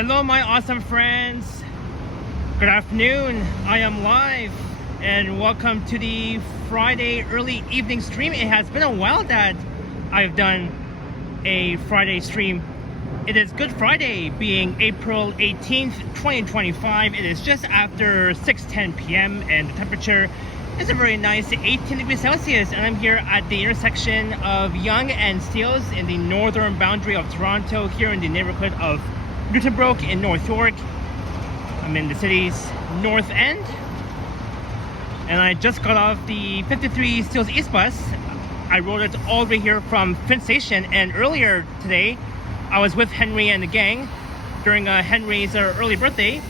Hello my awesome friends, good afternoon. I am live and welcome to the Friday early evening stream. It has been a while that I've done a Friday stream. It is Good Friday, being April 18th 2025. It is just after 6:10 p.m. and the temperature is a very nice 18 degrees Celsius, and I'm here at the intersection of Yonge and Steeles in the northern boundary of Toronto, here in the neighborhood of Newtonbrook in North York. I'm in the city's north end, and I just got off the 53 Steeles East bus. I rode it all the way here from Finch Station, and earlier today I was with Henry and the gang during Henry's early birthday.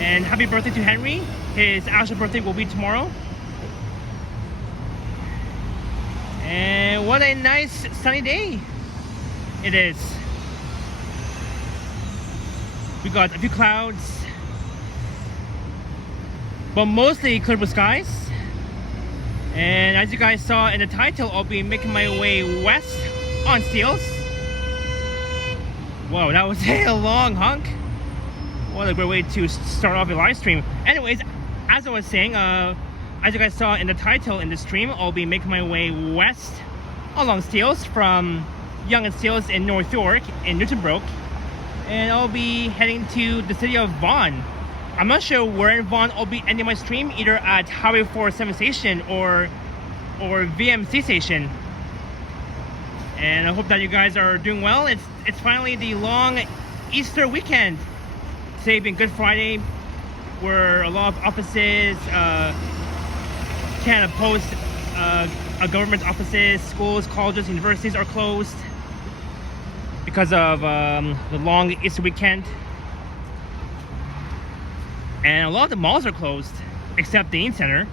And happy birthday to Henry. His actual birthday will be tomorrow. And what a nice sunny day it is. We got a few clouds, but mostly clear blue skies. And as you guys saw in the title, I'll be making my way west on Steeles. Whoa, that was a long honk. What a great way to start off a live stream. Anyways, as I was saying, as you guys saw in the title in the stream, I'll be making my way west along Steeles from Yonge and Steeles in North York in Newtonbrook. And I'll be heading to the city of Vaughan. I'm not sure where in Vaughan I'll be ending my stream, either at Highway 47 station or VMC station. And I hope that you guys are doing well. It's finally the long Easter weekend. Today being Good Friday, where a lot of offices, Canada Post, government offices, schools, colleges, universities are closed because of the long Easter weekend. And a lot of the malls are closed, except the Dean Center.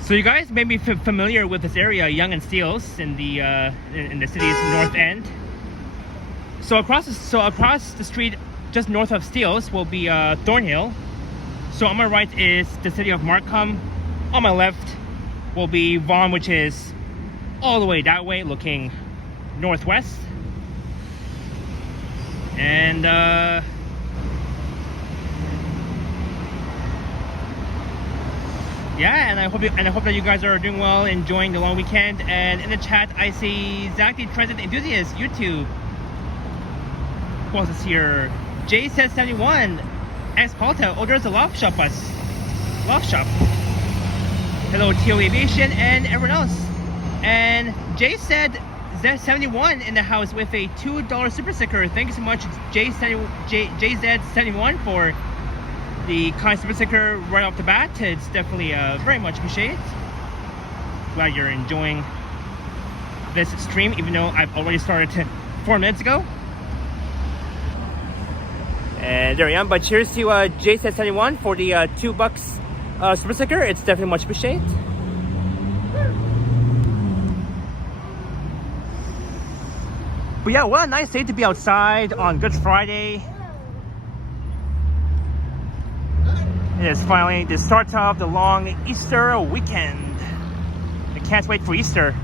So you guys may be familiar with this area, Yonge and Steeles, in the city's north end. So across the street, just north of Steeles, will be Thornhill. So on my right is the city of Markham. On my left will be Vaughan, which is all the way that way, looking northwest. And yeah, and I hope that you guys are doing well, enjoying the long weekend. And in the chat, I see Exactly Transit Enthusiast YouTube. Who else is here? Jay says 71. Ex-Palta. Oh, there's a Loft Shop bus. Loft Shop. Hello, TO Aviation and everyone else. And Jay said Z71 in the house with a $2 super sticker. Thank you so much, JZ71, for the kind super sticker right off the bat. It's definitely very much appreciated. Glad you're enjoying this stream, even though I've already started 4 minutes ago. And there I am. But cheers to JZ71 for the $2 super sticker. It's definitely much appreciated. But yeah, what a nice day to be outside on Good Friday. It is finally the start of the long Easter weekend. I can't wait for Easter.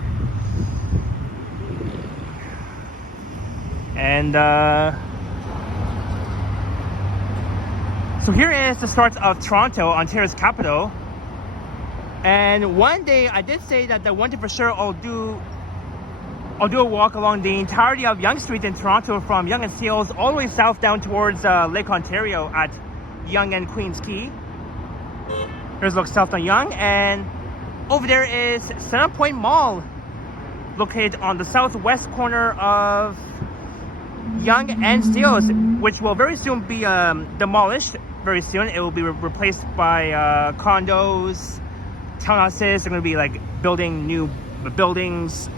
And so here is the start of Toronto, Ontario's capital. And one day I did say that the one thing for sure I'll do a walk along the entirety of Yonge Street in Toronto, from Yonge and Steeles all the way south down towards Lake Ontario at Yonge and Queens Quay. Here's a look south on Yonge, and over there is Centrepoint Mall, located on the southwest corner of Yonge and Steeles, which will very soon be demolished. Very soon it will be replaced by condos, townhouses. They're going to be like building new buildings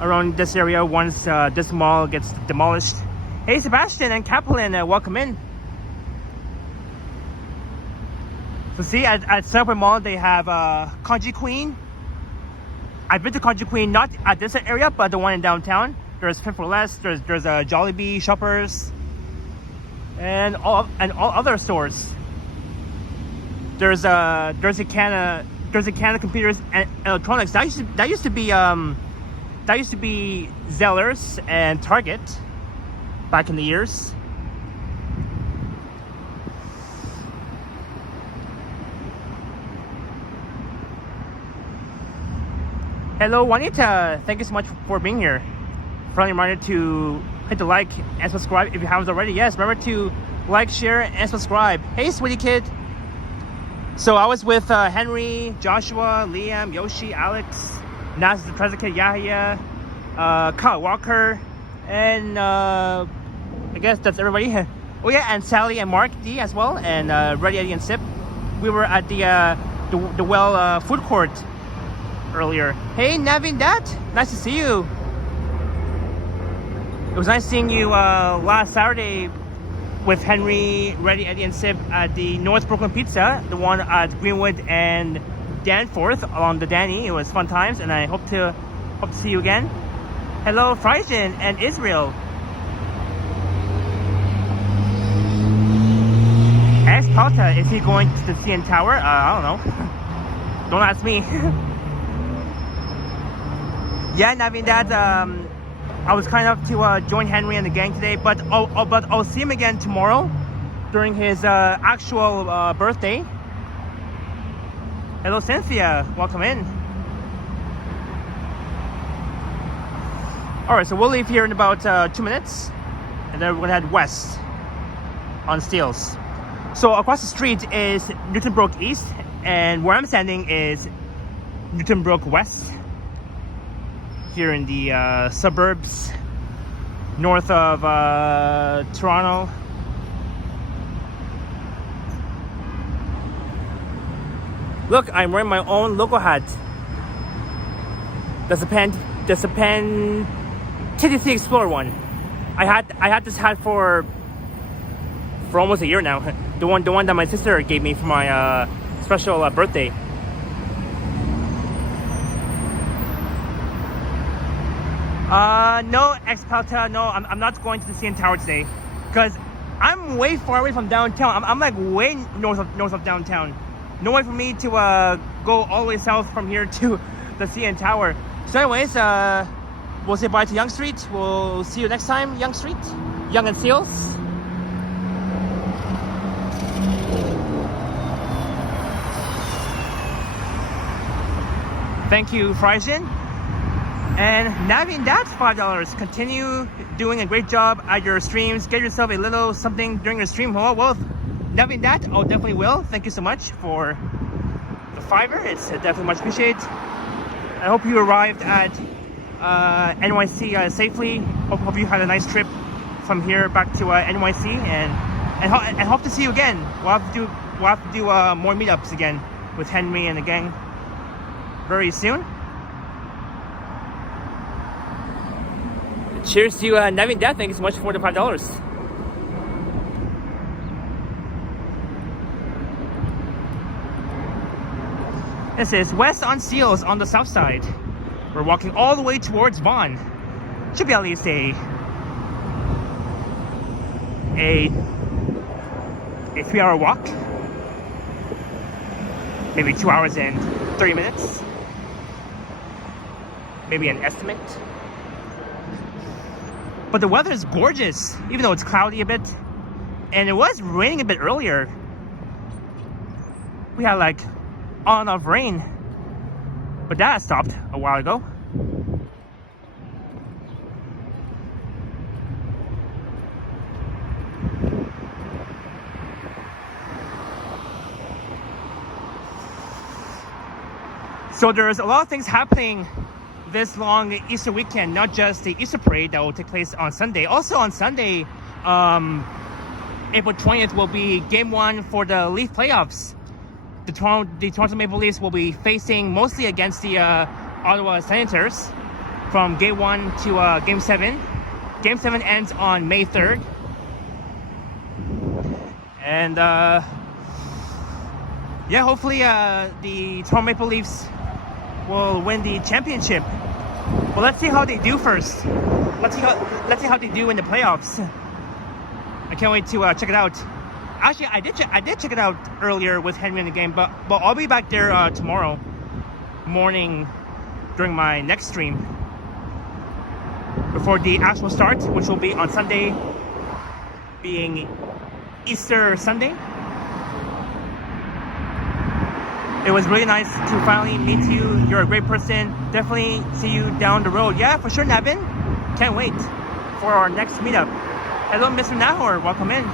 around this area once this mall gets demolished. Hey Sebastian and Kaplan, welcome in. So see, at Centrepoint Mall they have Country Queen. I've been to Country Queen, not at this area, but the one in downtown. There's Fit for Less, there's Jollibee, Shoppers, and all other stores. There's a Canada Computers and Electronics. That used to be That used to be Zellers and Target back in the years. Hello, Juanita. Thank you so much for being here. Friendly reminder to hit the like and subscribe if you haven't already. Yes, remember to like, share, and subscribe. Hey, sweetie kid. So I was with Henry, Joshua, Liam, Yoshi, Alex, Nas the Treasure Kid, Yahya, Kyle Walker, and I guess that's everybody. Oh yeah, and Sally and Mark D as well, and Ready, Eddie, and Sip. We were at the Well food court earlier. Hey, Navin, nice to see you. It was nice seeing you last Saturday with Henry, Ready, Eddie, and Sip at the North Brooklyn Pizza, the one at Greenwood and Danforth along the Danny. It was fun times, and I hope to see you again. Hello, Friesian and Israel. Ask Palta, is he going to the CN Tower? I don't know. Don't ask me. Yeah, Navin, I was kind of to join Henry and the gang today, but I'll see him again tomorrow during his actual birthday. Hello, Cynthia. Welcome in. All right, so we'll leave here in about 2 minutes, and then we're gonna head west on Steeles. So across the street is Newton Brook East, and where I'm standing is Newton Brook West. Here in the suburbs north of Toronto. Look, I'm wearing my own logo hat. That's a Pen TTC Explorer one. I had this hat for almost a year now. The one that my sister gave me for my special birthday. No, Ex-Palta, no, I'm not going to the CN Tower today because I'm way far away from downtown. I'm like way north of downtown. No way for me to go all the way south from here to the CN Tower. So anyways, we'll say bye to Yonge Street. We'll see you next time, Yonge Street, Yonge and Steeles. Thank you, Friesian. And Navin, that's $5. Continue doing a great job at your streams. Get yourself a little something during your stream. Well, Navin, oh, definitely will. Thank you so much for the $5. It's definitely much appreciated. I hope you arrived at NYC safely. Hope you had a nice trip from here back to NYC, and hope to see you again. We'll have to do more meetups again with Henry and the gang very soon. Cheers to Navin. Thank you so much for the $5. This is West on Steeles on the south side. We're walking all the way towards Vaughan. Should be at least a 3-hour walk. Maybe 2 hours and 30 minutes. Maybe an estimate. But the weather is gorgeous, even though it's cloudy a bit. And it was raining a bit earlier. We had like on and off rain. But that stopped a while ago. So there's a lot of things happening this long Easter weekend, not just the Easter parade that will take place on Sunday. Also on Sunday, April 20th will be game 1 for the Leaf playoffs. The Toronto Maple Leafs will be facing mostly against the Ottawa Senators from game 1 to game 7. Game 7 ends on May 3rd. And yeah, hopefully the Toronto Maple Leafs will win the championship. Well, let's see how they do first. Let's see how they do in the playoffs. I can't wait to check it out. Actually, I did check it out earlier with Henry in the game, but I'll be back there tomorrow morning during my next stream. before the actual start, which will be on Sunday, being Easter Sunday. It was really nice to finally meet you. You're a great person. Definitely see you down the road. Yeah, for sure, Navin. Can't wait for our next meetup. Hello, Mr. Nahor. Welcome in.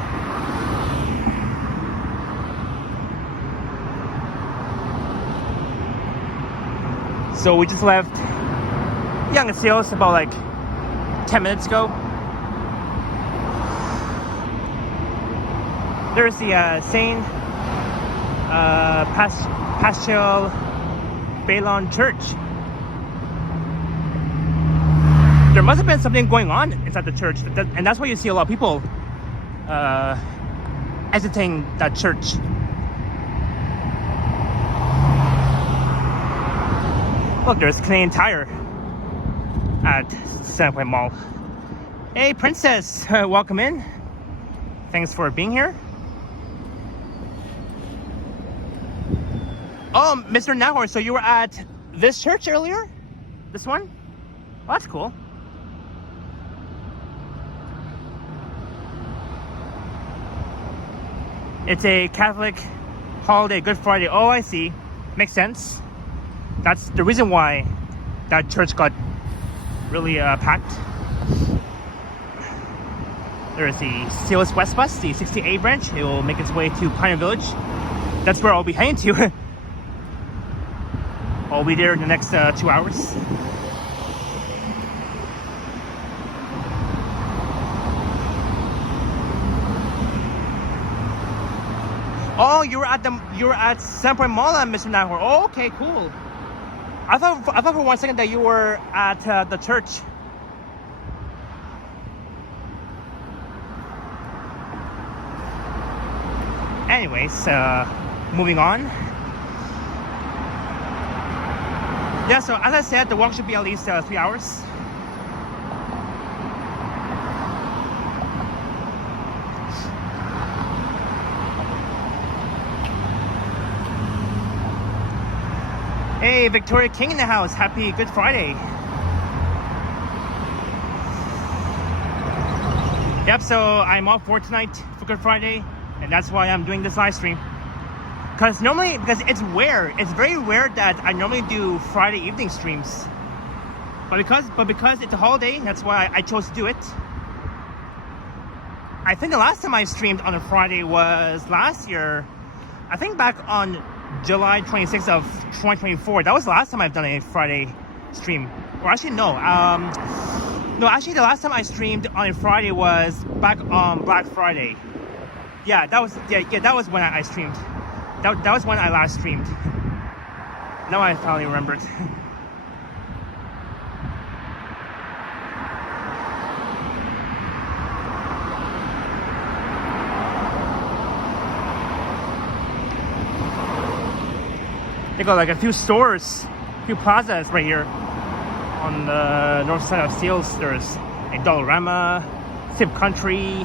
So we just left Yonge and Steeles about like 10 minutes ago. There's the Saint Paschal Vaughan Church. There must have been something going on inside the church, and that's why you see a lot of people exiting that church. Look, there's Canadian Tire at Centerpoint Mall. Hey, Princess, welcome in. Thanks for being here. Oh, Mr. Nahor, so you were at this church earlier? This one? Well, that's cool. It's a Catholic holiday, Good Friday. Oh, I see. Makes sense. That's the reason why that church got really packed. There's the Steeles West bus, the 68 branch. It will make its way to Pioneer Village. That's where I'll be heading to. I'll be there in the next 2 hours. Oh, you were at Centerpoint Mall, Mr. Nahor. Oh, okay, cool. I thought for 1 second that you were at the church. Anyways, moving on. Yeah, so as I said, the walk should be at least 3 hours. Hey, Victoria King in the house. Happy Good Friday. Yep, so I'm off for tonight for Good Friday, and that's why I'm doing this live stream. Because it's very rare that I normally do Friday evening streams. But because it's a holiday, that's why I chose to do it. I think the last time I streamed on a Friday was last year. I think back on July 26th of 2024. That was the last time I've done a Friday stream. Or actually, no. No, actually, the last time I streamed on a Friday was back on Black Friday. Yeah, that was when I streamed. That was when I last streamed. Now I finally remembered. They got like a few stores, a few plazas right here on the north side of Steeles. There's a Dollarama, Tip Country.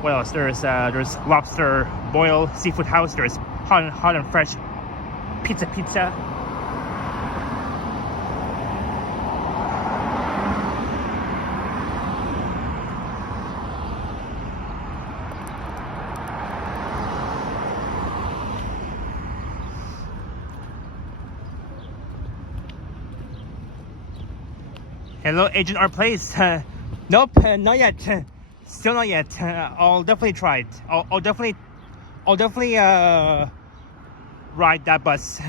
What else? There's Lobster Boil Seafood House. There's hot and fresh pizza. Hello, Agent R Place. Nope, not yet. Still not yet. I'll definitely try it. I'll definitely ride that bus.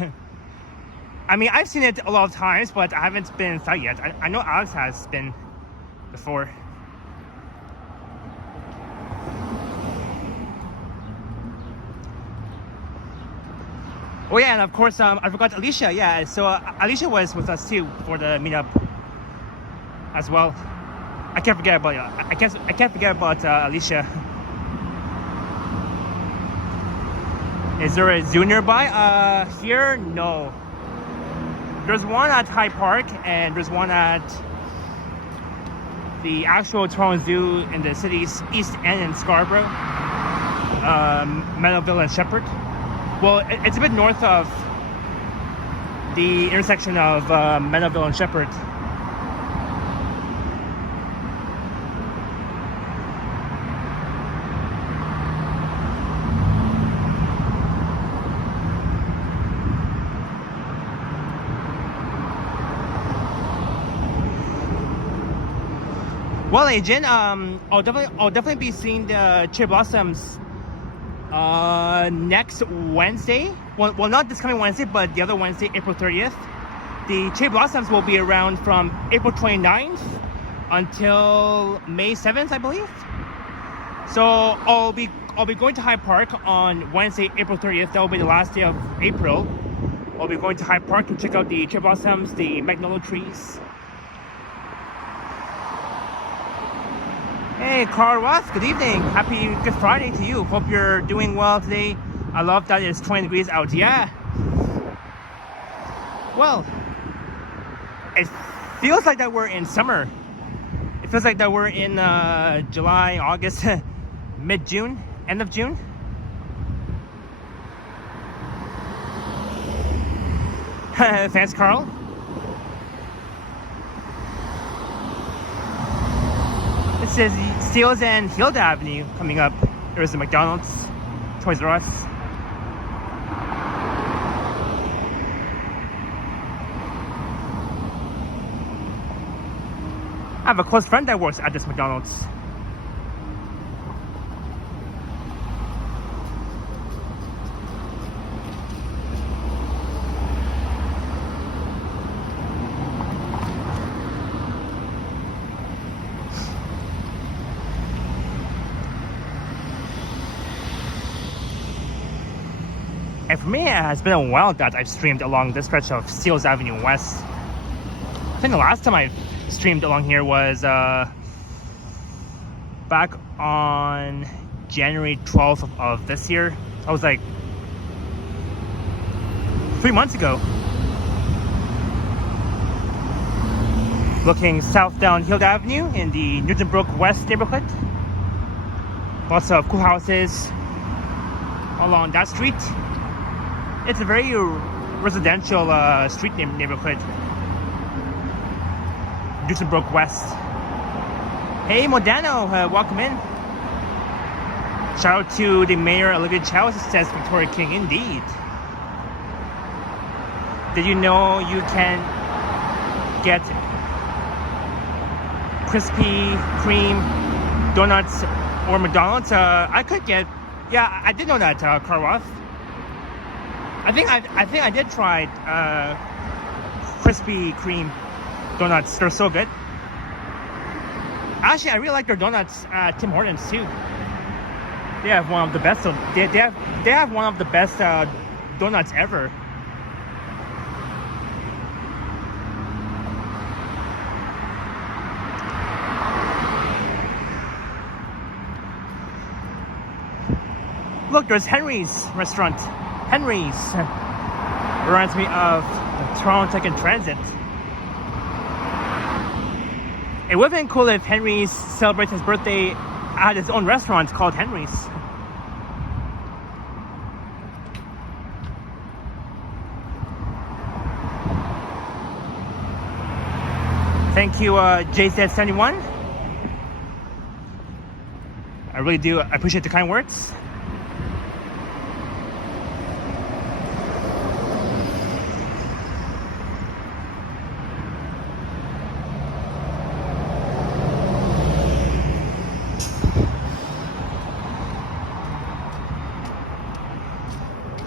I mean, I've seen it a lot of times, but I haven't been inside yet. I know Alex has been before. Oh yeah, and of course, I forgot Alicia. Yeah, so Alicia was with us too for the meetup as well. I can't forget about Alicia. Is there a zoo nearby? Here, no. There's one at Hyde Park, and there's one at the actual Toronto Zoo in the city's east end in Scarborough, Meadowville and Shepherd. Well, it's a bit north of the intersection of Meadowville and Shepherd. Well, Agent, I'll definitely be seeing the cherry blossoms next Wednesday. Well, not this coming Wednesday, but the other Wednesday, April 30th. The cherry blossoms will be around from April 29th until May 7th, I believe. So I'll be going to Hyde Park on Wednesday, April 30th. That will be the last day of April. I'll be going to Hyde Park to check out the cherry blossoms, the magnolia trees. Hey, Carl Ross, good evening. Happy Good Friday to you. Hope you're doing well today. I love that it's 20 degrees out. Yeah. Well, it feels like that we're in summer. It feels like that we're in July, August, mid-June, end of June. Thanks, Carl. It says Steeles and Hill Avenue coming up. There's the McDonald's, Toys R Us. I have a close friend that works at this McDonald's. And for me, it has been a while that I've streamed along this stretch of Steeles Avenue West. I think the last time I streamed along here was back on January 12th of this year. I was like 3 months ago. Looking south down Hill Avenue in the Newtonbrook West neighborhood. Lots of cool houses along that street. It's a very residential street neighborhood. Newtonbrook West. Hey, Modano, welcome in. Shout out to the mayor, Olivia Chow, says Victoria King, indeed. Did you know you can get Krispy Kreme donuts or McDonald's? I could get, yeah, I did know that, Carl Roth. I think I did try Krispy Kreme donuts. They're so good. Actually, I really like their donuts at Tim Hortons too. They have one of the best. They have one of the best donuts ever. Look, there's Henry's restaurant. Henry's reminds me of the Toronto Tech and Transit. It would have been cool if Henry's celebrates his birthday at his own restaurant called Henry's. Thank you, JZ71. I really do appreciate the kind words.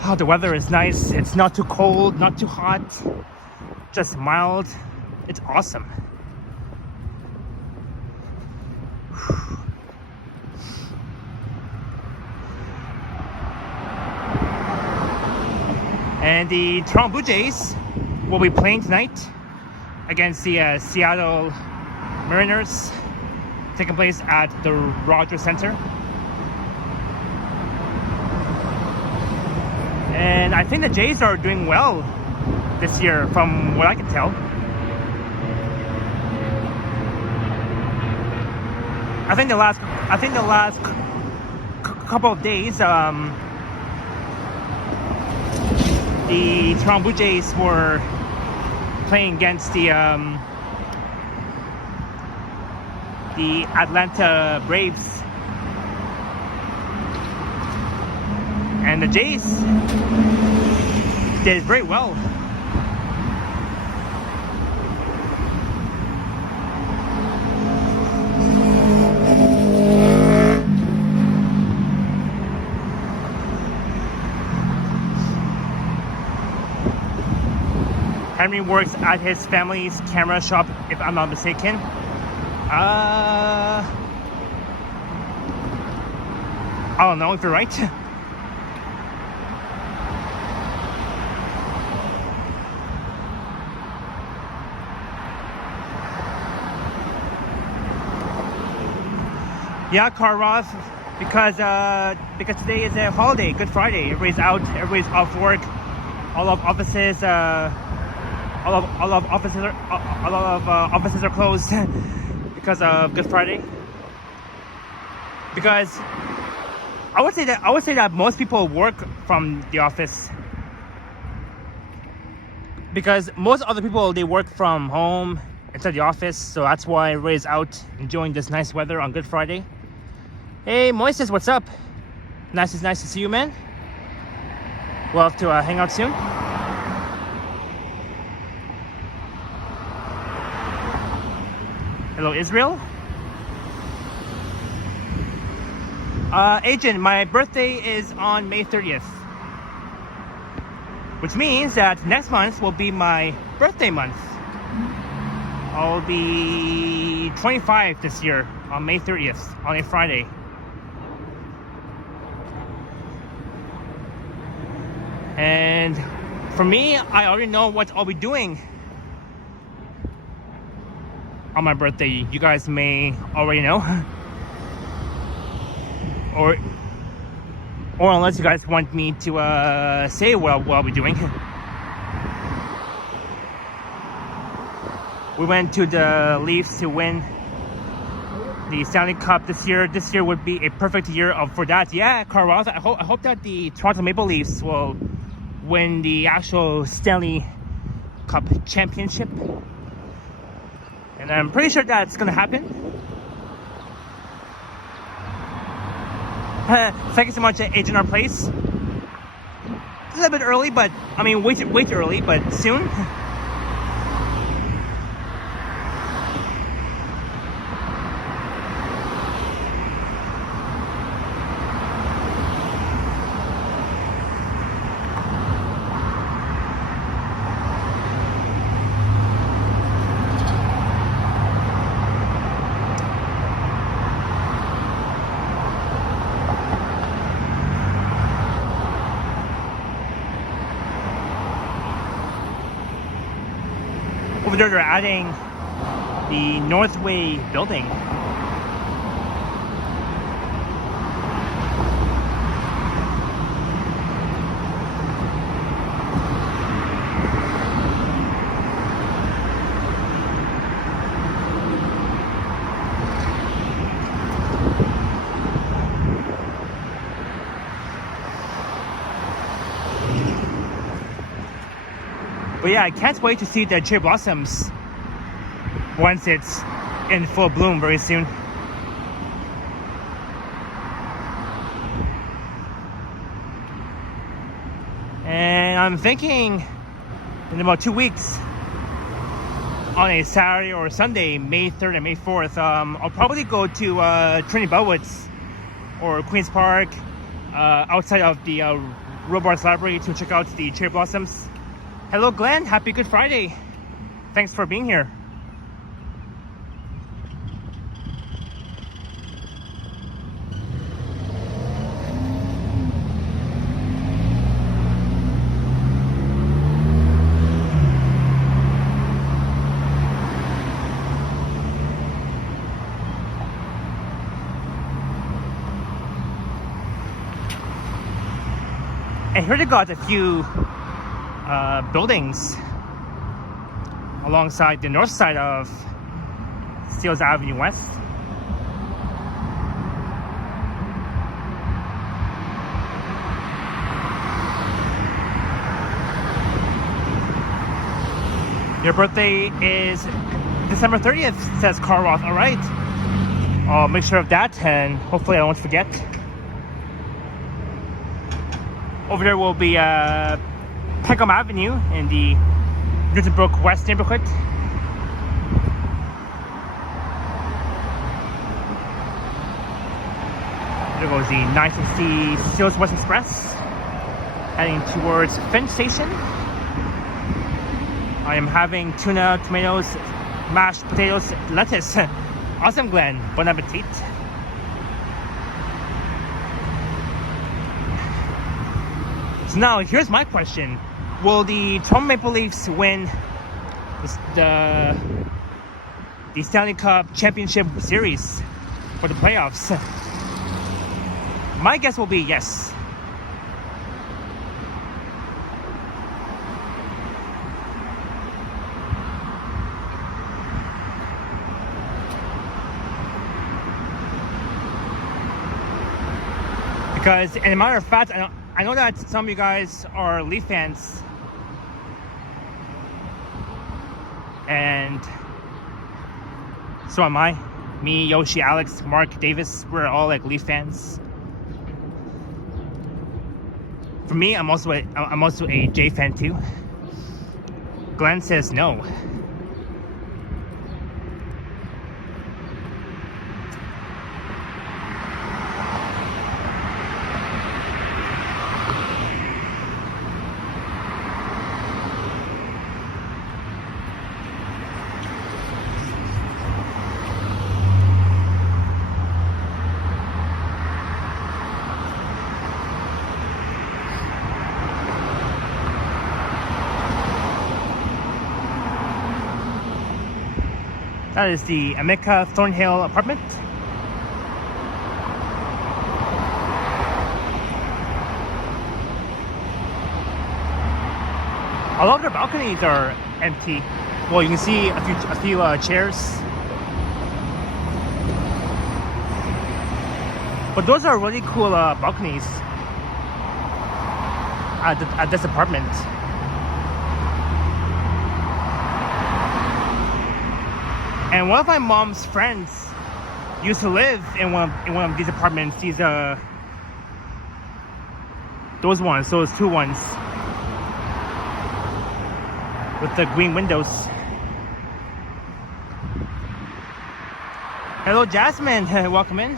Oh, the weather is nice. It's not too cold, not too hot, just mild. It's awesome. And the Toronto Blue Jays will be playing tonight against the Seattle Mariners, taking place at the Rogers Center. And I think the Jays are doing well this year, from what I can tell. I think the last couple of days, the Toronto Blue Jays were playing against the Atlanta Braves. And the Jays did very well. Henry works at his family's camera shop, if I'm not mistaken. I don't know if you're right. Yeah, Carl, because today is a holiday, Good Friday. Everybody's out, everybody's off work. All of offices are closed because of Good Friday. Because I would say that most people work from the office. Because most other people, they work from home instead of the office, so that's why everybody's out enjoying this nice weather on Good Friday. Hey Moises, what's up? Nice to see you, man. We'll have to hang out soon. Hello, Israel. Agent, my birthday is on May 30th. Which means that next month will be my birthday month. I'll be 25 this year on May 30th, on a Friday. And for me, I already know what I'll be doing on my birthday. You guys may already know. Or unless you guys want me to say what I'll be doing. We went to the Leafs to win the Stanley Cup this year. This year would be a perfect year for that. Yeah, Carl, I hope that the Toronto Maple Leafs will win the actual Stanley Cup championship. And I'm pretty sure that's gonna happen. Thank you so much, Agent Our Place. A little bit early, but I mean, way too early, but soon. Over there, they're adding the Northway building. But yeah, I can't wait to see the cherry blossoms once it's in full bloom very soon. And I'm thinking in about 2 weeks, on a Saturday or Sunday, May 3rd and May 4th, I'll probably go to Trinity Bellwoods or Queen's Park, outside of the Robarts Library to check out the cherry blossoms. Hello Glenn, happy Good Friday. Thanks for being here. I heard they got a few buildings alongside the north side of Steeles Avenue West. Your birthday is December 30th, says Carl Roth. All right, I'll make sure of that, and hopefully I won't forget. Over there will be Peckham Avenue in the Newton Brook West neighborhood. There goes the 960 Steeles West Express, heading towards Finch Station. I am having tuna, tomatoes, mashed potatoes, lettuce. Awesome, Glenn. Bon appetit. So now, here's my question. Will the Toronto Maple Leafs win the Stanley Cup Championship Series for the playoffs? My guess will be yes. Because, in a matter of fact, I know that some of you guys are Leaf fans. And so am I. Me, Yoshi, Alex, Mark, Davis, we're all like Leaf fans. For me, I'm also a J fan too. Glenn says no. That is the Amica Thornhill apartment. A lot of their balconies are empty. Well, you can see a few chairs. But those are really cool balconies at this apartment. And one of my mom's friends used to live in one of these apartments. These those two ones with the green windows. Hello, Jasmine. Welcome in.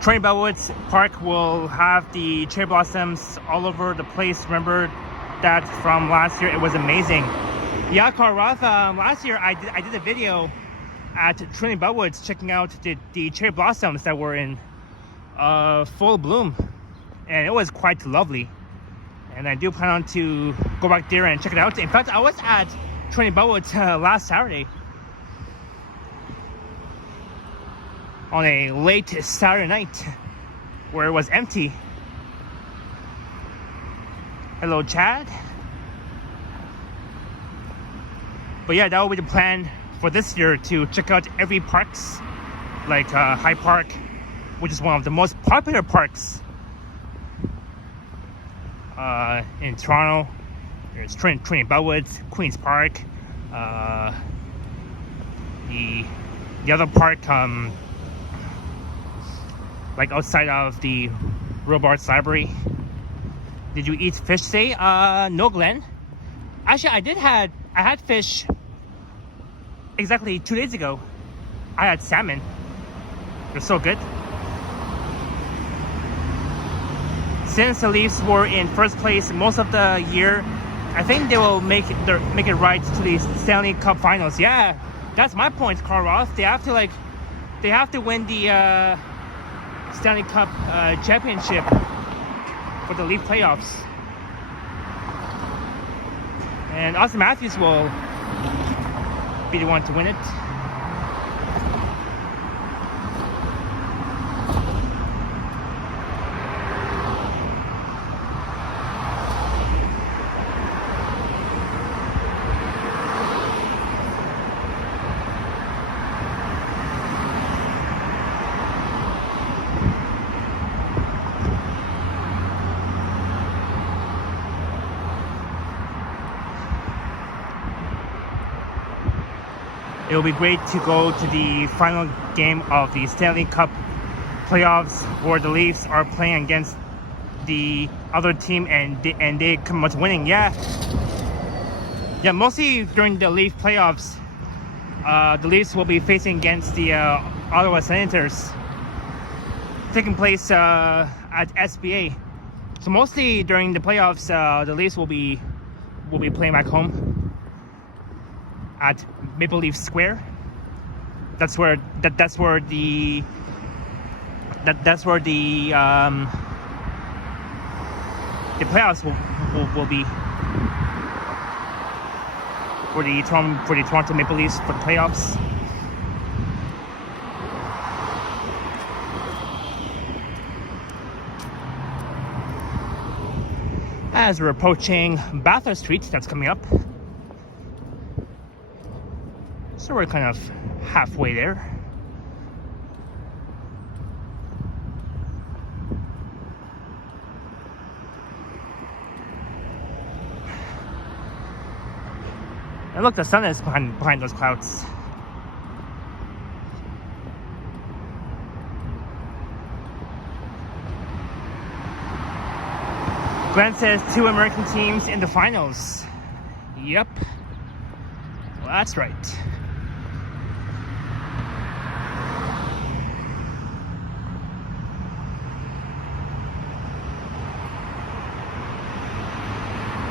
Troy Bellwoods Park will have the cherry blossoms all over the place. Remember that from last year? It was amazing. Yeah, Carl Roth, last year I did a video at Trinity Bellwoods checking out the cherry blossoms that were in full bloom, and it was quite lovely. And I do plan on to go back there and check it out. In fact, I was at Trinity Bellwoods last Saturday on a late Saturday night where it was empty. Hello, Chad. But yeah, that will be the plan for this year, to check out every parks, like High Park, which is one of the most popular parks in Toronto. There's Trinity Bellwoods, Queen's Park, the other park, like outside of the Robarts Library. Did you eat fish today? No, Glenn. Actually, I had fish exactly 2 days ago. I had salmon. They're so good. Since the Leafs were in first place most of the year, I think they will make it right to the Stanley Cup Finals. Yeah, that's my point, Carl Roth. They have to win the Stanley Cup championship for the Leaf playoffs. And Austin Matthews will be the one to win it. It will be great to go to the final game of the Stanley Cup playoffs, where the Leafs are playing against the other team and they come out winning. Yeah, mostly during the Leaf playoffs, the Leafs will be facing against the Ottawa Senators, taking place at SBA. So mostly during the playoffs, the Leafs will be playing back home at Maple Leaf Square. That's where the playoffs will be for the Toronto Maple Leafs for the playoffs. As we're approaching Bathurst Street, that's coming up. So we're kind of halfway there. And look, the sun is behind those clouds. Glenn says 2 American teams in the finals. Yep. Well, that's right.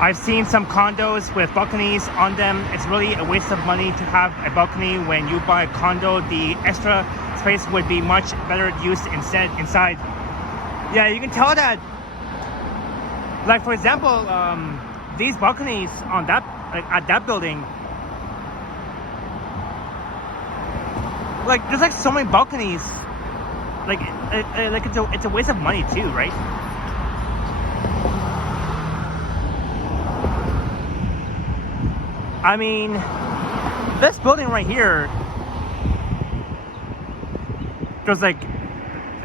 I've seen some condos with balconies on them. It's really a waste of money to have a balcony. When you buy a condo, the extra space would be much better used inside. Yeah, you can tell that. Like, for example, these balconies on that, like at that building, like there's like so many balconies. Like it's a waste of money too, right? I mean, this building right here, there's like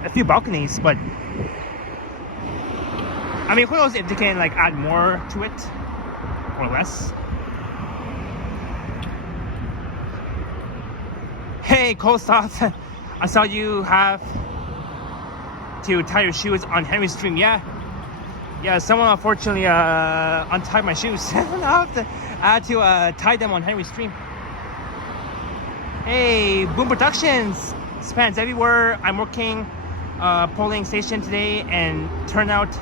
a few balconies, but I mean, who knows if they can like add more to it or less. Hey, Colestoff, I saw you have to tie your shoes on Henry's Stream. Yeah, someone unfortunately untied my shoes. I had to tie them on Henry's Stream. Hey, Boom Productions, spans everywhere. I'm working polling station today, and turnout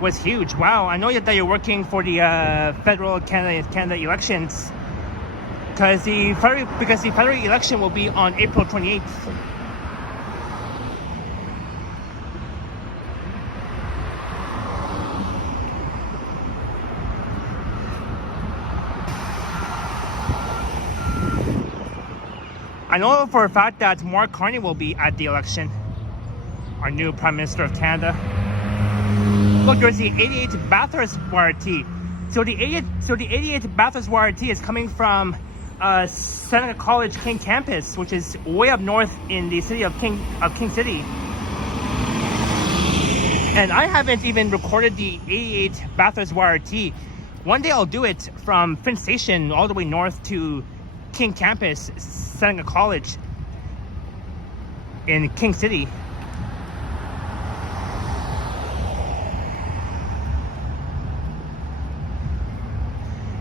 was huge. Wow, I know that you're working for the federal Canada elections, because the federal election will be on April 28th. I know for a fact that Mark Carney will be at the election, our new Prime Minister of Canada. Look, there's the 88 Bathurst YRT. So the 88 Bathurst YRT is coming from Seneca College King campus, which is way up north in the city of King City. And I haven't even recorded the 88 Bathurst YRT. One day I'll do it from Finn Station all the way north to King campus, Seneca College in King City.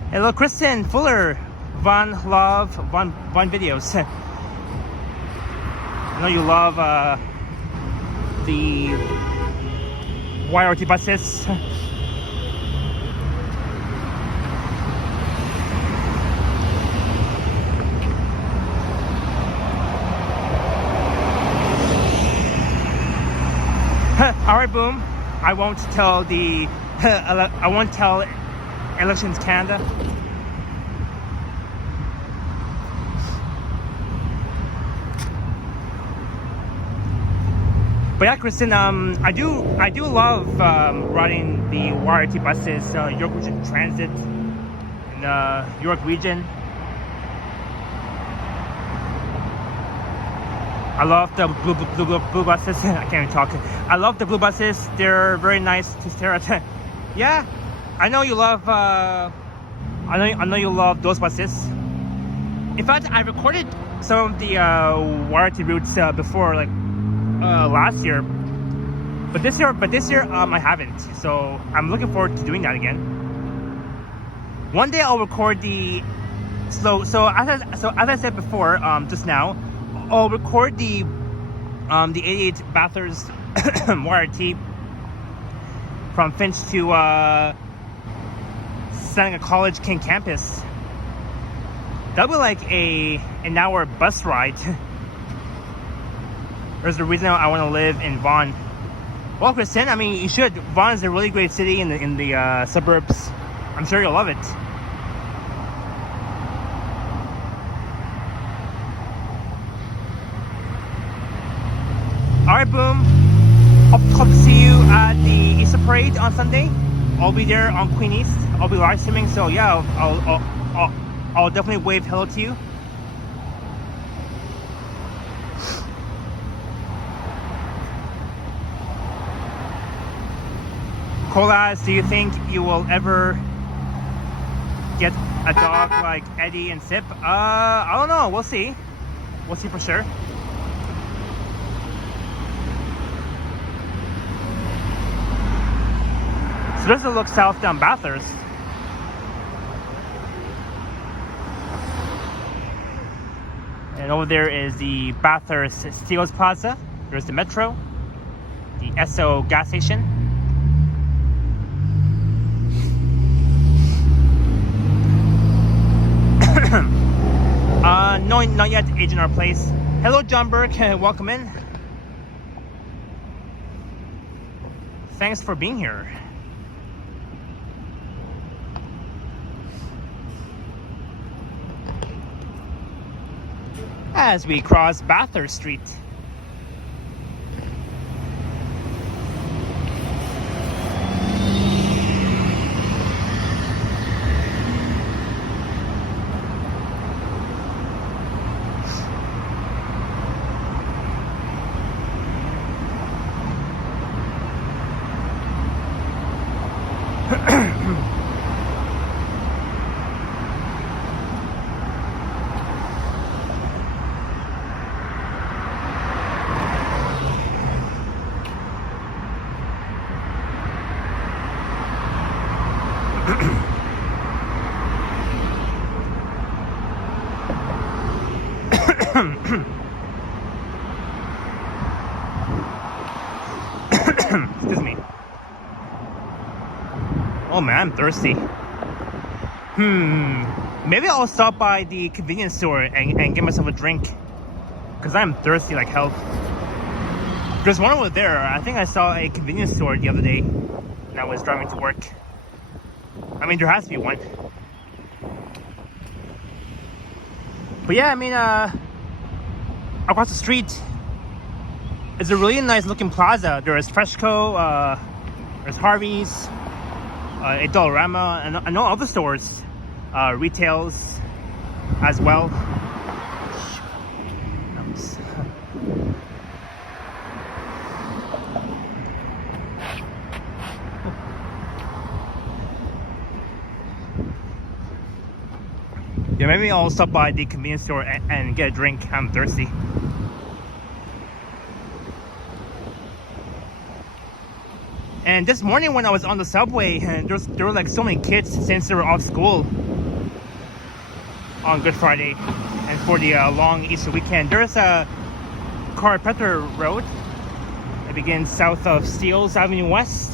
Hello, Kristen Fuller, Vaughan videos. I know you love the YRT buses. All right, Boom. I won't tell Elections Canada. But yeah, Kristen, I do love riding the YRT buses, York Region Transit in the York region. I love the blue buses. I can't even talk. I love the blue buses. They're very nice to stare at. Yeah, I know you love. I know you love those buses. In fact, I recorded some of the YRT routes before, like last year. But this year, I haven't. So I'm looking forward to doing that again. One day I'll record the. So as I said before, just now, I'll record the 88 Bathurst YRT from Finch to Seneca College King campus. That'll be like an hour bus ride. There's the reason I want to live in Vaughan. Well, Kristen, I mean, you should. Vaughan is a really great city in the suburbs. I'm sure you'll love it. Alright, boom. Hope to see you at the Easter Parade on Sunday. I'll be there on Queen East. I'll be live streaming, so yeah, I'll definitely wave hello to you. Colas, do you think you will ever get a dog like Eddie and Sip? I don't know. We'll see. We'll see for sure. So there's a look south down Bathurst. And over there is the Bathurst Steeles Plaza. There's the Metro, the Esso gas station. No, not yet. Agent our place. Hello, John Burke. Welcome in. Thanks for being here. As we cross Bathurst Street. Excuse me. Oh man, I'm thirsty. Maybe I'll stop by the convenience store and get myself a drink. Because I'm thirsty like hell. There's one over there. I think I saw a convenience store the other day when I was driving to work. I mean, there has to be one. But yeah, I mean, across the street is a really nice looking plaza. There is Freshco, there's Harvey's, a Dollarama, and I know other stores, retails as well. Yeah, maybe I'll stop by the convenience store and get a drink. I'm thirsty. And this morning when I was on the subway, there were like so many kids since they were off school on Good Friday and for the long Easter weekend. There's a Carpenter Road that begins south of Steeles Avenue West.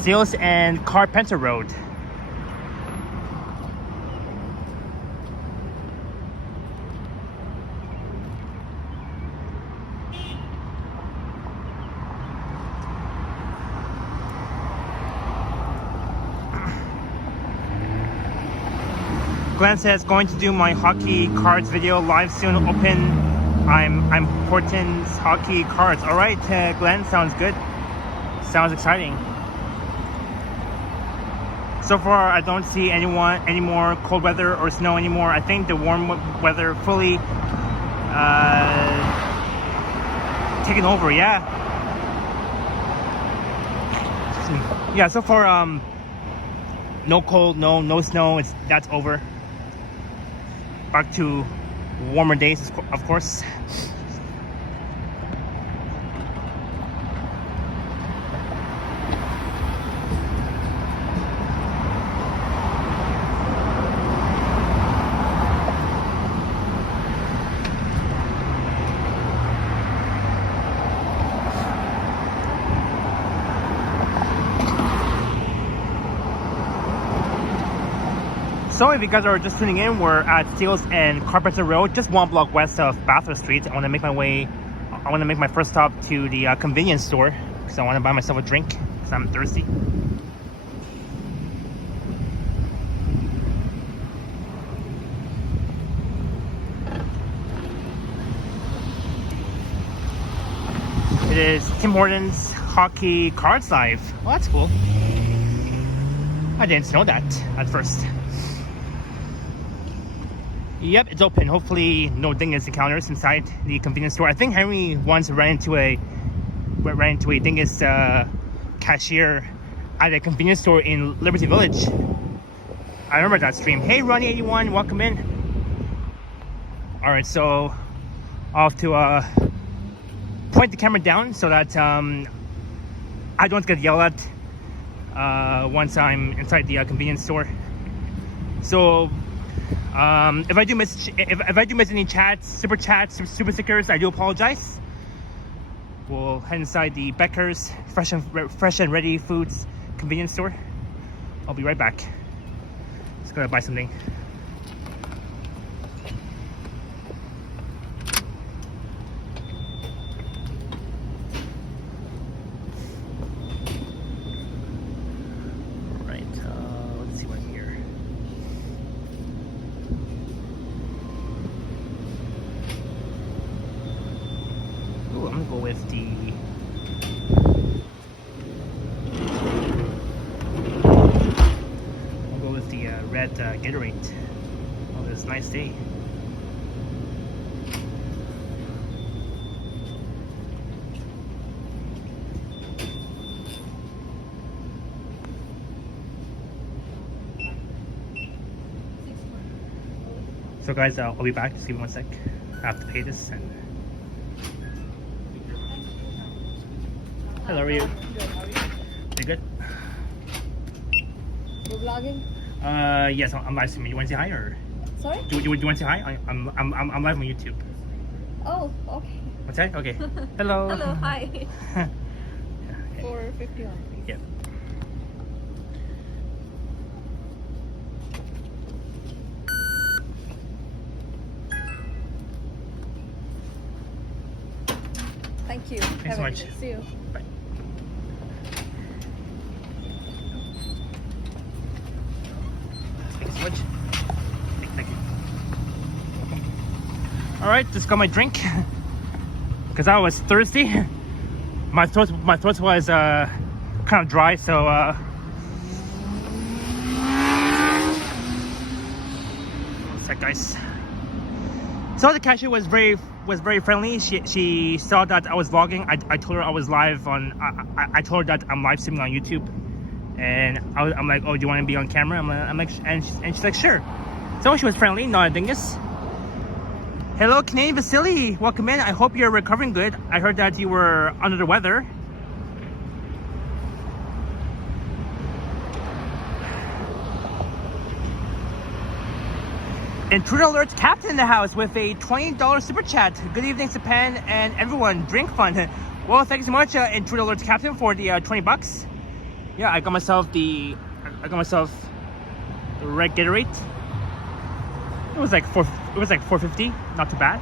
Steeles and Carpenter Road. Glenn says going to do my hockey cards video live soon. Open. I'm Portland's hockey cards. All right, Glenn, sounds good. Sounds exciting. So far, I don't see any more cold weather or snow anymore. I think the warm weather fully taken over. Yeah. Yeah. So far, no cold, no snow. That's over. Back to warmer days, of course. So if you guys are just tuning in, we're at Steeles and Carpenter Road, just one block west of Bathurst Street. I want to make my first stop to the convenience store because I want to buy myself a drink because I'm thirsty. It is Tim Hortons Hockey Cards Live. Well, that's cool. I didn't know that at first. Yep, it's open. Hopefully no dingus encounters inside the convenience store. I think Henry once ran into a dingus cashier at a convenience store in Liberty Village. I remember that stream. Hey Ronnie81, welcome in. Alright, so I'll have to point the camera down so that I don't get yelled at once I'm inside the convenience store. So if I do miss any chats, super stickers, I do apologize. We'll head inside the Becker's fresh and ready foods convenience store. I'll be right back. Just gotta buy something. Gatorade. Oh, it's a nice day. So guys, I'll be back. Just give me 1 sec. I have to pay this and... Hello, how are you? Good, how are you? You good? You're vlogging? Yes, I'm live streaming. You want to say hi or? Sorry? Do you want to say hi? I'm live on YouTube. Oh, okay. What's that? Okay. Hello. Hello, hi. Okay. 451. Yeah. Thank you. Thanks so much. See you. Bye. Thank you so much. Thank you. All right, just got my drink because I was thirsty. My throat was kind of dry, so one sec, guys. So the cashier was very friendly. She saw that I was vlogging. I told her I was live on. I told her that I'm live streaming on YouTube, and I'm like, oh, do you want to be on camera? I'm like, and she's like, sure. So she was friendly, not a dingus. Hello, Canadian Vasily. Welcome in. I hope you're recovering good. I heard that you were under the weather. Intruder Alert Captain in the house with a $20 super chat. Good evening, Japan and everyone. Drink fun. Well, thank you so much, Intruder Alert Captain, for the 20 bucks. Yeah, I got myself the red Gatorade. It was like $4.50. Not too bad.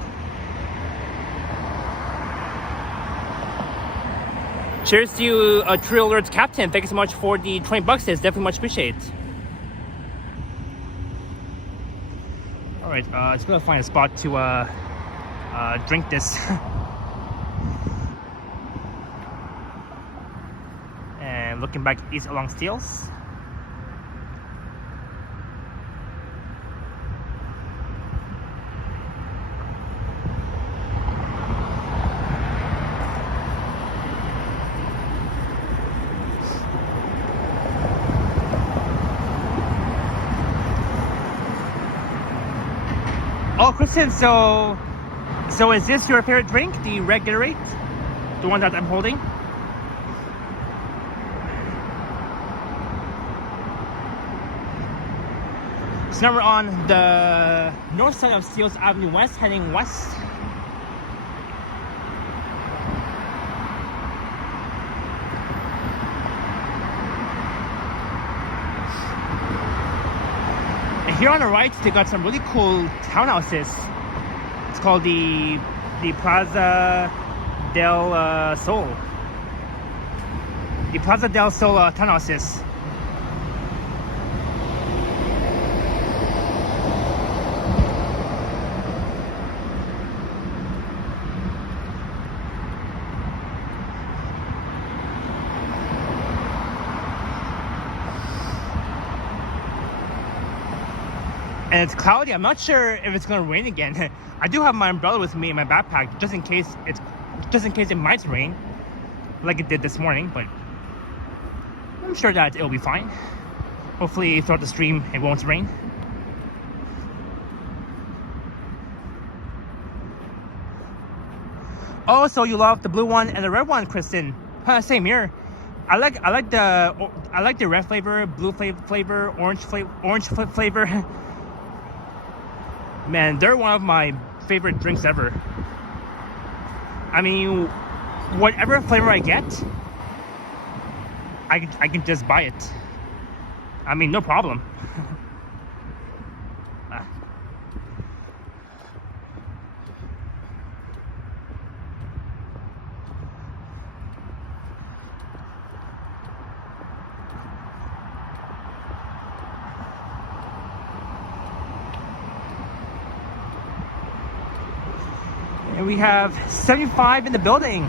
Cheers to you, Intruder Alert Captain. Thank you so much for the 20 bucks. It's definitely much appreciated. Alright, just gonna find a spot to drink this. And looking back east along Steeles. Oh, Kristen, so is this your favorite drink, the red Gatorade? The one that I'm holding? So now we're on the north side of Steeles Avenue West, heading west. here on the right, they got some really cool townhouses. It's called the Plaza del Sol. The Plaza del Sol townhouses. And it's cloudy. I'm not sure if it's gonna rain again. I do have my umbrella with me in my backpack just in case it might rain, like it did this morning. But I'm sure that it'll be fine. Hopefully, throughout the stream, it won't rain. Oh, so you love the blue one and the red one, Kristen? Same here. I like the red flavor, blue flavor, orange flavor. Man, they're one of my favorite drinks ever. I mean, whatever flavor I get, I can just buy it. I mean, no problem. And we have 75 in the building.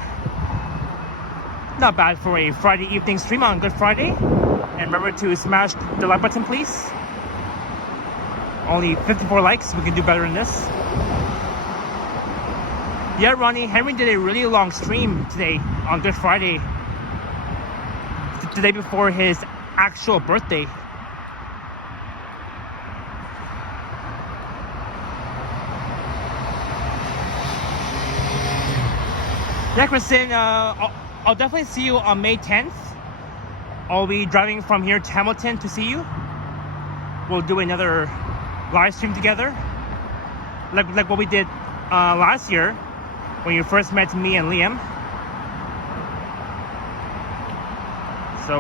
Not bad for a Friday evening stream on Good Friday. And remember to smash the like button, please. Only 54 likes. We can do better than this. Yeah, Ronnie, Henry did a really long stream today on Good Friday. The day before his actual birthday. Yeah, Kristen, I'll definitely see you on May 10th. I'll be driving from here to Hamilton to see you. We'll do another live stream together, like what we did last year when you first met me and Liam. So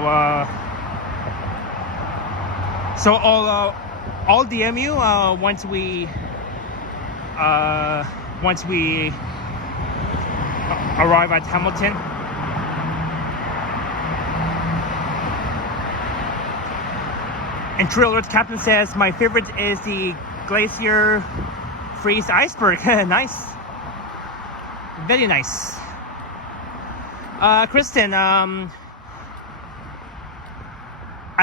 I'll DM you once we arrive at Hamilton. And True Alert Captain says, my favorite is the Glacier Freeze Iceberg. Nice. Very nice. Kristen, I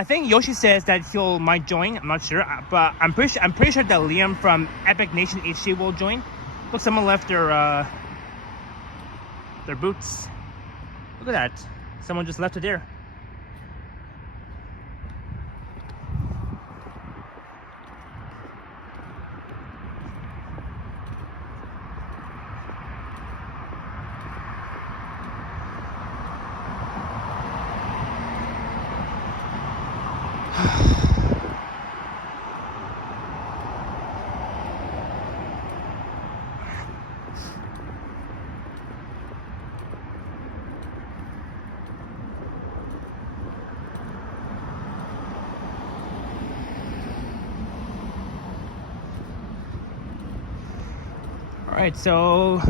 think Yoshi says that he'll might join. I'm not sure, but I'm pretty sure that Liam from Epic Nation HC will join. Look, someone left their boots. Look at that. Someone just left it there. Alright, so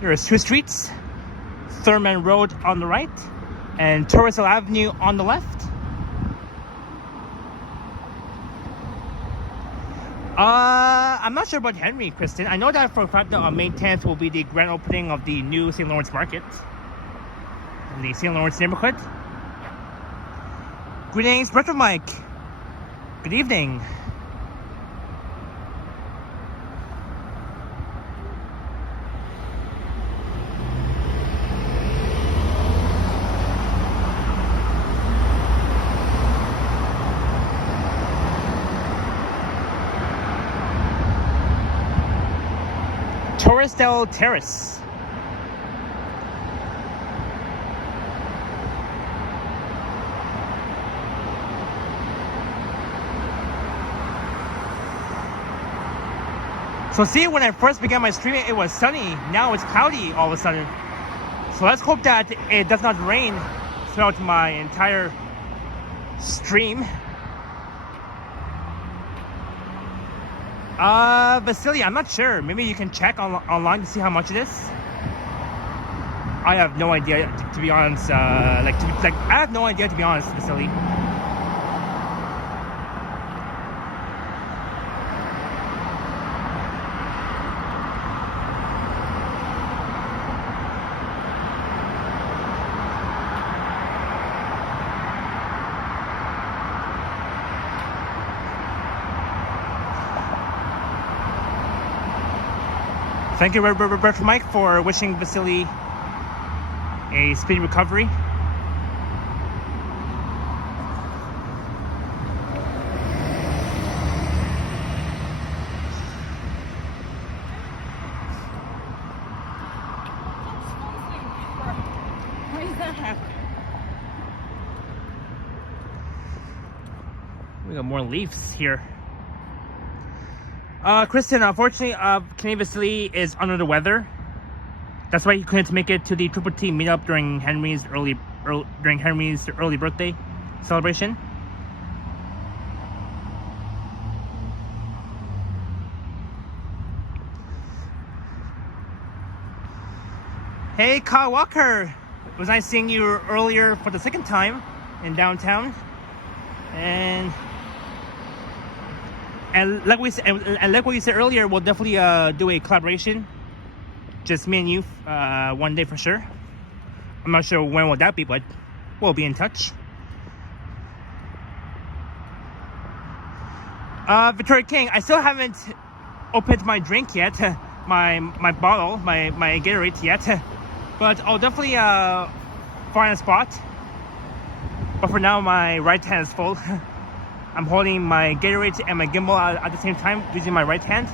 there's two streets, Thurman Road on the right and Torresville Avenue on the left. I'm not sure about Henry, Kristen. I know that for a fact that on May 10th will be the grand opening of the new St. Lawrence Market in the St. Lawrence neighborhood. Greetings, Brother Mike. Good evening. Torresdale Terrace. So see, when I first began my streaming, it was sunny. Now it's cloudy all of a sudden. So let's hope that it does not rain throughout my entire stream. Vasily, I'm not sure. Maybe you can check online to see how much it is. I have no idea, to be honest. I have no idea, to be honest, Vasily. Thank you, Robert Mike, for wishing Vasily a speedy recovery. Why is that happening? We got more leaves here. Kristen, unfortunately, Canadian Vasily is under the weather. That's why he couldn't make it to the Triple T meetup during Henry's early birthday celebration. Hey, Kyle Walker. It was nice seeing you earlier for the second time in downtown, and like what you said earlier, we'll definitely do a collaboration, just me and you, one day for sure. I'm not sure when will that be, but we'll be in touch. Victoria King, I still haven't opened my drink yet, my bottle, my Gatorade yet, but I'll definitely find a spot. But for now, my right hand is full. I'm holding my Gatorade and my gimbal at the same time using my right hand.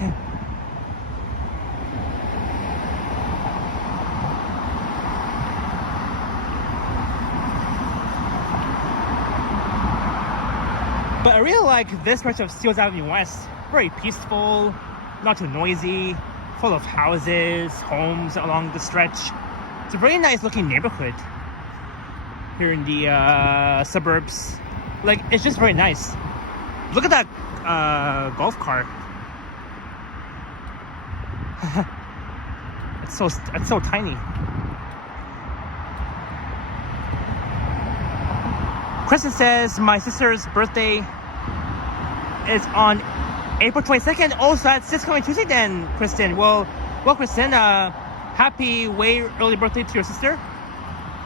But I really like this stretch of Steeles Avenue West. Very peaceful, not too noisy, full of houses, homes along the stretch. It's a very nice looking neighborhood here in the suburbs. Like, it's just very nice. Look at that golf cart. It's so tiny. Kristen says my sister's birthday is on April 22nd. Oh, so that's this coming Tuesday then, Kristen. Well, Kristen, happy way early birthday to your sister. I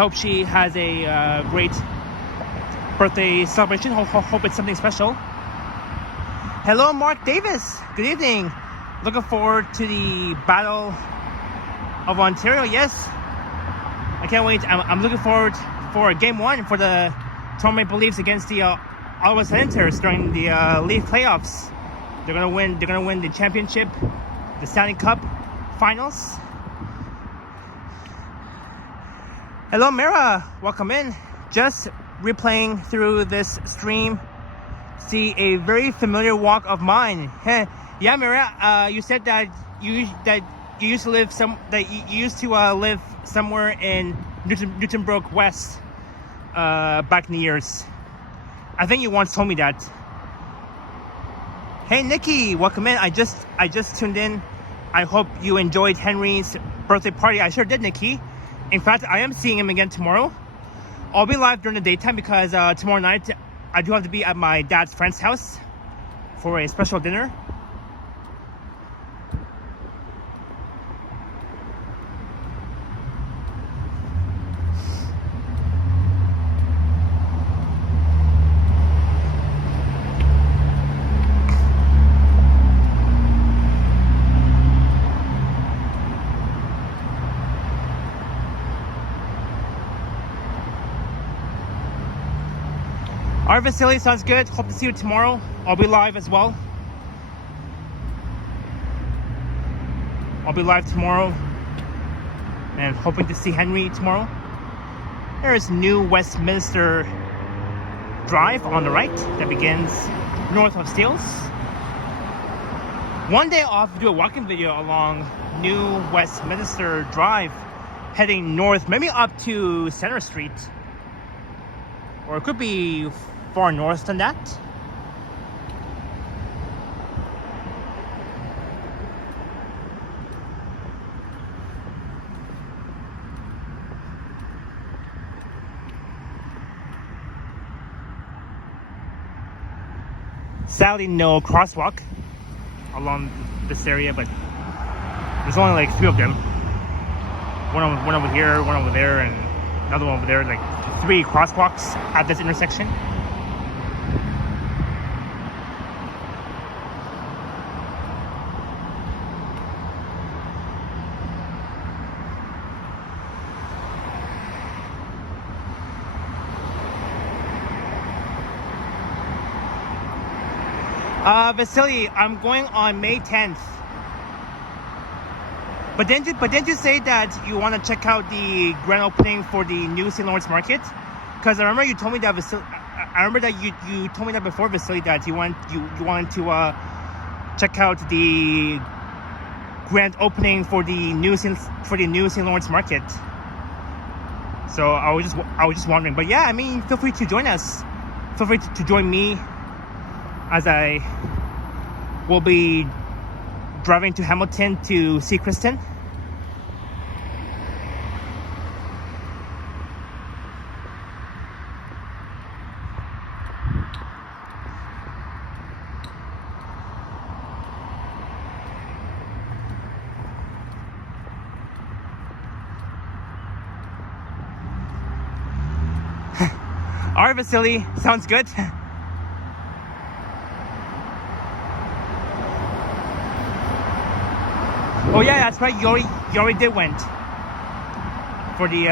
hope she has a great birthday celebration. Hope it's something special. Hello, Mark Davis. Good evening. Looking forward to the Battle of Ontario. Yes, I can't wait. I'm looking forward for Game 1 for the Toronto Maple Leafs against the Ottawa Senators during the Leaf playoffs. They're gonna win. They're gonna win the championship, the Stanley Cup Finals. Hello, Mira. Welcome in. Just replaying through this stream. See a very familiar walk of mine. Yeah, Mira. You said that you used to live live somewhere in Newtonbrook West back in the years. I think you once told me that. Hey, Nikki. Welcome in. I just tuned in. I hope you enjoyed Henry's birthday party. I sure did, Nikki. In fact, I am seeing him again tomorrow. I'll be live during the daytime because tomorrow night I do have to be at my dad's friend's house for a special dinner. Alright, Vasily, sounds good. Hope to see you tomorrow. I'll be live as well. I'll be live tomorrow and hoping to see Henry tomorrow. There's New Westminster Drive on the right that begins north of Steeles. One day I'll have to do a walking video along New Westminster Drive heading north, maybe up to Center Street. Or it could be far north than that. Sadly, no crosswalk along this area, but there's only like 3 of them. One over here, one over there, and another one over there. Like 3 crosswalks at this intersection. Vasily, I'm going on May 10th. But didn't you say that you want to check out the grand opening for the new St. Lawrence Market? Because I remember you told me that I remember that you told me that before, Vasily, that you wanted to check out the grand opening for the new St. Lawrence Market. So I was just wondering. But yeah, I mean, feel free to join us. Feel free to join me as I will be driving to Hamilton to see Kristen. All right, Vasily, sounds good. Oh yeah, that's right. You already did went for the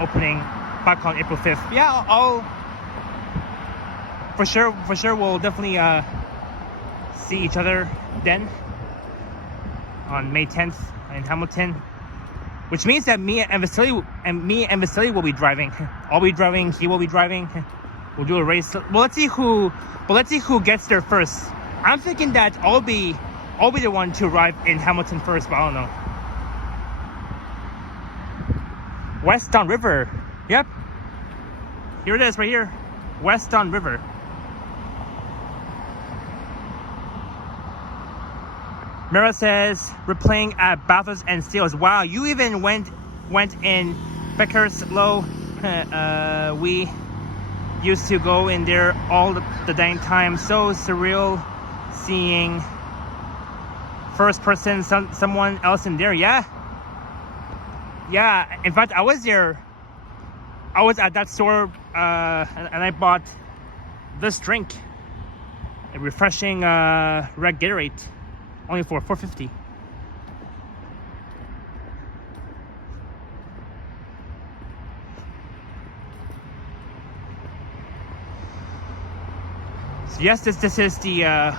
opening back on April 5th. Yeah, I'll for sure we'll definitely see each other then on May 10th in Hamilton, which means that me and Vasily will be driving. I'll be driving. He will be driving. We'll do a race. Well, let's see who gets there first. I'm thinking that I'll be the one to arrive in Hamilton first, but I don't know. West Don River. Yep. Here it is right here. West Don River. Mara says, we're playing at Bathurst and Steeles. Wow, you even went in Becker's Low. We used to go in there all the dang time. So surreal seeing first person someone else in there. Yeah, in fact I was there. I was at that store and I bought this drink, a refreshing red Gatorade, only for $4.50. So yes, this is the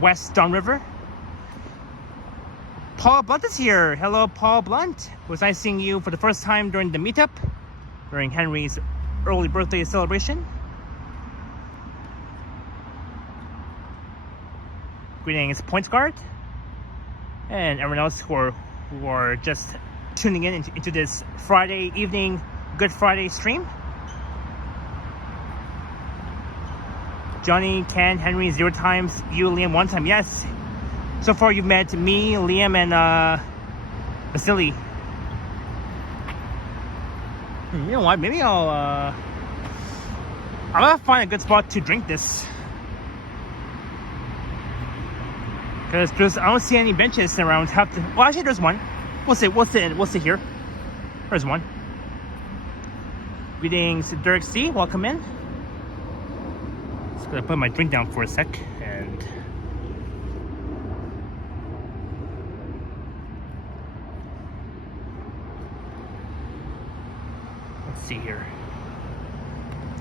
West Don River. Paul Blunt is here. Hello, Paul Blunt. It was nice seeing you for the first time during the meetup, during Henry's early birthday celebration. Greetings, Points Guard, and everyone else who are just tuning into this Friday evening, Good Friday stream. Johnny, Ken, Henry, 0 times. You, Liam, 1 time. Yes. So far, you've met me, Liam, and Vasily. You know what? Maybe I'm gonna find a good spot to drink this, because I don't see any benches around. Well, actually, there's one. We'll sit here. There's one. Greetings, Derek C. Welcome in. Just gonna put my drink down for a sec and. See here.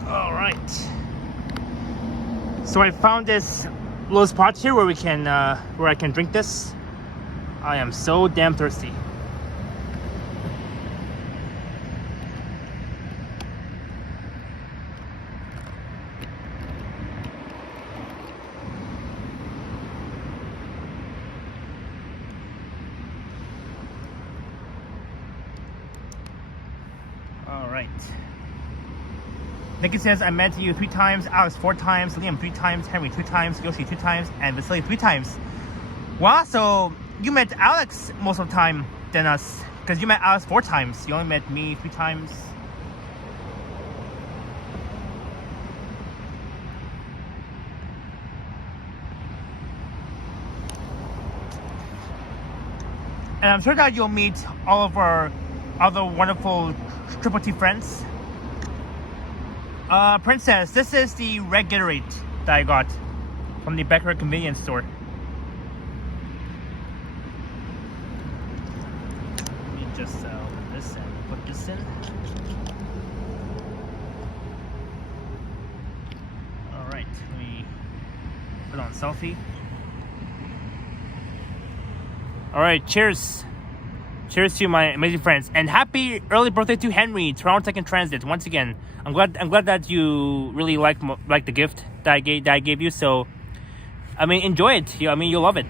All right. So I found this little spot here where I can drink this. I am so damn thirsty. All right. Nikki says, I met you 3 times, Alex 4 times, Liam 3 times, Henry 2 times, Yoshi 2 times, and Vasily 3 times. Wow, so you met Alex most of the time than us. Because you met Alex 4 times. You only met me 3 times. And I'm sure that you'll meet all of our other wonderful Triple T friends. Princess, this is the red Gatorade that I got from the Becker convenience store. Let me just open this and put this in. Alright, let me put on selfie. Alright, cheers. Cheers to my amazing friends. And happy early birthday to Henry, Toronto Tech and Transit. Once again, I'm glad that you really like the gift that I gave you. So, I mean, enjoy it. I mean, you'll love it.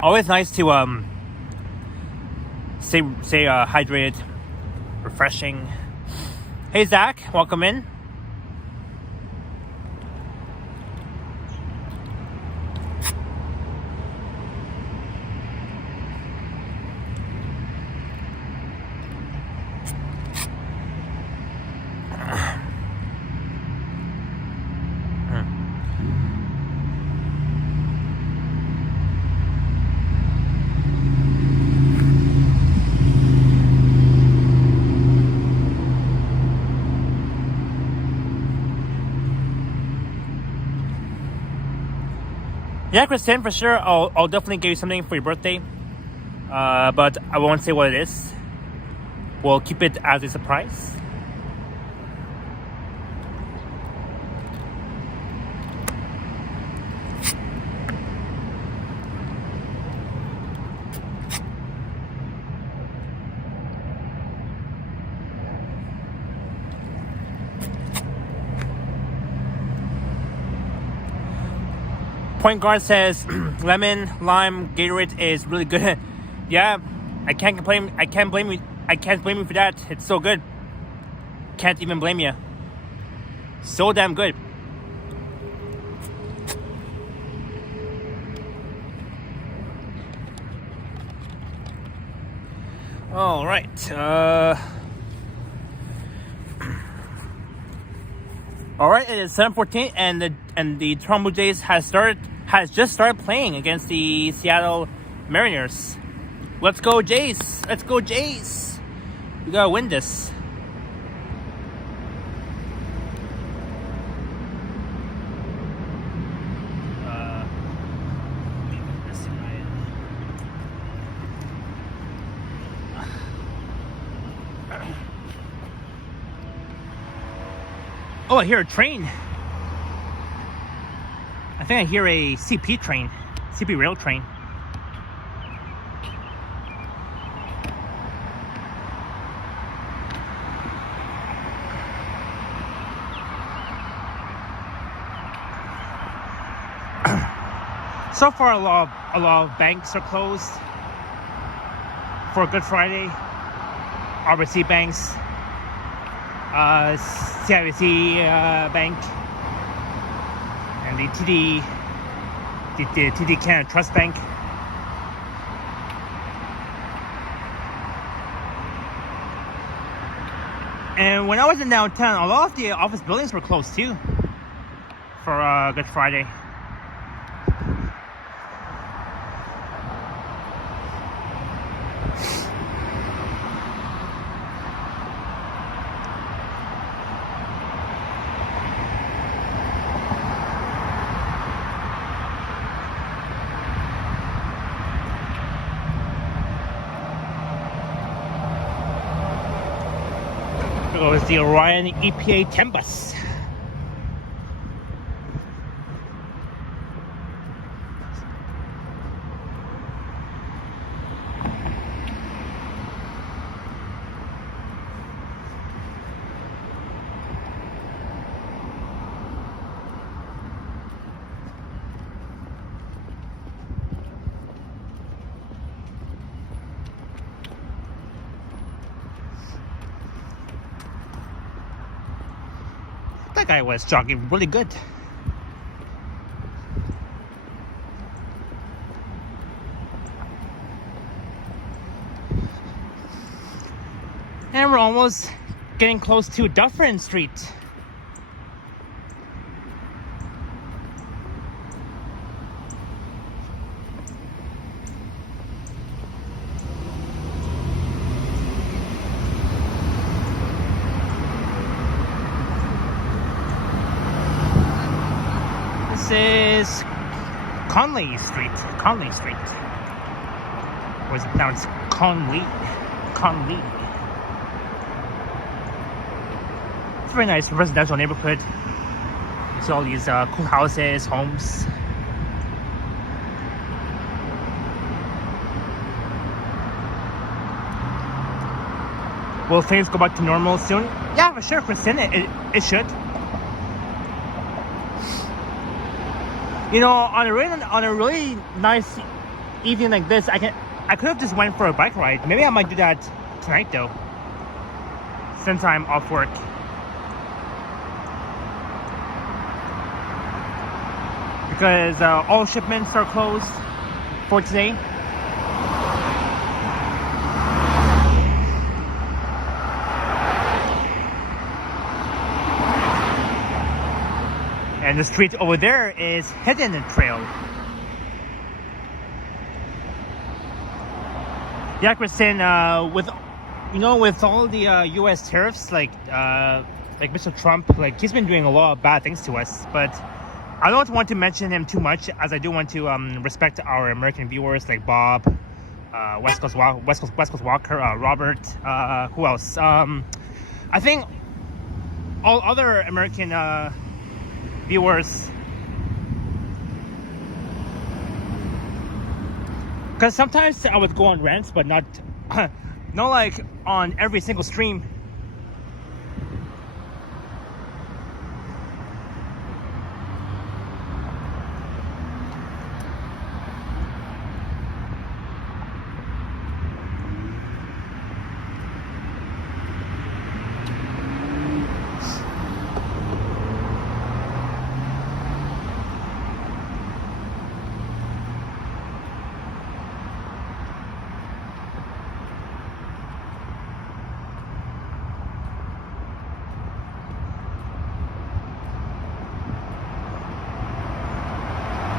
Always nice to stay hydrated, refreshing. Hey Zach, welcome in. Yeah, Kristen, for sure. I'll definitely give you something for your birthday. But I won't say what it is. We'll keep it as a surprise. Point guard says lemon lime Gatorade is really good. Yeah, I can't complain. I can't blame you for that. It's so good. Can't even blame you. So damn good. All right. All right. It is 7:14, and the Toronto Blue Jays has just started playing against the Seattle Mariners. Let's go Jays! Let's go Jays! We gotta win this. Oh, I hear a train. I think I hear a CP train, CP rail train. So far, a lot of banks are closed for Good Friday. RBC banks, CIBC Bank, and the TD Canada Trust Bank. And when I was in downtown, a lot of the office buildings were closed too for Good Friday. It was the Orion EPA 10 bus. like I was jogging really good. And we're almost getting close to Dufferin Street. This is Conley Street. Conley Street. Or is it pronounced Conley? Conley. It's a very nice residential neighborhood. It's all these cool houses, homes. Will things go back to normal soon? Yeah, for sure, Kristen. It should. You know, on a really nice evening like this, I could have just went for a bike ride. Maybe I might do that tonight though, since I'm off work. Because all shipments are closed for today. And the street over there is Hidden Trail. Yeah, Kristen, with all the U.S. tariffs, like Mr. Trump, like he's been doing a lot of bad things to us. But I don't want to mention him too much, as I do want to respect our American viewers, like Bob, West Coast Walker, Robert. Who else? I think all other American viewers, because sometimes I would go on rants, but not like on every single stream.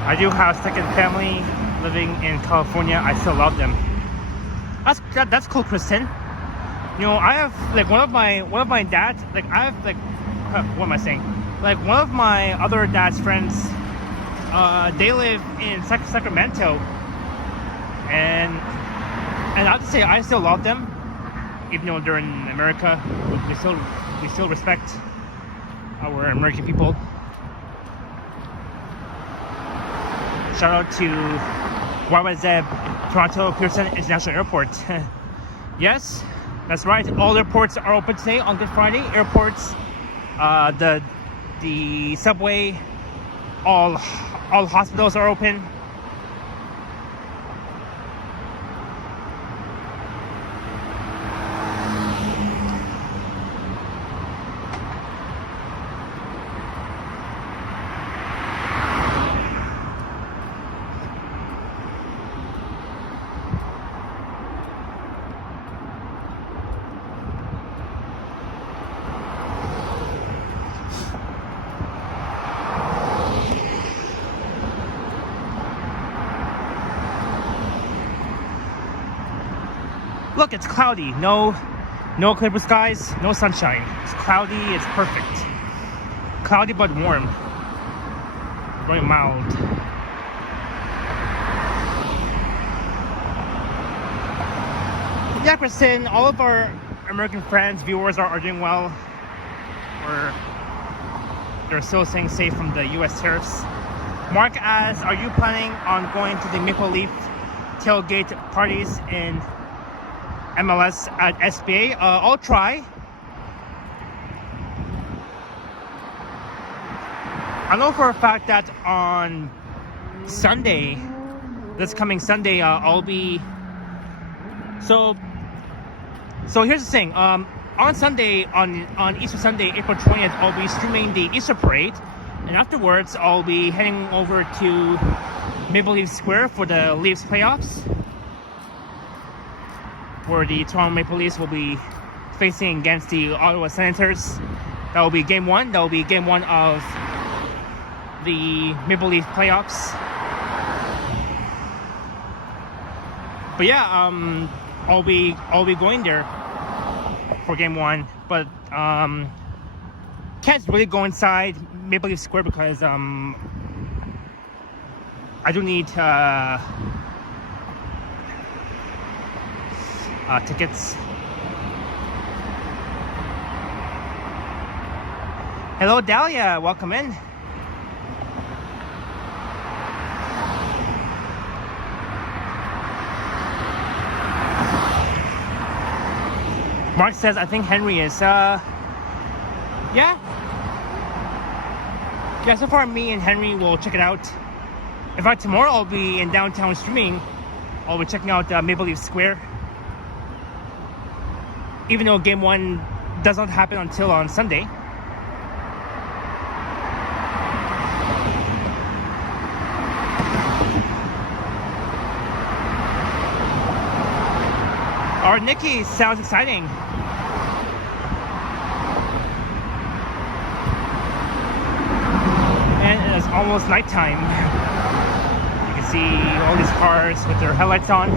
I do have second family living in California. I still love them. That's cool, Kristen. You know, I have like one of my dad's, like I have like what am I saying? Like one of my other dad's friends, they live in Sacramento, and I have to say I still love them, even though they're in America. We still respect our American people. Shout out to YYZ Toronto Pearson International Airport. Yes, that's right. All airports are open today on Good Friday. Airports, the subway, all hospitals are open. Look, it's cloudy. No clear skies, no sunshine. It's cloudy, it's perfect. Cloudy but warm. Very mild. Yeah, Kristen, all of our American friends, viewers are doing well. They're still staying safe from the US tariffs. Mark asks, are you planning on going to the Maple Leaf tailgate parties in MLS at SBA? I'll try. I know for a fact that on Sunday, this coming Sunday, I'll be. So here's the thing. on Sunday, on Easter Sunday, April 20th, I'll be streaming the Easter Parade. And afterwards, I'll be heading over to Maple Leaf Square for the Leafs playoffs, where the Toronto Maple Leafs will be facing against the Ottawa Senators. That will be game one. That will be game one of the Maple Leaf playoffs. But yeah, I'll be going there for game one. But can't really go inside Maple Leaf Square because I do need tickets. Hello, Dahlia. Welcome in. Mark says, I think Henry is, yeah, so far me and Henry will check it out. In fact, tomorrow I'll be in downtown streaming. I'll be checking out Maple Leaf Square. Even though game one does not happen until on Sunday. Our Nikki sounds exciting. And it's almost nighttime. You can see all these cars with their headlights on.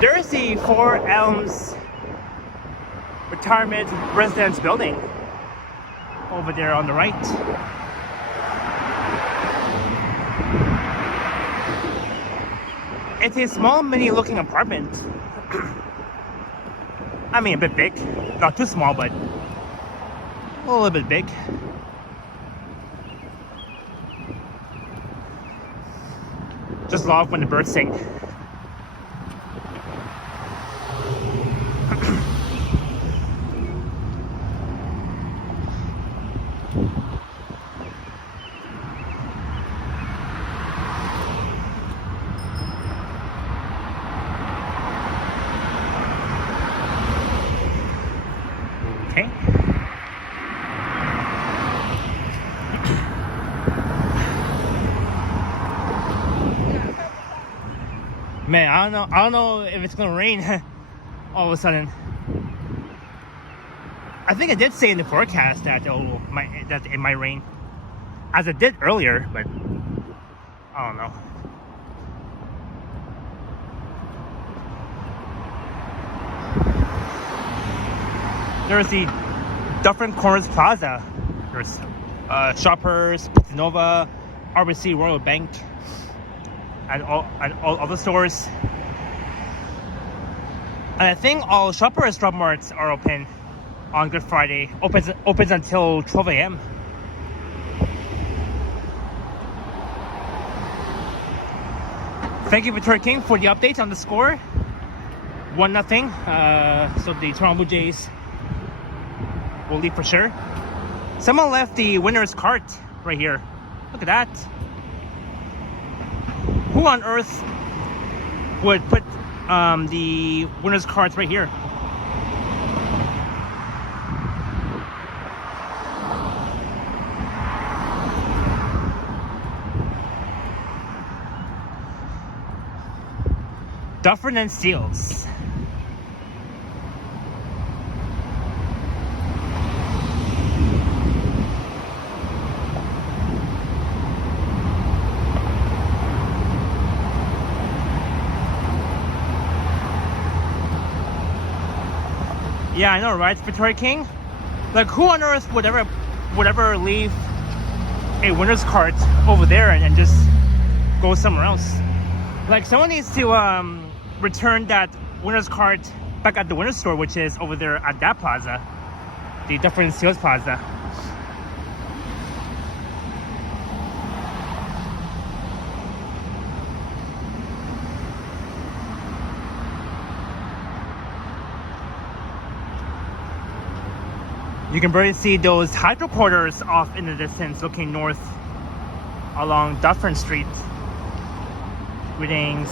There's the Four Elms Retirement Residence building over there on the right. It's a small, mini-looking apartment. I mean, a bit big. Not too small, but a little bit big. Just love when the birds sing. Man, I don't know if it's gonna rain all of a sudden. I think it did say in the forecast that that it might rain, as it did earlier, but I don't know. There's the Dufferin Corners Plaza. There's Shoppers, Pizza Nova, RBC Royal Bank, and all other stores. And I think all Shoppers Drug Marts are open on Good Friday. Opens until 12 a.m. Thank you, Victoria King, for the update on the score. 1-0. So the Toronto Blue Jays will lead for sure. Someone left the winner's cart right here. Look at that. Who on earth would put the winner's cards right here? Yonge and Steeles. Yeah, I know, right, Victoria King? Like, who on earth would ever leave a winner's cart over there and just go somewhere else? Like, someone needs to return that winner's cart back at the winner's store, which is over there at that plaza, the Dufferin and Steeles Plaza. You can barely see those hydro quarters off in the distance looking north along Dufferin Street. Greetings.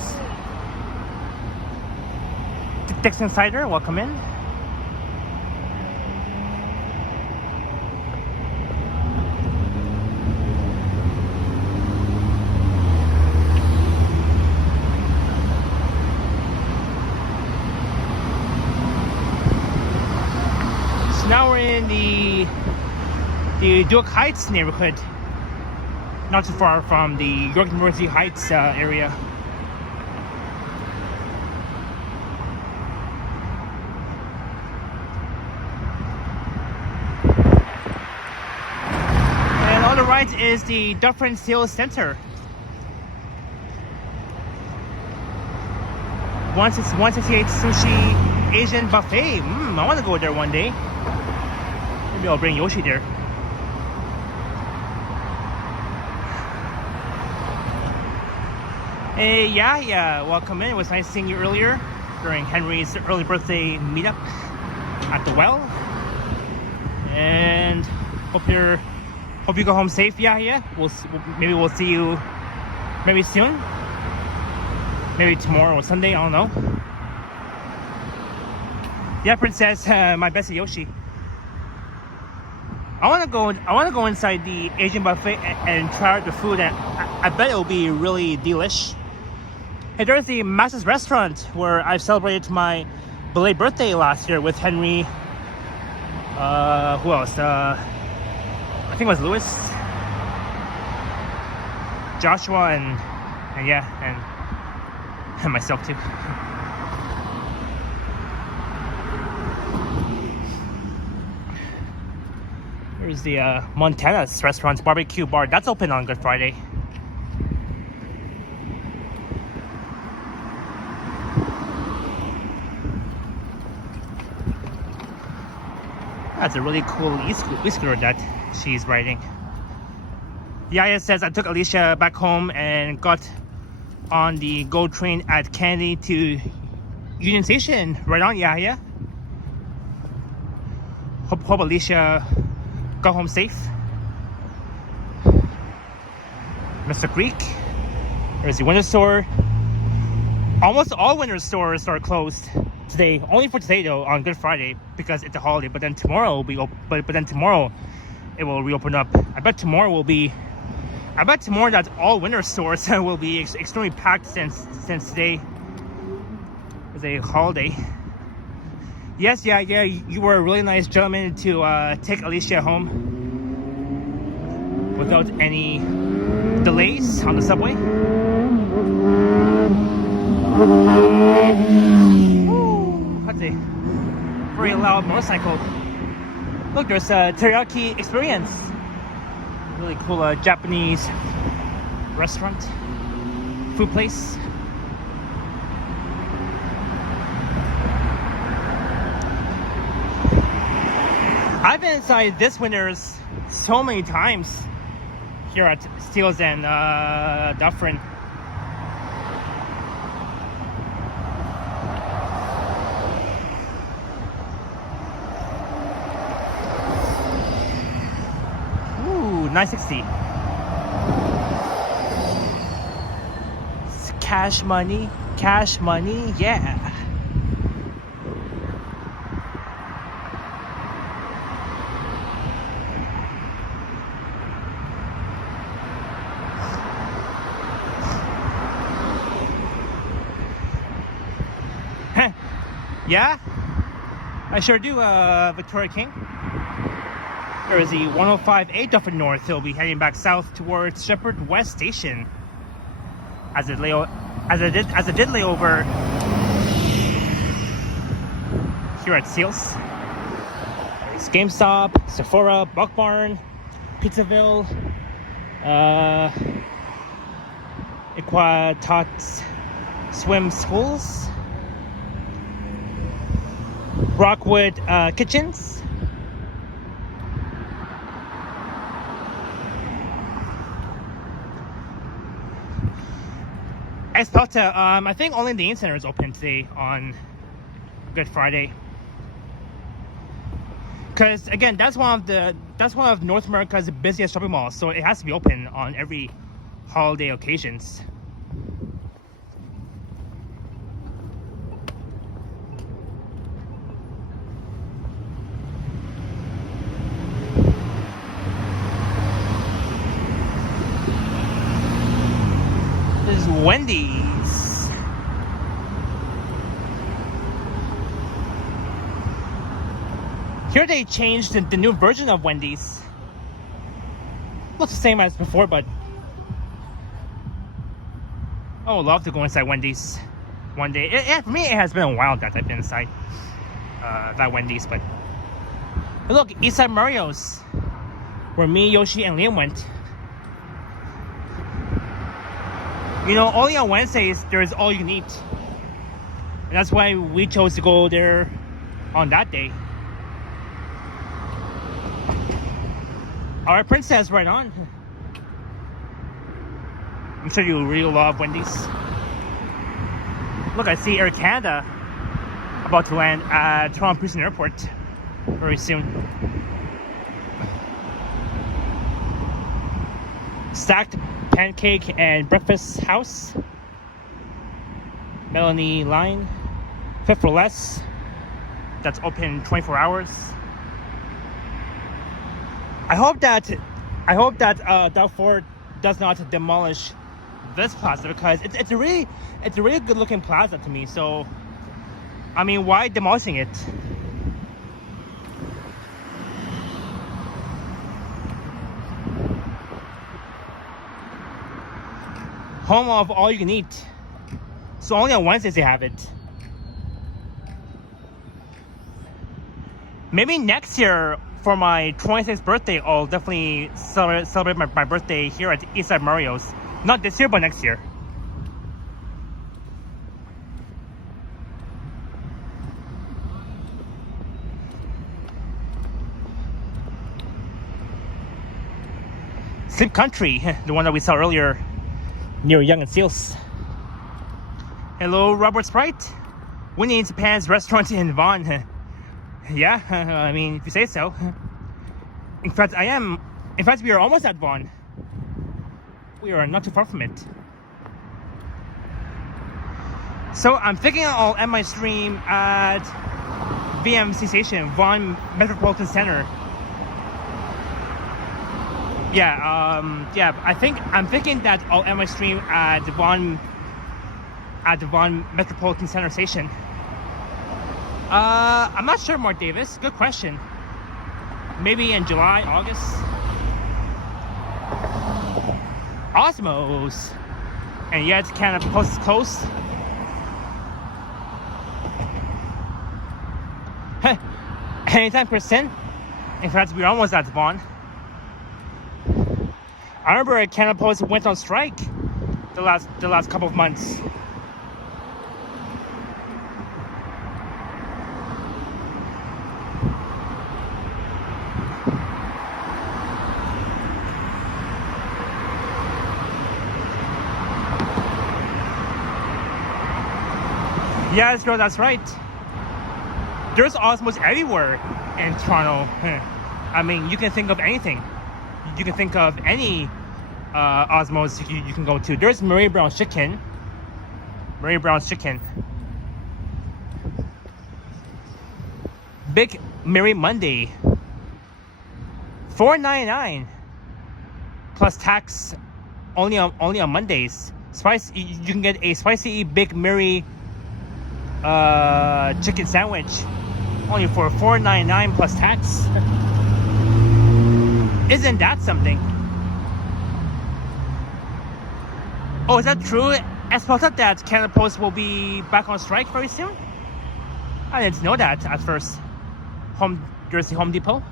Dixon Cider, welcome in. So now we're in the Duke Heights neighborhood, not too far from the York University Heights area. And on the right is the Dufferin Sales Center. 168 Sushi Asian Buffet. I want to go there one day. Maybe I'll bring Yoshi there. Hey, yeah, welcome in. It was nice seeing you earlier during Henry's early birthday meetup at the well. And hope you go home safe. Yeah. Maybe we'll see you maybe soon. Maybe tomorrow or Sunday, I don't know. Yeah, Princess, my bestie Yoshi. I wanna go inside the Asian buffet and try out the food, and I bet it'll be really delish. Hey, there's the Massa's restaurant where I celebrated my belated birthday last year with Henry. Who else? I think it was Lewis, Joshua, and myself too. Here's the Montana's Restaurant's barbecue bar. That's open on Good Friday. That's a really cool e-scooter that she's riding. Yaya says I took Alicia back home and got on the GO train at Kennedy to Union Station. Right on, Yaya. Hope Alicia got home safe. Mr. Greek. There's the winter store. Almost all winter stores are closed today. Only for today though, on Good Friday, because it's a holiday. But then tomorrow will be but then tomorrow it will reopen up. I bet tomorrow that all winter stores will be extremely packed since today is a holiday. Yes, yeah, you were a really nice gentleman to take Alicia home without any delays on the subway. Ooh, that's a very loud motorcycle. Look, there's a Teriyaki Experience. Really cool Japanese restaurant, food place. I've been inside this Winners so many times here at Steeles and Dufferin. Ooh, 960. It's cash money, yeah. Yeah, I sure do, Victoria King. There is the 105A Dufferin North. He'll be heading back south towards Shepherd West Station, as it did layover here at Steeles. There's GameStop, Sephora, Buck Barn, Pizzaville, Equatot Swim Schools, Rockwood Kitchens, Espelta. I think only the Indian Center is open today on Good Friday, because again, that's one of North America's busiest shopping malls, so it has to be open on every holiday occasions. Wendy's. Here they changed the new version of Wendy's. Looks the same as before, but I would love to go inside Wendy's one day. For me, it has been a while that I've been inside that Wendy's. But look, Eastside Mario's, where me, Yoshi, and Liam went. You know, only on Wednesdays there's all you can eat, and that's why we chose to go there on that day. Alright, Princess, right on. I'm sure you really love Wendy's. Look, I see Air Canada about to land at Toronto Pearson Airport very soon. Stacked Pancake and Breakfast House. Melanie Line. Fit for Less. That's open 24 hours. I hope that Dow Ford does not demolish this plaza, because it's a really good looking plaza to me. So I mean, why demolishing it? Home of all you can eat. So only on Wednesdays they have it. Maybe next year for my 26th birthday, I'll definitely celebrate my birthday here at Eastside Mario's. Not this year, but next year. Sleep Country, the one that we saw earlier near Yonge and Steeles. Hello, Robert Sprite. Winnie in Japan's restaurant in Vaughan. Yeah, I mean, if you say so. In fact, we are almost at Vaughan. We are not too far from it. So I'm thinking I'll end my stream at VMC Station, Vaughan Metropolitan Center. I'm thinking that I'll end my stream at the Vaughan Metropolitan Center Station. I'm not sure, Mark Davis. Good question. Maybe in July, August. Osmos. And yet Canada Post is close. Anytime, Kristen. In fact, we're almost at Vaughan. I remember Canada Post went on strike the last couple of months. Yes, girl, that's right. There's Osmos everywhere in Toronto. I mean, you can think of anything. You can think of any Osmos you can go to. There's Murray Brown's Chicken. Big Mary Monday. $4.99 plus tax. Only on Mondays. Spicy. You can get a spicy Big Mary chicken sandwich only for $4.99 plus tax. Isn't that something? Oh, is that true? I thought that Canada Post will be back on strike very soon. I didn't know that at first. There's the Home Depot.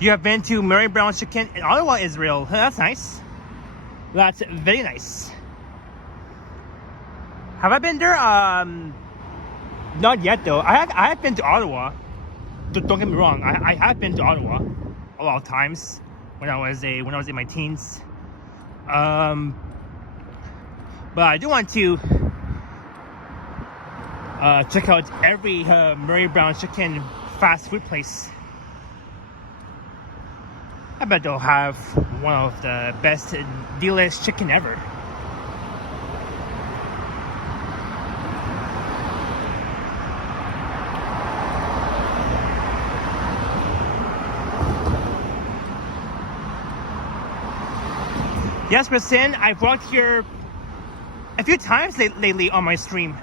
You have been to Mary Brown's Chicken in Ottawa, Israel. That's nice. That's very nice. Have I been there? Not yet though. I have been to Ottawa. Don't get me wrong. I have been to Ottawa a lot of times when I was in my teens. But I do want to check out every Mary Brown's Chicken fast food place. I bet they'll have one of the best delish chicken ever. Yes, Kristen, I've walked here a few times lately on my stream.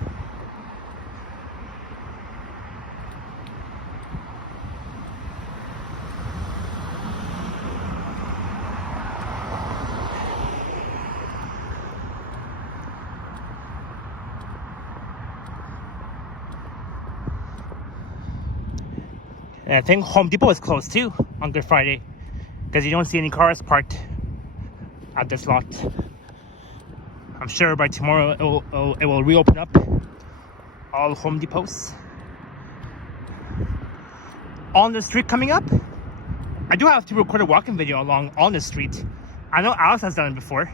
And I think Home Depot is closed too on Good Friday because you don't see any cars parked at this lot. I'm sure by tomorrow it will reopen up all Home Depots. On the street coming up, I do have to record a walking video along on the street. I know Alex has done it before.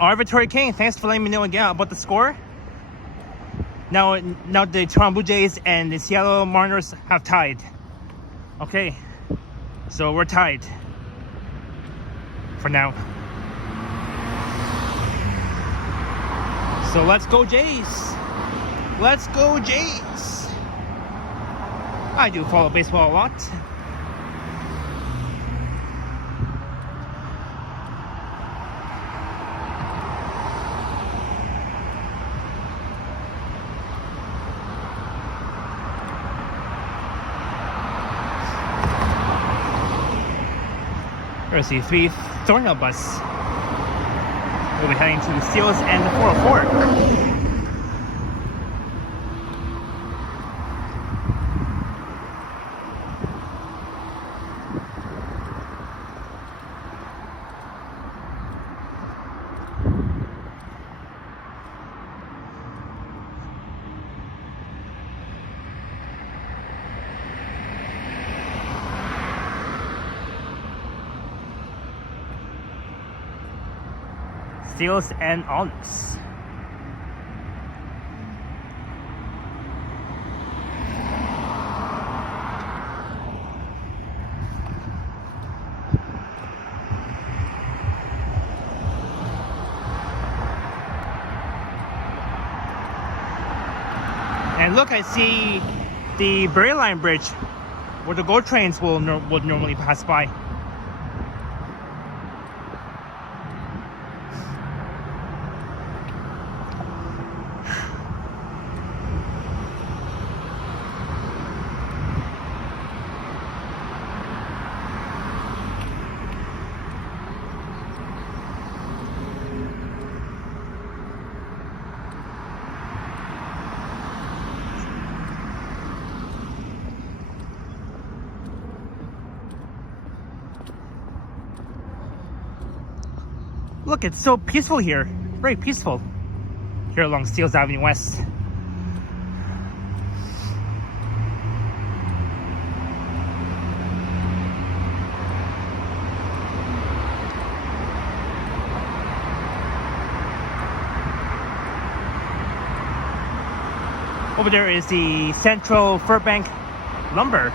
Alright, Victoria King, thanks for letting me know again about the score. Now the Toronto Blue Jays and the Seattle Mariners have tied. Okay, so we're tied for now. So let's go Jays! Let's go Jays! I do follow baseball a lot. There's the 3 Thornhill bus. We'll be heading to the Steeles and the 404. Steeles and Onyx. And look, I see the Berry Line Bridge where the GO trains would normally pass by. Look, it's so peaceful here. Very peaceful here along Steeles Avenue West. Over there is the Central Fairbank Lumber.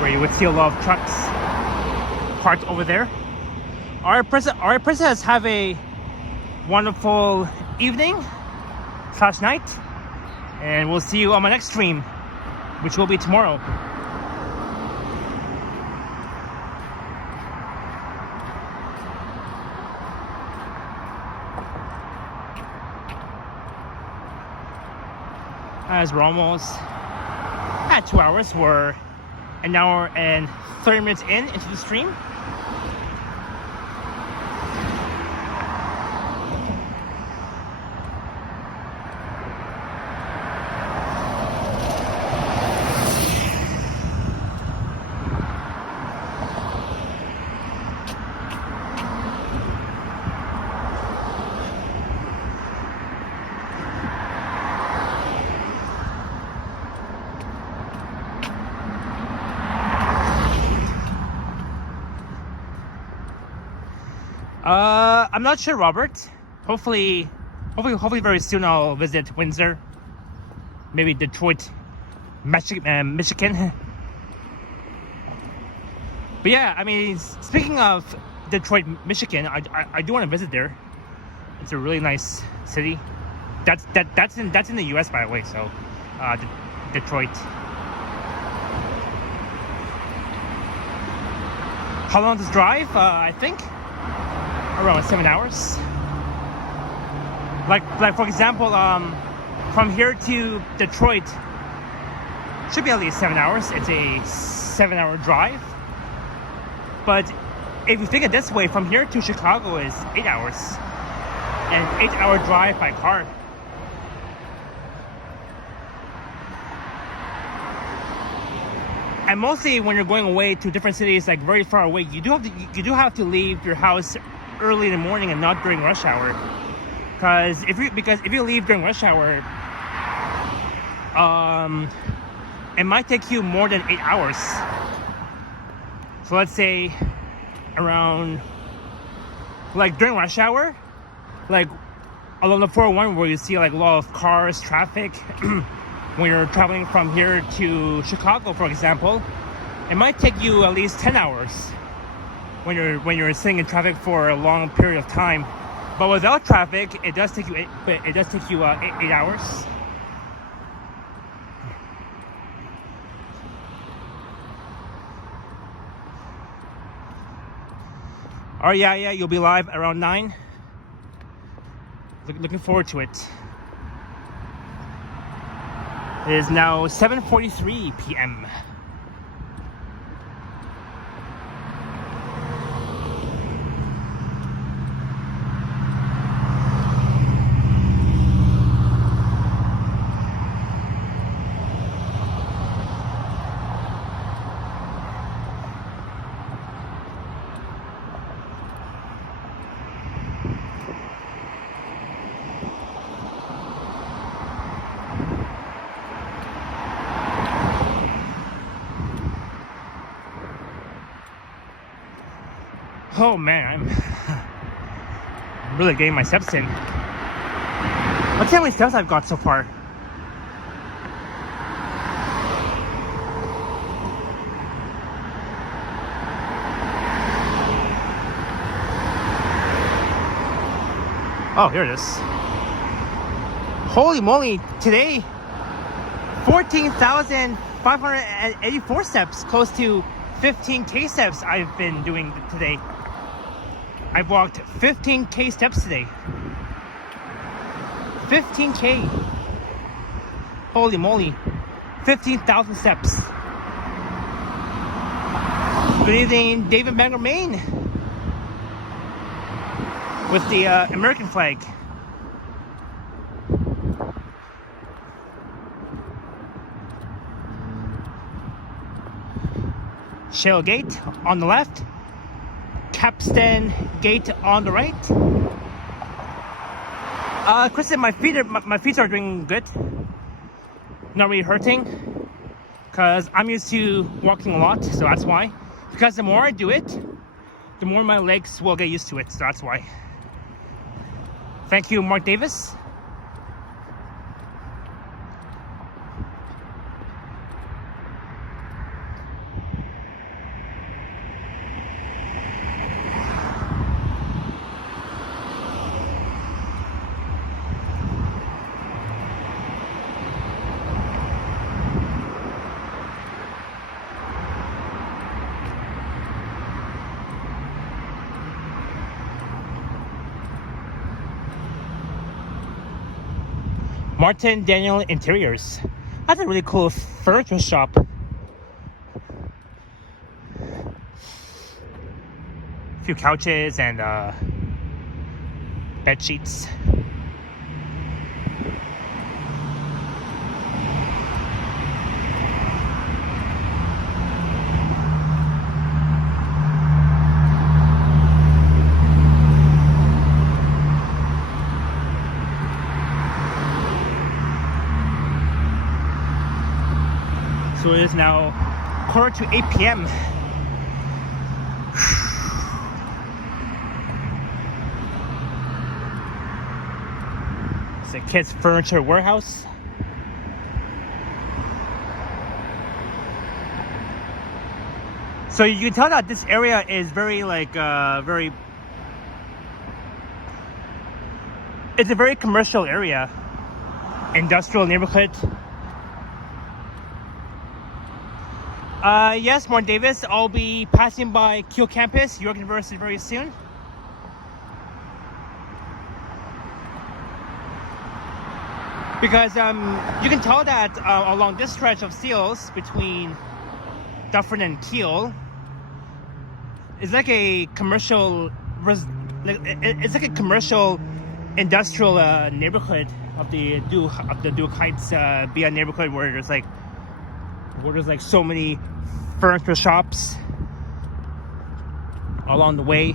Where you would see a lot of trucks parked over there. Our princess have a wonderful evening / night, and we'll see you on my next stream, which will be tomorrow. As we're almost at 2 hours, we're an hour and 30 minutes into the stream. I'm not sure, Robert. Hopefully very soon I'll visit Windsor. Maybe Detroit, Michigan. But yeah, I mean, speaking of Detroit, Michigan, I do want to visit there. It's a really nice city. That's in the U.S. by the way. So, Detroit. How long does this drive? I think around 7 hours. Like for example, from here to Detroit should be at least 7 hours. It's a 7-hour drive. But if you think it this way, from here to Chicago is 8 hours. An 8-hour drive by car. And mostly when you're going away to different cities, like very far away, you do have to leave your house early in the morning and not during rush hour. Because if you leave during rush hour, it might take you more than 8 hours. So let's say around, like during rush hour, like along the 401 where you see like a lot of cars, traffic, when you're traveling from here to Chicago, for example, it might take you at least 10 hours when you're sitting in traffic for a long period of time. But without traffic, it does take you 8 hours. Oh yeah, you'll be live around 9. Looking forward to it. It is now 7:43 p.m. Oh man, I'm really getting my steps in. Let's see how many steps I've got so far. Oh, here it is. Holy moly, today 14,584 steps, close to 15K steps I've been doing today. I've walked 15K steps today. 15K. Holy moly. 15,000 steps. Good evening, David Bangor, Maine. With the American flag. Shale Gate on the left. Capstan Gate on the right. Kristen, my feet are doing good. Not really hurting. Cause I'm used to walking a lot, so that's why. Because the more I do it, the more my legs will get used to it, so that's why. Thank you, Mark Davis. Martin Daniel Interiors. That's a really cool furniture shop. A few couches and bed sheets. So it is now 7:45 p.m. It's a kids' furniture warehouse. So you can tell that this area is very It's a very commercial area, industrial neighborhood. Yes, Morton Davis. I'll be passing by Keele campus, York University, very soon. Because you can tell that along this stretch of Steeles between Dufferin and Keele, it's like a commercial, it's like a commercial industrial neighborhood of the Duke Heights be a neighborhood where there's like so many furniture shops along the way,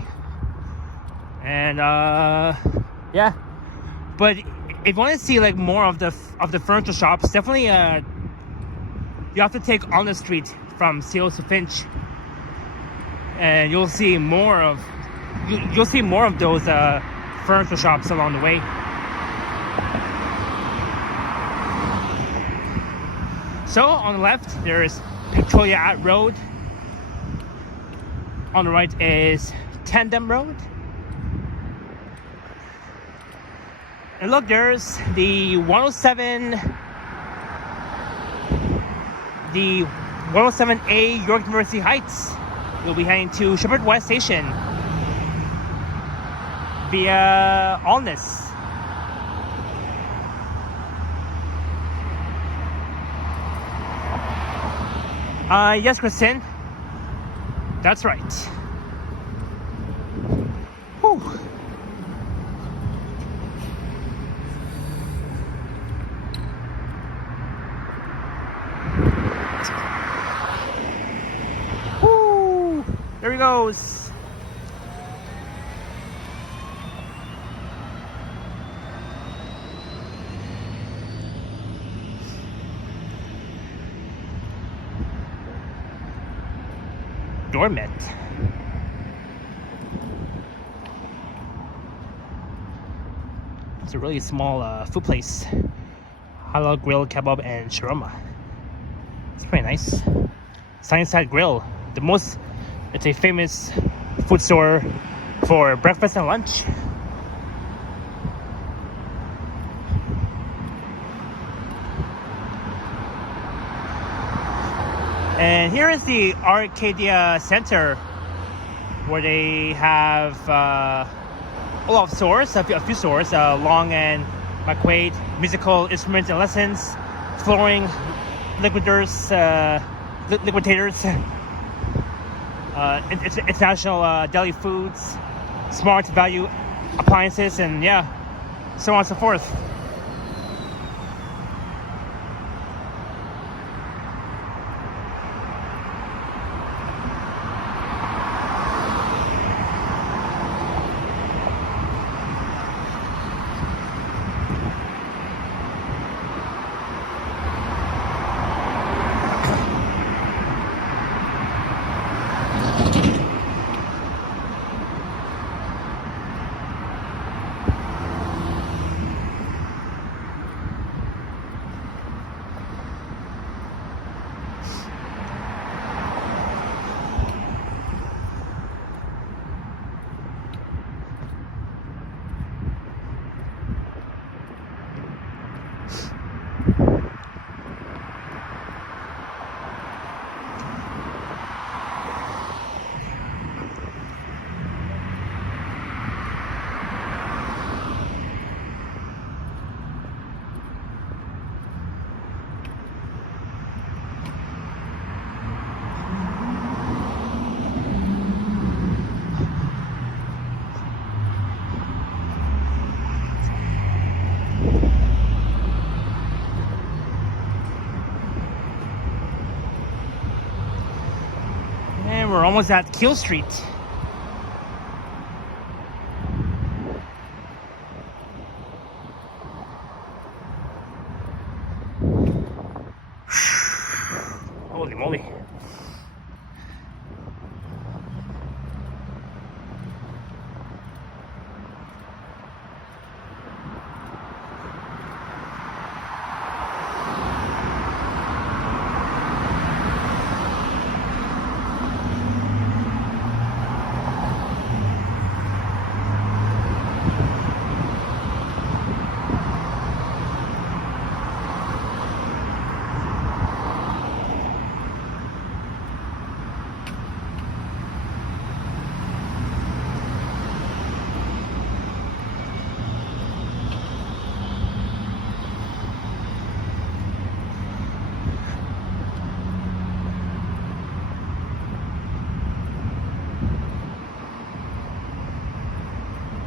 and yeah. But if you want to see like more of the furniture shops, definitely you have to take on the street from Steeles to Finch, and you'll see more of those furniture shops along the way. So on the left there is Victoria Road. On the right is Tandem Road. And look, there's the 107A York University Heights. You'll be heading to Shepherd West Station via Alness. Yes, Kristen. That's right. Whew. Woo! There he goes. Dormant. It's a really small food place. Halal grill, kebab, and shawarma. It's pretty nice. Sunnyside Grill, it's a famous food store for breakfast and lunch. And here is the Arcadia Center, where they have a lot of stores, a few stores, Long and McQuaid, musical instruments and lessons, flooring, liquidators, international deli foods, smart value appliances, and yeah, so on and so forth. And we're almost at Keele Street. Holy moly.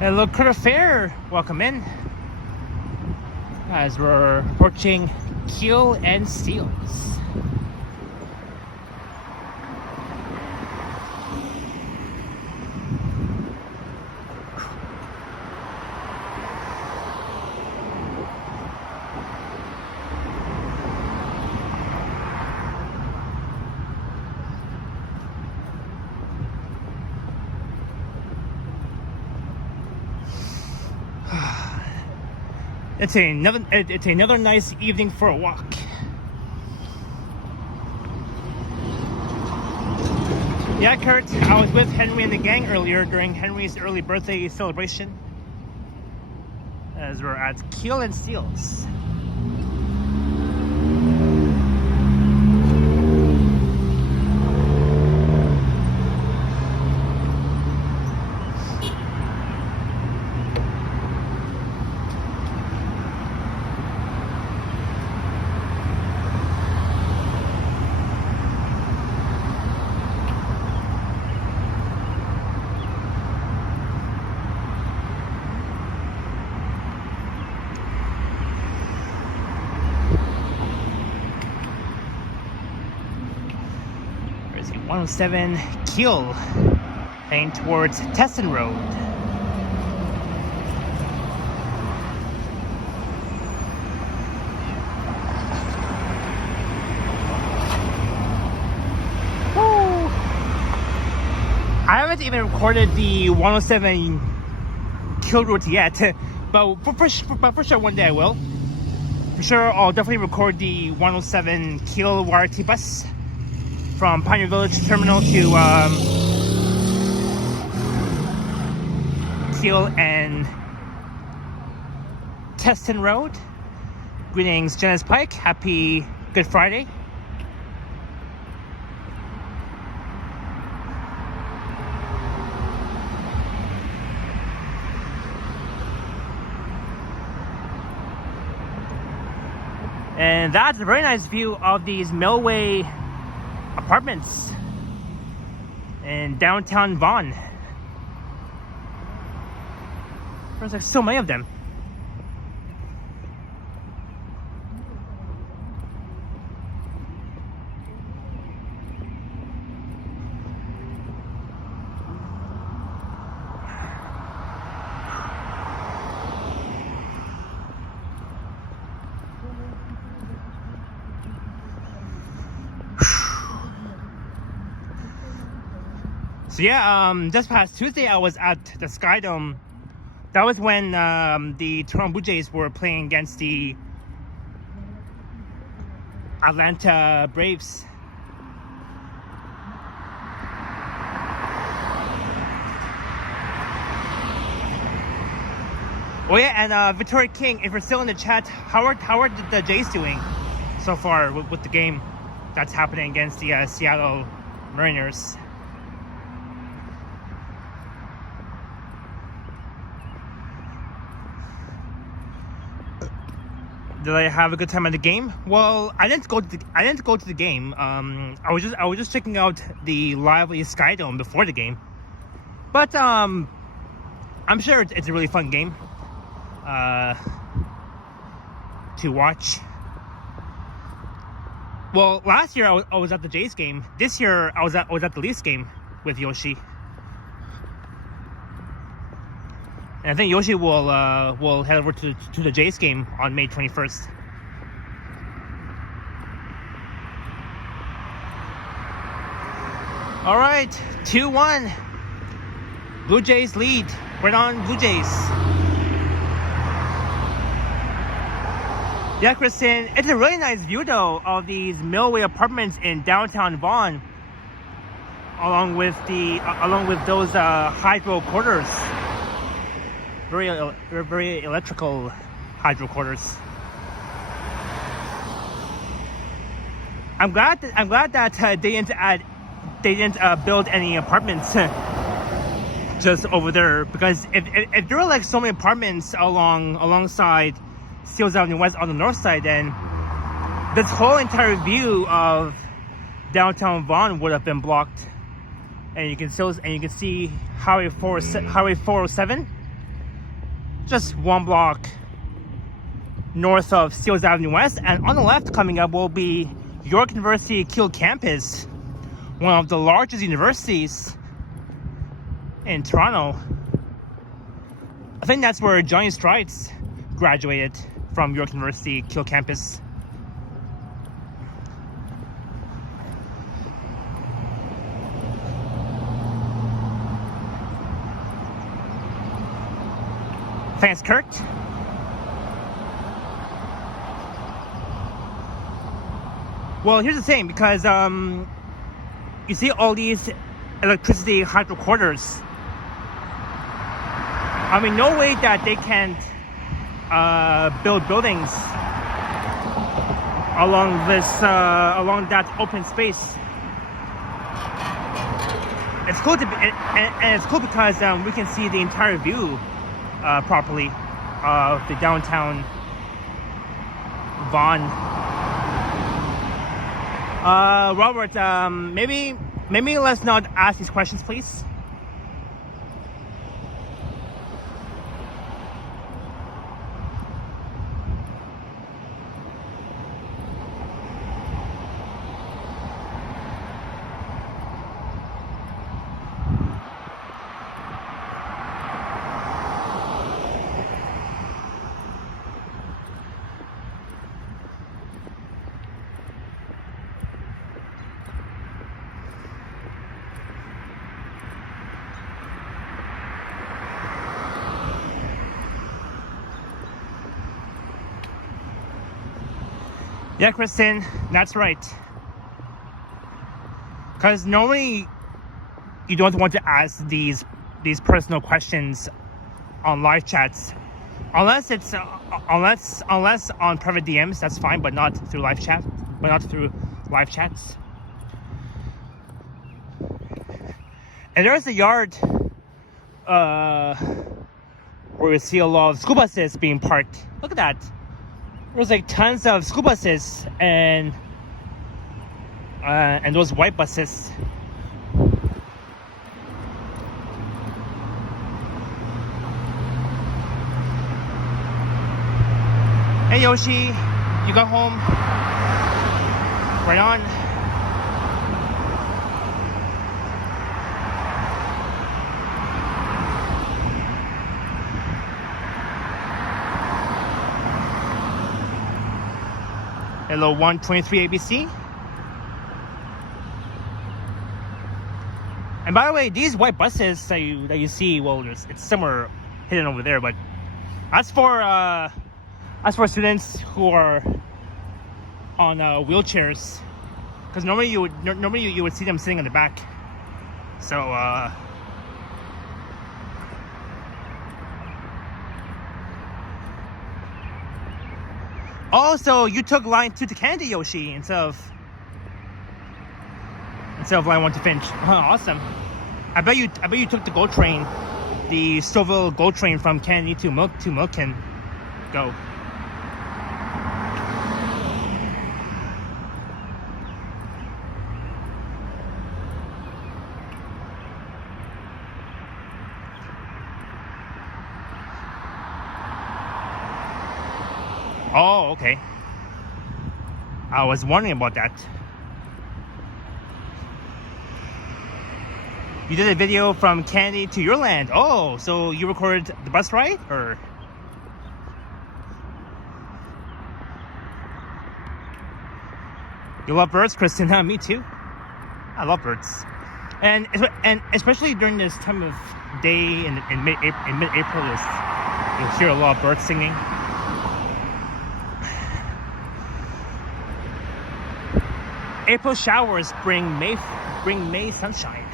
Hello, Critter Fair. Welcome in. As we're approaching Yonge and Steeles. It's another nice evening for a walk. Yeah, Kurt, I was with Henry and the gang earlier during Henry's early birthday celebration. As we're at Yonge and Steeles. Where's it? 107 Yonge, heading towards Teston Road. I haven't even recorded the 107 Yonge route yet, but for sure one day I will. For sure, I'll definitely record the 107 Yonge YRT bus from Pioneer Village Terminal to Yonge and Teston Road. Greetings, Janice Pike. Happy Good Friday. And that's a very nice view of these Millway apartments in downtown Vaughan. There's like so many of them. So yeah, just past Tuesday I was at the Sky Dome. That was when the Toronto Blue Jays were playing against the Atlanta Braves. Oh yeah, and Victoria King, if you're still in the chat, how are the Jays doing so far with the game that's happening against the Seattle Mariners? Did I have a good time at the game? Well, I didn't go to the game. I was just checking out the lively Sky Dome before the game. But I'm sure it's a really fun game to watch. Well, last year I was at the Jays game. This year I was at the Leafs game with Yoshi. And I think Yoshi will head over to the Jays game on May 21st. All right, 2-1. Blue Jays lead. Right on, Blue Jays. Yeah, Kristen, it's a really nice view though of these Millway apartments in downtown Vaughan, along with those hydro quarters. Very electrical hydro quarters. I'm glad that they didn't build any apartments just over there, because if there were like so many apartments alongside Steeles Avenue West on the north side, then this whole entire view of downtown Vaughan would have been blocked, and you can see Highway 407 just one block north of Steeles Avenue West. And on the left coming up will be York University Keele campus, one of the largest universities in Toronto. I think that's where Johnny Strides graduated, from York University Keele campus. Thanks, Kurt. Well, here's the thing, because you see all these electricity hydrocorders. I mean, no way that they can't build buildings along along that open space. It's cool and it's cool because we can see the entire view properly of the downtown Vaughan. Robert, maybe let's not ask these questions, please. Yeah, Kristen, that's right. Because normally you don't want to ask these personal questions on live chats, unless it's unless on private DMs. That's fine, but not through live chat. But not through live chats. And there's a yard where we see a lot of school buses being parked. Look at that. There's like tons of school buses and those white buses. Hey Yoshi, you got home? Right on. Hello, 123 ABC. And by the way, these white buses that you see, well, it's somewhere hidden over there, but that's for students who are on wheelchairs, because normally you would see them sitting in the back. So so you took line 2 to Canada, Yoshi, instead of line 1 to Finch. Awesome. I bet you took the GO train, the Stouffville GO train from Kennedy to Milton. Go. Oh, okay. I was wondering about that. You did a video from Kennedy to your land. Oh, so you recorded the bus ride, or? You love birds, Kristen? Me too. I love birds, and especially during this time of day in mid-April, you'll hear a lot of birds singing. April showers bring May sunshine.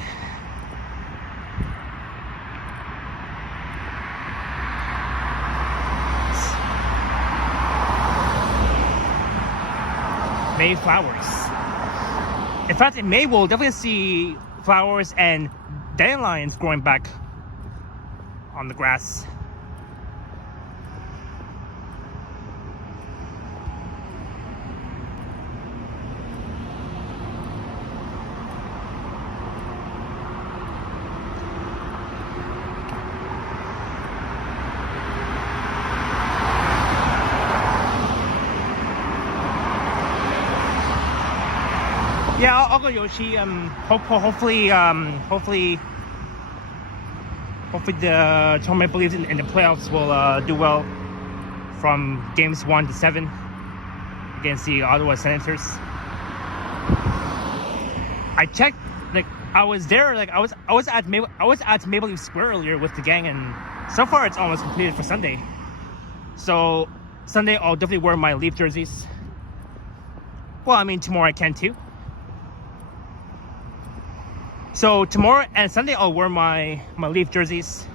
May flowers. In fact, in May we'll definitely see flowers and dandelions growing back on the grass. Yeah, I'll go Yoshi. Hopefully the Toronto Maple Leafs in the playoffs will do well from games 1 to 7 against the Ottawa Senators. I checked, like I was there, like I was at Maple Leaf Square earlier with the gang, and so far it's almost completed for Sunday. So Sunday I'll definitely wear my Leaf jerseys. Well, I mean tomorrow I can too. So tomorrow and Sunday I'll wear my Leaf jerseys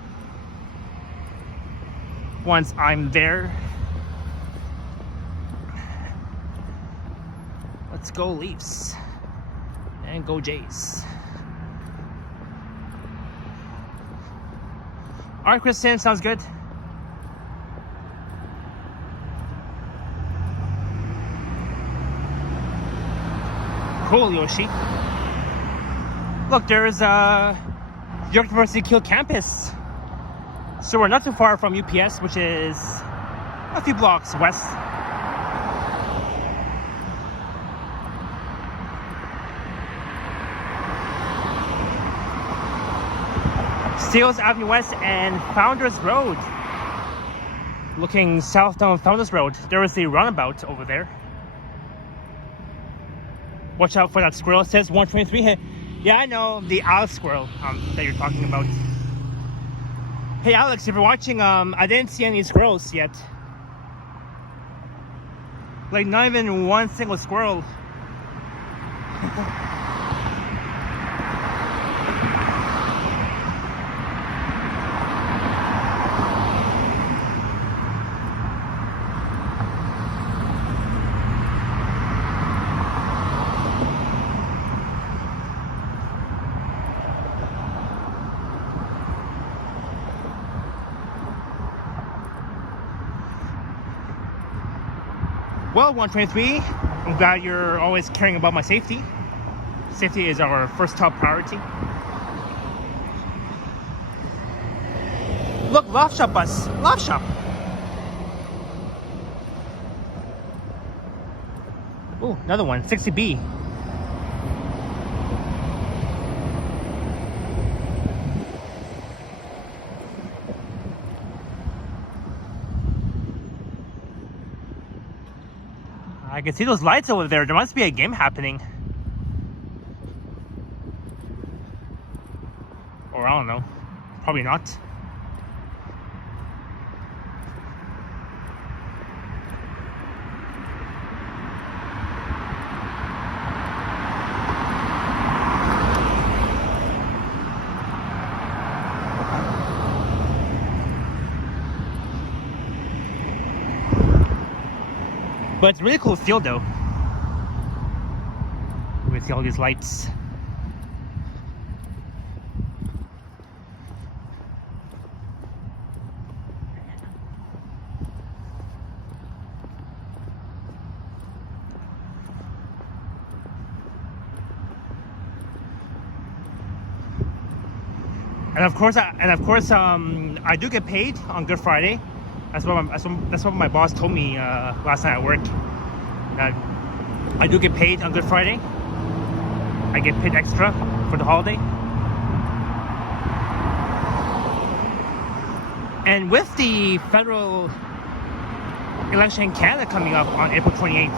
once I'm there. Let's go Leafs and go Jays. All right, Kristen, sounds good. Cool, Yoshi. Look, there's York University Kiel campus. So we're not too far from UPS, which is a few blocks west. Steeles Avenue West and Founders Road. Looking south down Founders Road, there is the roundabout over there. Watch out for that squirrel. It says 123. Yeah, I know, the Alex squirrel that you're talking about. Hey Alex, if you're watching, I didn't see any squirrels yet. Like not even one single squirrel. Well, 123, I'm glad you're always caring about my safety. Safety is our first top priority. Look, Loft Shop bus. Loft Shop. Oh, another one, 60B. I can see those lights over there. There must be a game happening. Or I don't know. Probably not. But it's really cool field though. We see all these lights. And of course, I do get paid on Good Friday. That's what my boss told me last night at work. That I do get paid on Good Friday. I get paid extra for the holiday. And with the federal election in Canada coming up on April 28th,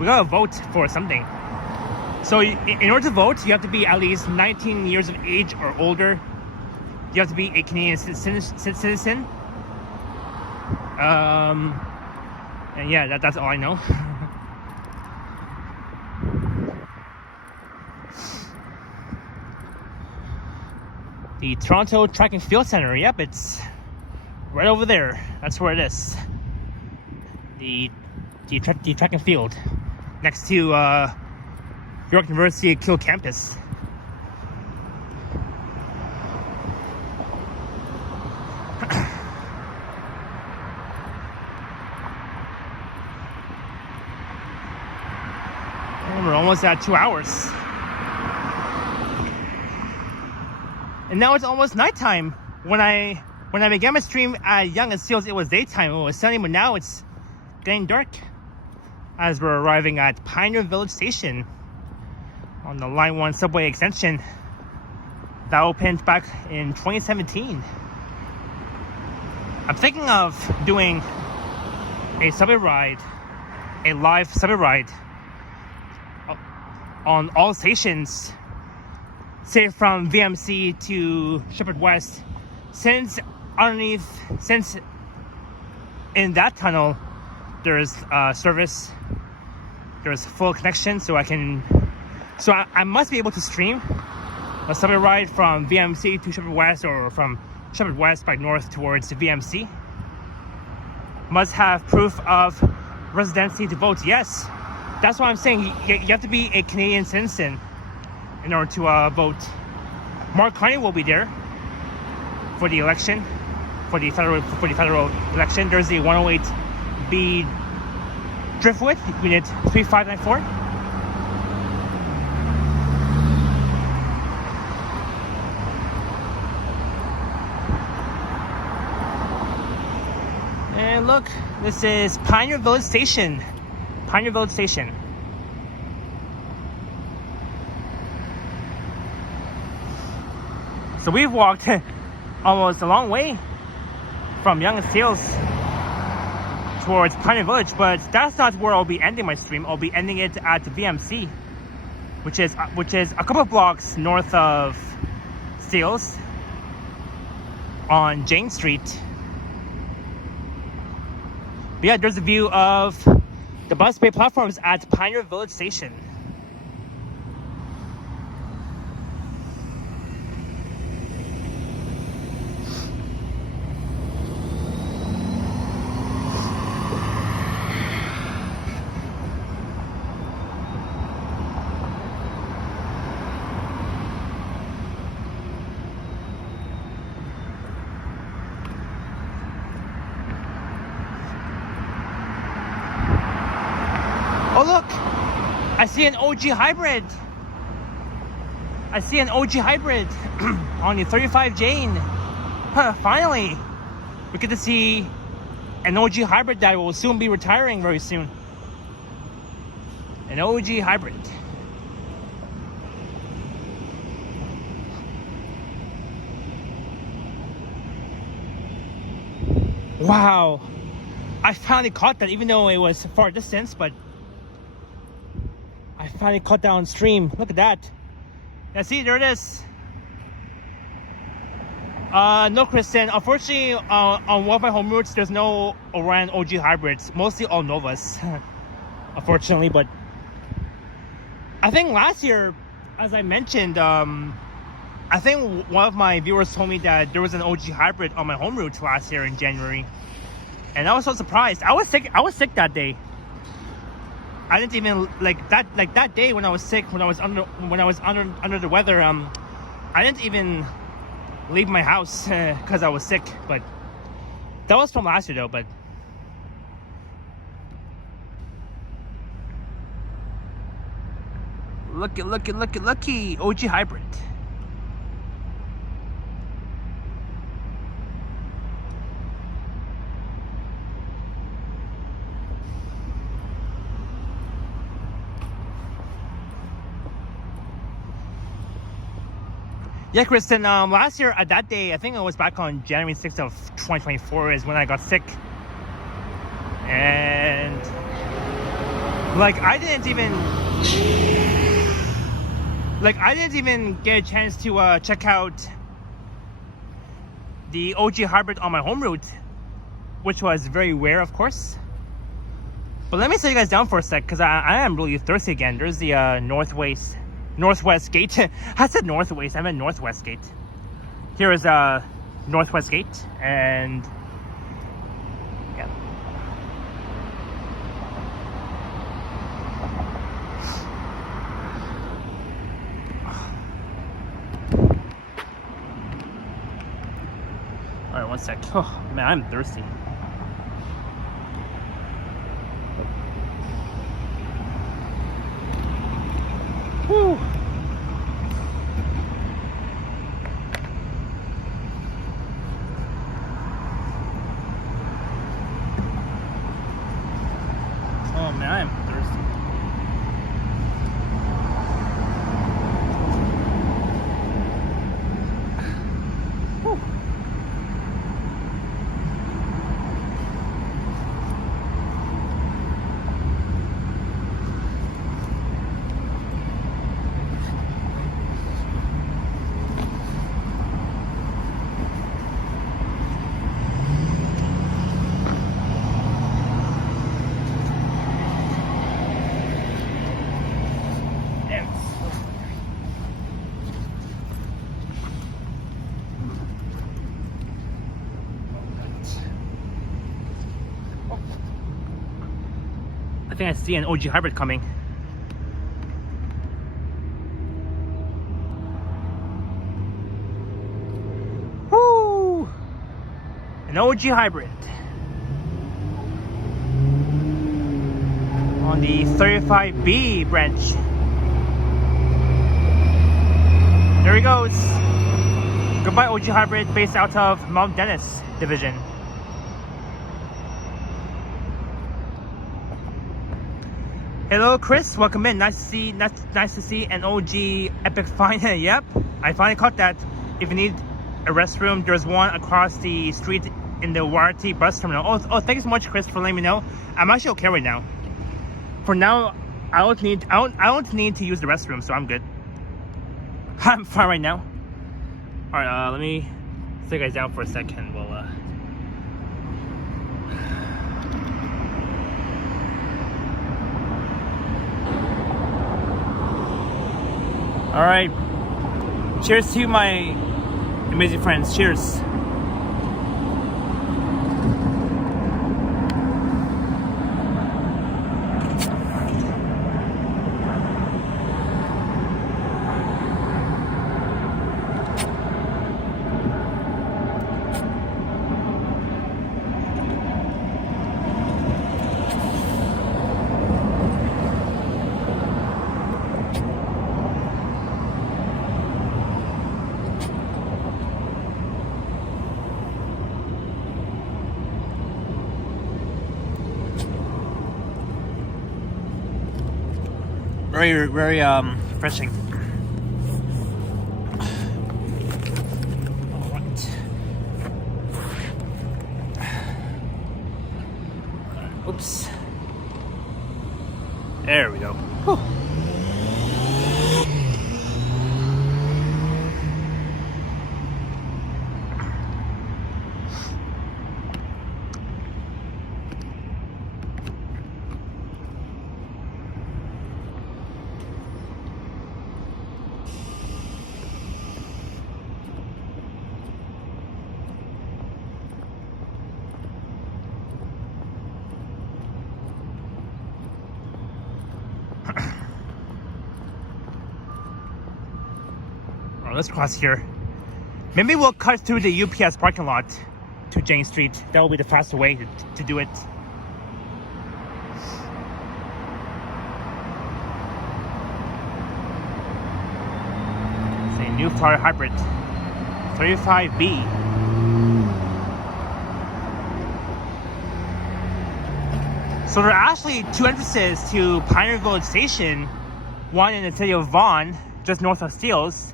we gotta vote for something. So in order to vote, you have to be at least 19 years of age or older. You have to be a Canadian citizen. And yeah, that's all I know. The Toronto Track and Field Center, yep, it's right over there. That's where it is. The track and field next to York University Kiel campus. We're almost at 2 hours. And now it's almost nighttime. When I gamma stream at Yonge and Steeles, it was daytime. It was sunny, but now it's getting dark. as we're arriving at Pioneer Village Station on the Line 1 subway extension that opened back in 2017. I'm thinking of doing a subway ride, a live subway ride on all stations, say from VMC to Shepherd West, since in that tunnel there's service, there's full connection, so I must be able to stream a subway ride from VMC to Shepherd West, or from Shepherd West back north towards VMC. Must have proof of residency to vote. Yes, that's why I'm saying you have to be a Canadian citizen in order to vote. Mark Carney will be there for the election, for the federal election. There's the 108B Driftwood, Unit 3594. And look, this is Pioneer Village Station. Pioneer Village Station. So we've walked almost a long way from Yonge and Steeles towards Pioneer Village, but that's not where I'll be ending my stream. I'll be ending it at VMC, which is a couple of blocks north of Steeles on Jane Street. But yeah, there's a view of the busway platforms at Pioneer Village Station. Oh look, I see an OG hybrid. I see an OG hybrid on the 35 Jane. Huh, finally, we get to see an OG hybrid that will soon be retiring very soon. An OG hybrid. Wow, I finally caught that, even though it was far distance, but I finally caught that on stream. Look at that. Yeah, see, there it is. No, Kristen. Unfortunately, on one of my home routes, there's no Orion OG hybrids. Mostly all Novas, unfortunately. But I think last year, as I mentioned, I think one of my viewers told me that there was an OG hybrid on my home route last year in January, and I was so surprised. I was sick that day. I didn't even like that day when I was sick, when I was under the weather. I didn't even leave my house because I was sick. But that was from last year though. But looky, OG hybrid. Yeah, Kristen, last year at that day, I think it was back on January 6th of 2024 is when I got sick. And like I didn't even get a chance to check out the OG hybrid on my home route, which was very rare, of course. But let me slow you guys down for a sec, because I am really thirsty again. There's the Northwest Gate. I said Northwest, I meant Northwest Gate. Here is Northwest Gate, and yeah. Alright, one sec. Oh man, I'm thirsty. Whew. Oh man, I'm I think I see an OG hybrid coming. Woo! An OG hybrid. On the 35B branch. There he goes. Goodbye OG hybrid based out of Mount Dennis division. Hello Chris, welcome in. Nice to see an OG epic find. Yep, I finally caught that. If you need a restroom, there's one across the street in the YRT bus terminal. Oh, thank you so much Chris for letting me know. I'm actually okay right now. For now, I don't need to use the restroom, so I'm good. I'm fine right now. All right, let me sit you guys down for a second. We'll all right. Cheers to my amazing friends. Cheers. Very refreshing. All right. Oops. There we go. Whew. Let's cross here. Maybe we'll cut through the UPS parking lot to Jane Street. That will be the faster way to do it. It's a new Flyer hybrid, 35B. So there are actually two entrances to Pioneer Village Station. One in the city of Vaughan, just north of Steeles,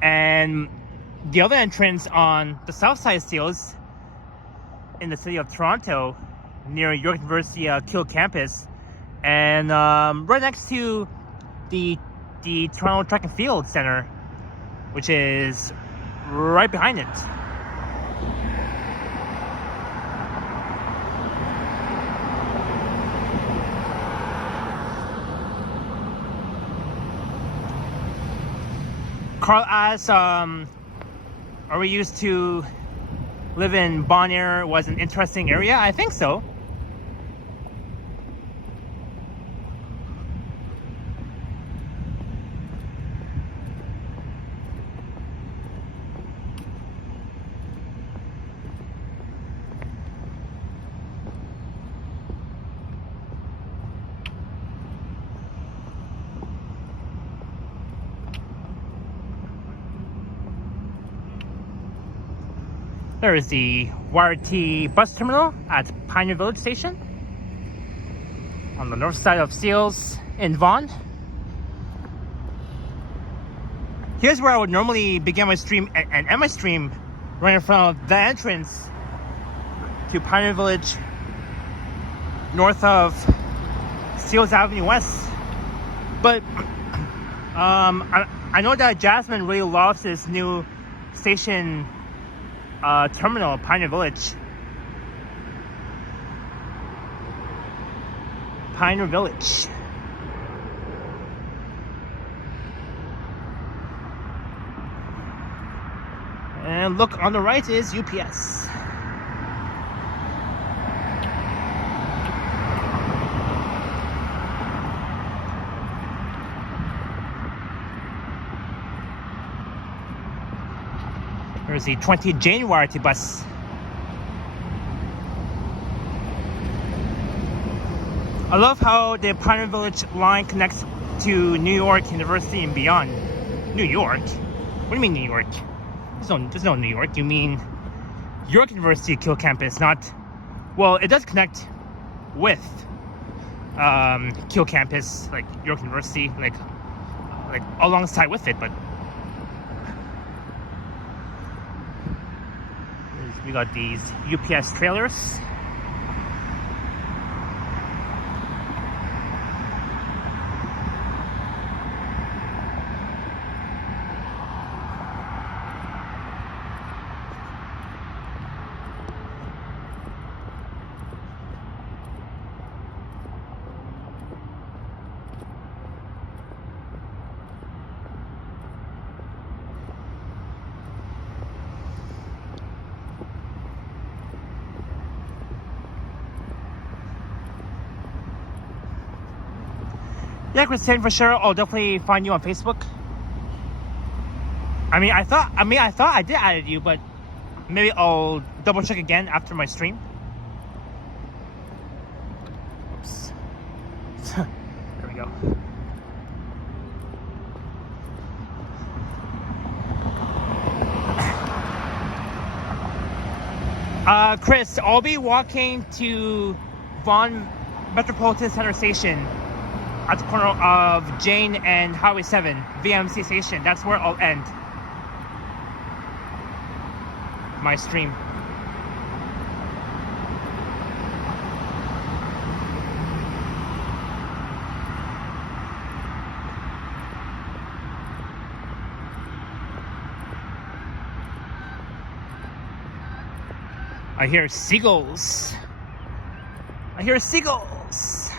and the other entrance on the south side of Steeles in the city of Toronto near York University Kill campus, and right next to the Toronto Track and Field Center, which is right behind it. Carl asks, are we used to live in Bon Air? Was an interesting area? I think so. There is the YRT bus terminal at Pioneer Village Station on the north side of Steeles in Vaughan. Here's where I would normally begin my stream and end my stream, right in front of the entrance to Pioneer Village, north of Steeles Avenue West. But I know that Jasmine really loves this new station terminal, Pioneer Village. Pioneer Village. And look, on the right is UPS. There's the 20 January bus. I love how the Pioneer Village line connects to New York University and beyond. New York? What do you mean New York? There's no New York. You mean York University Kiel campus, not... Well, it does connect with Kiel campus, like York University, like alongside with it, but... We got these UPS trailers. Yeah, Christine, for sure. I'll definitely find you on Facebook. I thought I did add you, but maybe I'll double check again after my stream. Oops. There we go. Chris, I'll be walking to Vaughan Metropolitan Center Station at the corner of Jane and Highway 7, VMC station. That's where I'll end my stream. I hear seagulls. I hear seagulls.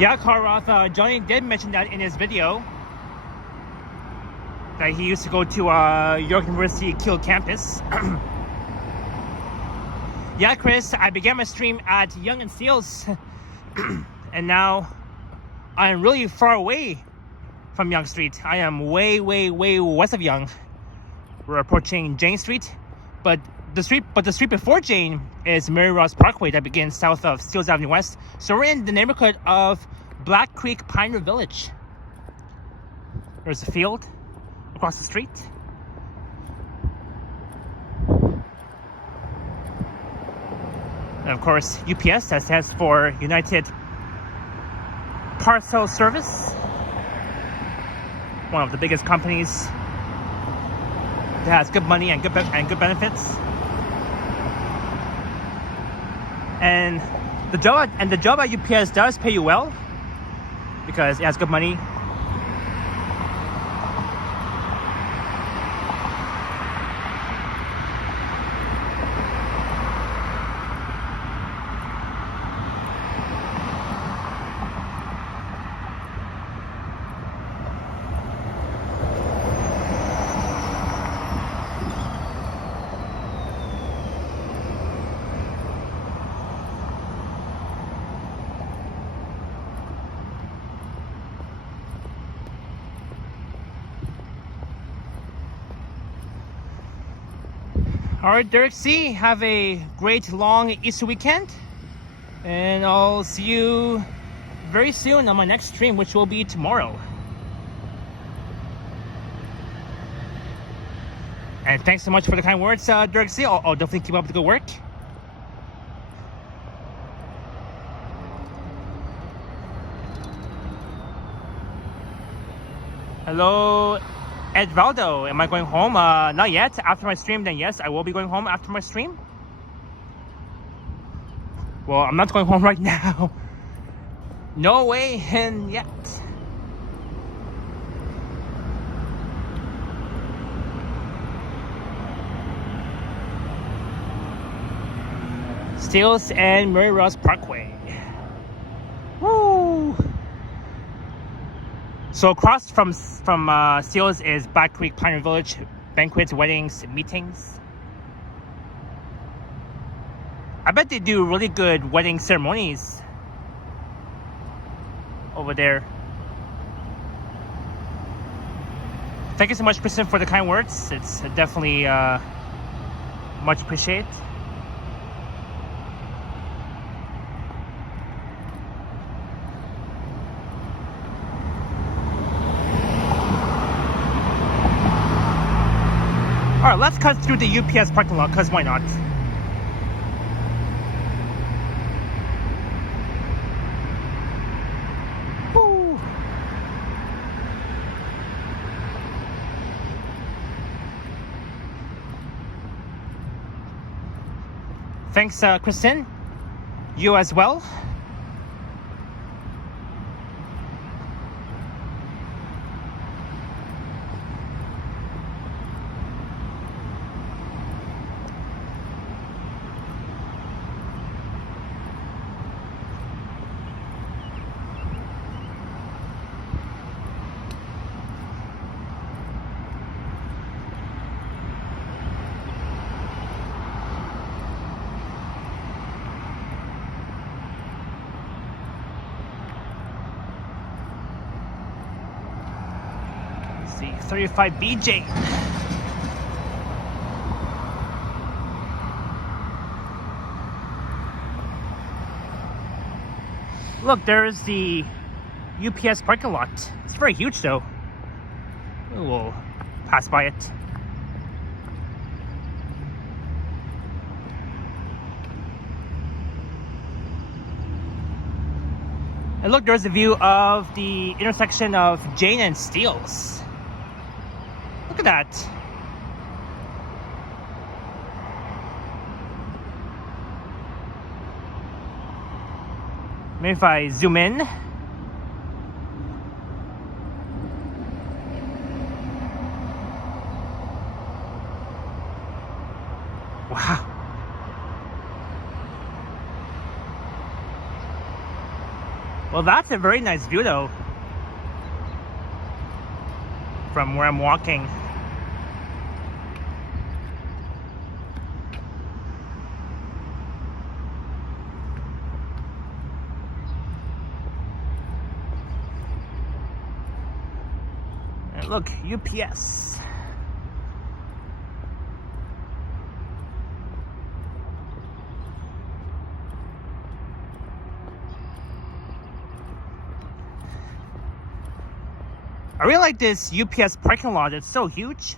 Yeah, Carroth, Johnny did mention that in his video, that he used to go to York University Kiel campus. Yeah, Chris, I began my stream at Yonge and Steeles, and now I am really far away from Yonge Street. I am way west of Yonge. We're approaching Jane Street, but the street before Jane is Mary Ross Parkway that begins south of Steeles Avenue West. So we're in the neighborhood of Black Creek Pioneer Village. There's a field across the street. And of course, UPS, that stands for United Parcel Service. One of the biggest companies that has good money and good benefits. And the job at UPS does pay you well because it has good money. Alright, Derek C, have a great long Easter weekend, and I'll see you very soon on my next stream, which will be tomorrow. And thanks so much for the kind words, Derek C. I'll definitely keep up the good work. Hello, Edvaldo, am I going home? Not yet. After my stream, then yes, I will be going home after my stream. Well, I'm not going home right now. No way in yet. Steeles and Mary Ross Parkway. Woo! So across from Steeles is Black Creek Pioneer Village, banquets, weddings, meetings. I bet they do really good wedding ceremonies over there. Thank you so much, Kristen, for the kind words. It's definitely much appreciated. Alright, let's cut through the UPS parking lot, because why not? Woo. Thanks, Kristen. You as well. Let's see, 35 BJ. Look, there's the UPS parking lot. It's very huge though. We'll pass by it. And look, there's a view of the intersection of Yonge and Steeles. Look at that. Maybe if I zoom in. Wow. Well, that's a very nice view though, from where I'm walking. And look, UPS. I really like this UPS parking lot. It's so huge.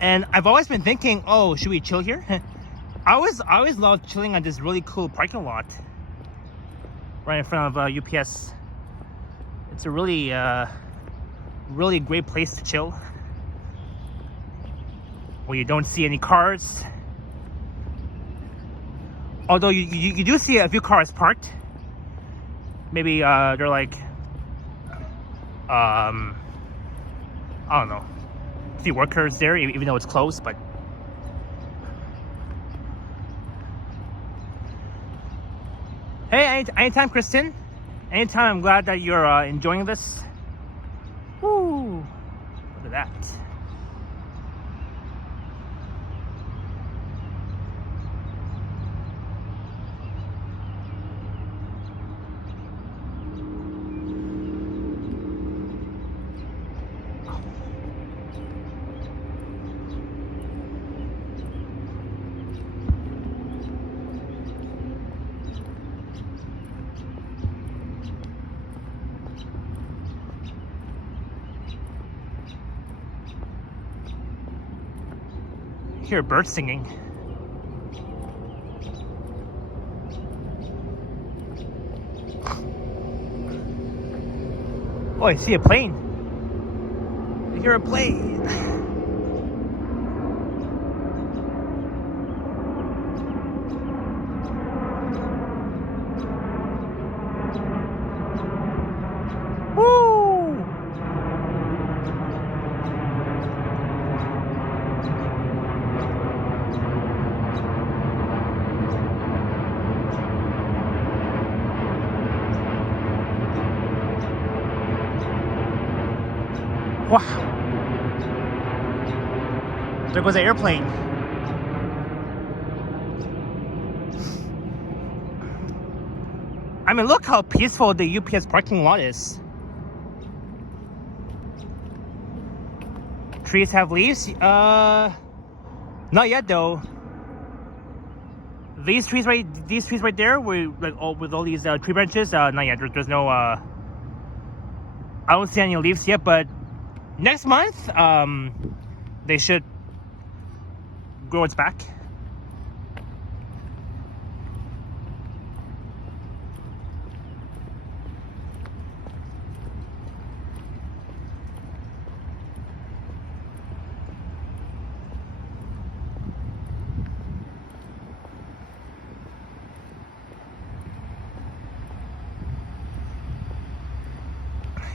And I've always been thinking, oh, should we chill here? I always love chilling on this really cool parking lot right in front of UPS. It's a really, really great place to chill, where you don't see any cars. Although you do see a few cars parked. Maybe they're like, I don't know, a few workers there, even though it's closed, but. Hey, anytime, Kristen. Anytime. I'm glad that you're enjoying this. Woo! Look at that. Hear birds singing. Oh, I see a plane. I hear a plane. Woo! Wow. There goes the airplane. I mean, look how peaceful the UPS parking lot is. Trees have leaves? Not yet though. These trees right there, with all these tree branches. Not yet. There's no. I don't see any leaves yet, but next month, they should grow its back.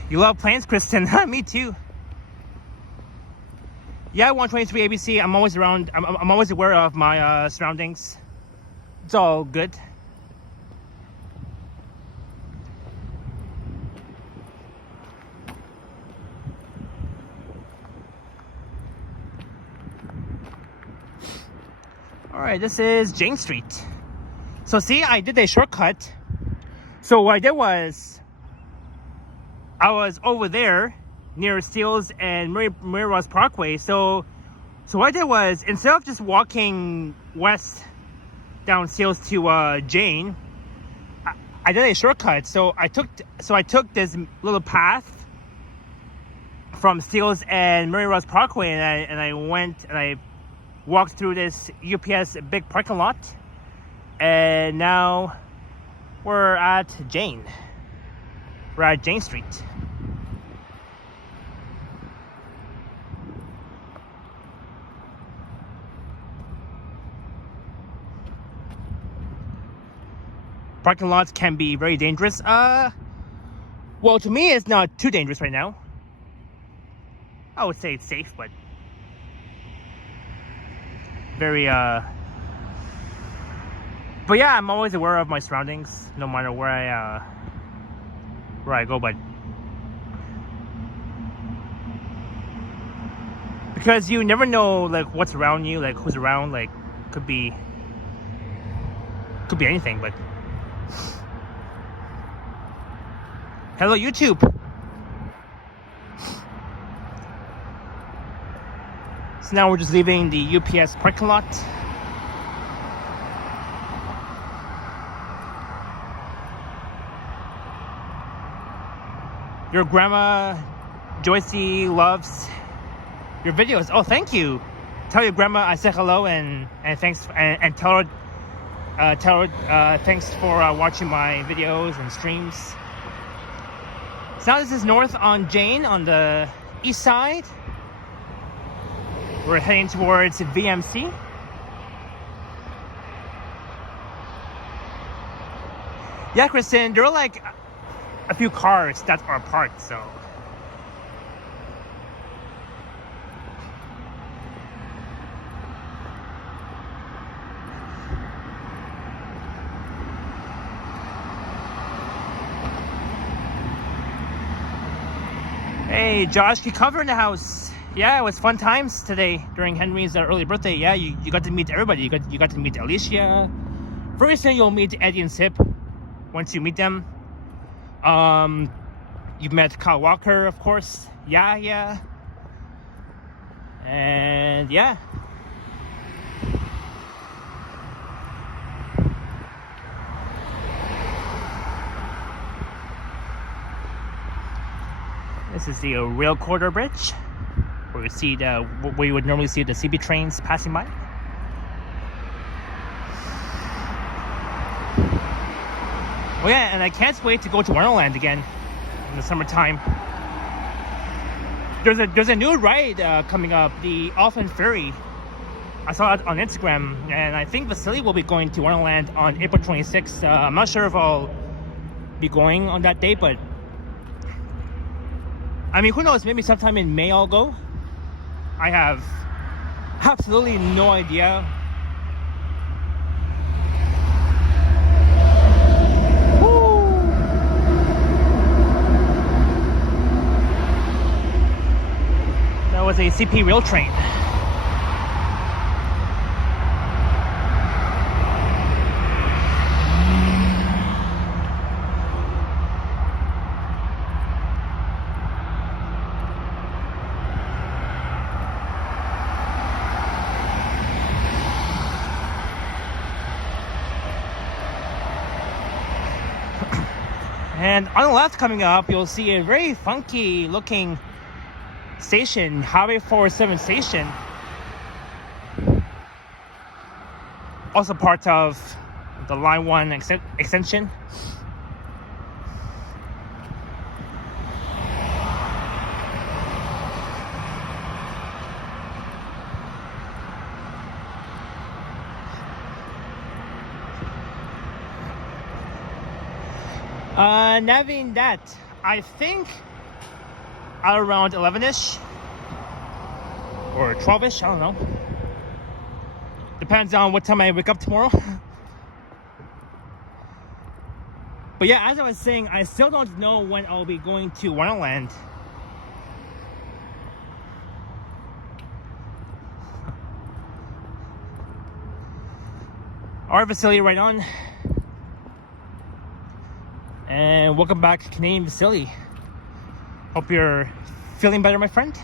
You love planes, Kristen? Me too. Yeah, 123 ABC. I'm always around. I'm always aware of my surroundings. It's all good. All right, this is Jane Street. So see, I did a shortcut. So what I did was, I was over there near Steeles and Mary Ross Parkway. So what I did was, instead of just walking west down Steeles to Jane, I did a shortcut. So I took this little path from Steeles and Mary Ross Parkway, and I went and I walked through this UPS big parking lot, and now we're at Jane. We're at Jane Street. Parking lots can be very dangerous. Well, to me, it's not too dangerous right now. I would say it's safe, but very, but yeah, I'm always aware of my surroundings, no matter where I go, but because you never know, like, what's around you, like, who's around, like, could be anything, but hello, YouTube. So now we're just leaving the UPS parking lot. Your grandma, Joycey, loves your videos. Oh, thank you. Tell your grandma I said hello and thanks, and tell her thanks for watching my videos and streams. So now this is north on Jane on the east side. We're heading towards VMC. Yeah, Kristen, there are like a few cars that are parked, so. Hey, Josh, you cover in the house. Yeah, it was fun times today during Henry's early birthday. Yeah, you got to meet everybody. You got to meet Alicia. Very soon you'll meet Eddie and Sip. Once you meet them, you've met Kyle Walker, of course. Yeah, and yeah. This is the rail corridor bridge, where you see where you would normally see the CB trains passing by. Oh yeah, and I can't wait to go to Wonderland again in the summertime. There's a new ride coming up, the Elfin Ferry. I saw it on Instagram, and I think Vasily will be going to Wonderland on April 26th. I'm not sure if I'll be going on that day, but I mean, who knows? Maybe sometime in May I'll go. I have absolutely no idea. Woo! That was a CP rail train. And on the left coming up, you'll see a very funky looking station, Highway 407 station. Also part of the Line 1 extension. Navigating that, I think at around 11ish or 12ish, I don't know. Depends on what time I wake up tomorrow. But yeah, as I was saying, I still don't know when I'll be going to Wonderland. Our facility right on. And welcome back, Canadian Vasily. Hope you're feeling better, my friend.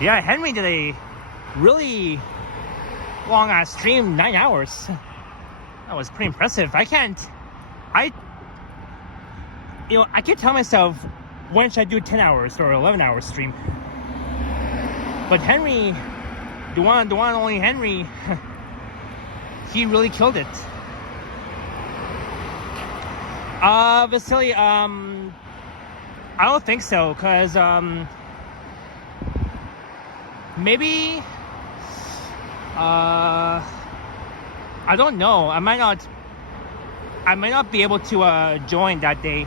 Yeah, Henry did a really long ass stream, 9 hours. That was pretty impressive. I keep telling myself, when should I do 10 hours or 11 hours stream? But Henry, the one only Henry, he really killed it. Vasily, I don't think so, cause maybe I don't know. I might not be able to join that day.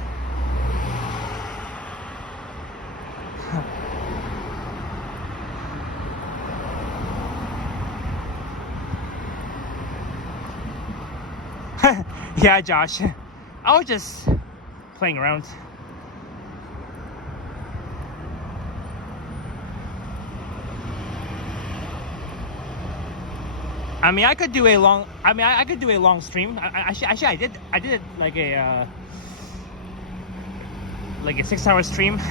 Yeah, Josh. I was just playing around. I mean, I could do a long stream. Actually, I did it like a 6-hour stream.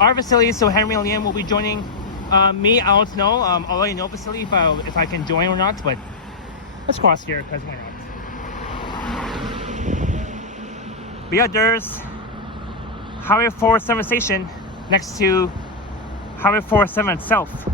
Our facility, so Henry and Liam will be joining. Me, I don't know. I'll let you know, facility, if I can join or not. But let's cross here, because why not? But yeah, there's Highway 407 station next to Highway 407 itself.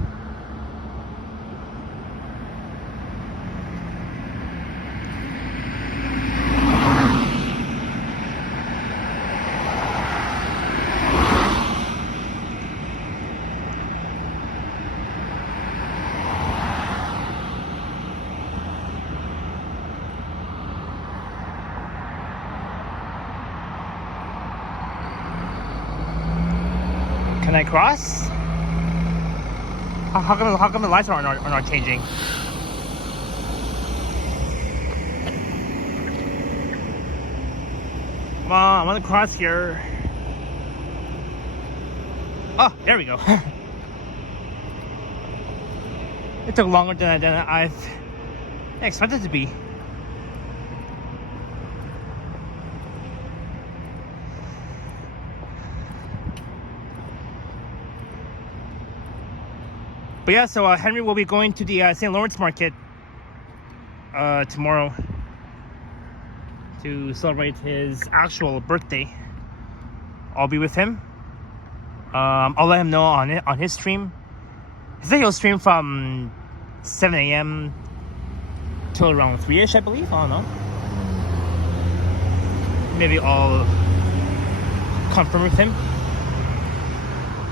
Can I cross? How come the lights are not changing? Come on, I want to cross here. Oh, there we go. It took longer than I've expected it to be. But yeah, so Henry will be going to the St. Lawrence market tomorrow to celebrate his actual birthday. I'll be with him. I'll let him know on his stream. He said he'll stream from 7 a.m. till around 3ish, I believe. I don't know. Maybe I'll confirm with him.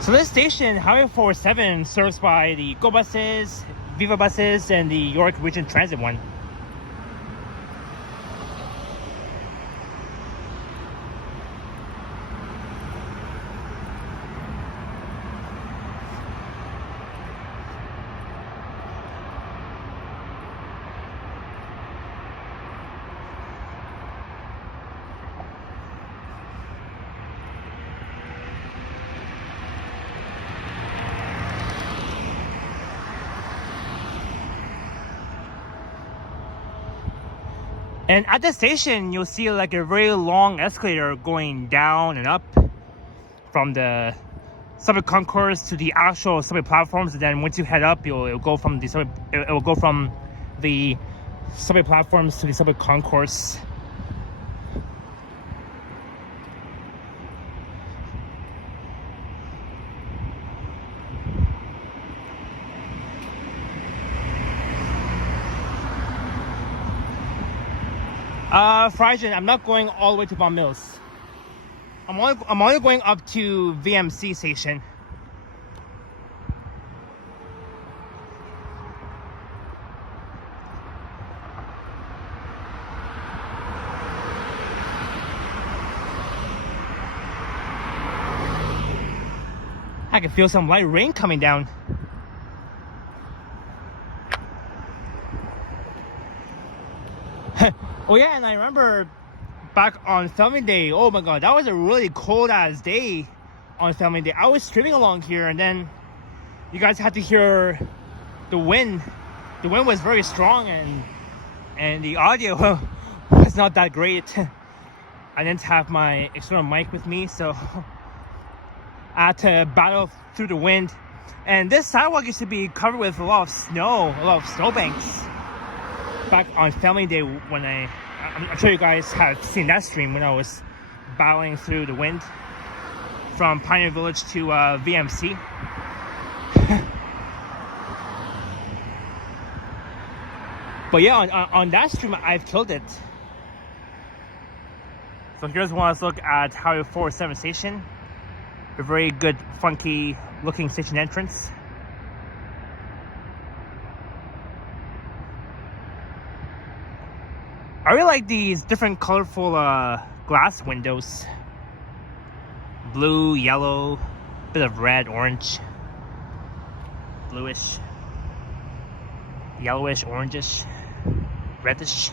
So this station, Highway 407, serves by the Go buses, Viva buses, and the York Region Transit one. And at the station, you'll see like a very long escalator going down and up from the subway concourse to the actual subway platforms, and then once you head up, it'll go from the subway. It will go from the subway platforms to the subway concourse. Friesian, I'm not going all the way to Vaughan Mills. I'm only going up to VMC station. I can feel some light rain coming down. Oh yeah, and I remember back on filming day, oh my god, that was a really cold ass day on filming day. I was streaming along here, and then you guys had to hear the wind. The wind was very strong, and the audio was not that great. I didn't have my external mic with me, so I had to battle through the wind. And this sidewalk used to be covered with a lot of snow, a lot of snowbanks. Back on filming day, when I'm sure you guys have seen that stream when I was battling through the wind from Pioneer Village to VMC. But yeah, on that stream, I've killed it. So here's one let's look at Highway 407 station. A very good, funky looking station entrance. I really like these different colorful glass windows. Blue, yellow, bit of red, orange, bluish, yellowish, orangish, reddish.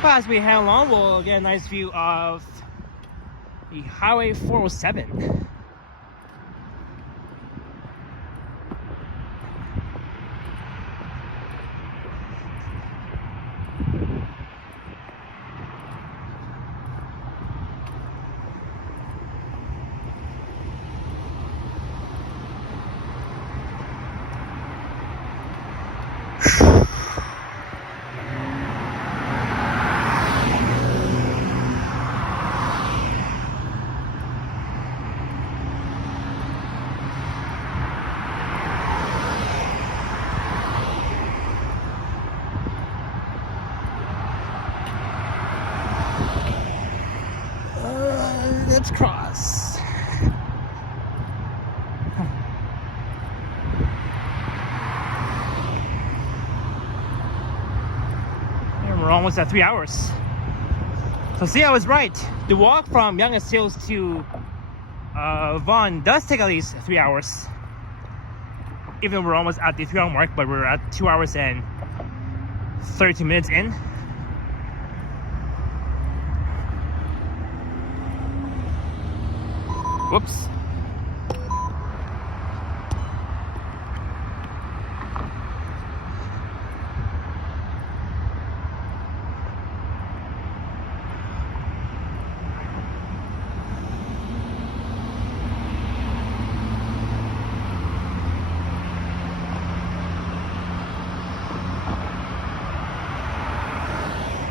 But as we head along, we'll get a nice view of the Highway 407. Let's cross. And we're almost at 3 hours. So see, I was right. The walk from Yonge and Steeles to Vaughan does take at least 3 hours. Even though we're almost at the 3 hour mark, but we're at 2 hours and 32 minutes in. Whoops.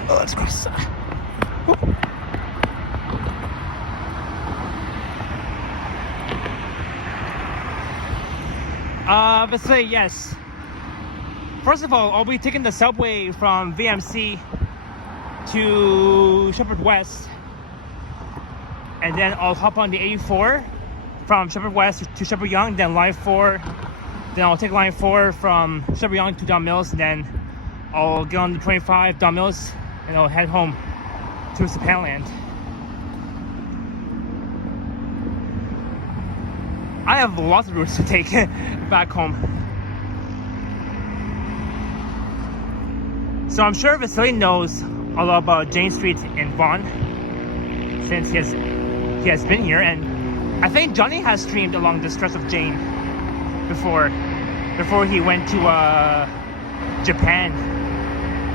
Oh, let's cross. But say yes. First of all, I'll be taking the subway from VMC to Shepherd West, and then I'll hop on the 84 from Shepherd West to Shepherd Yonge, then line 4. Then I'll take line 4 from Shepherd Yonge to Don Mills, and then I'll get on the 25 Don Mills, and I'll head home to Japanland. I have lots of routes to take back home. So I'm sure Vasily knows a lot about Jane Street in Vaughan, since he has been here, and I think Johnny has streamed along the stretch of Jane before he went to Japan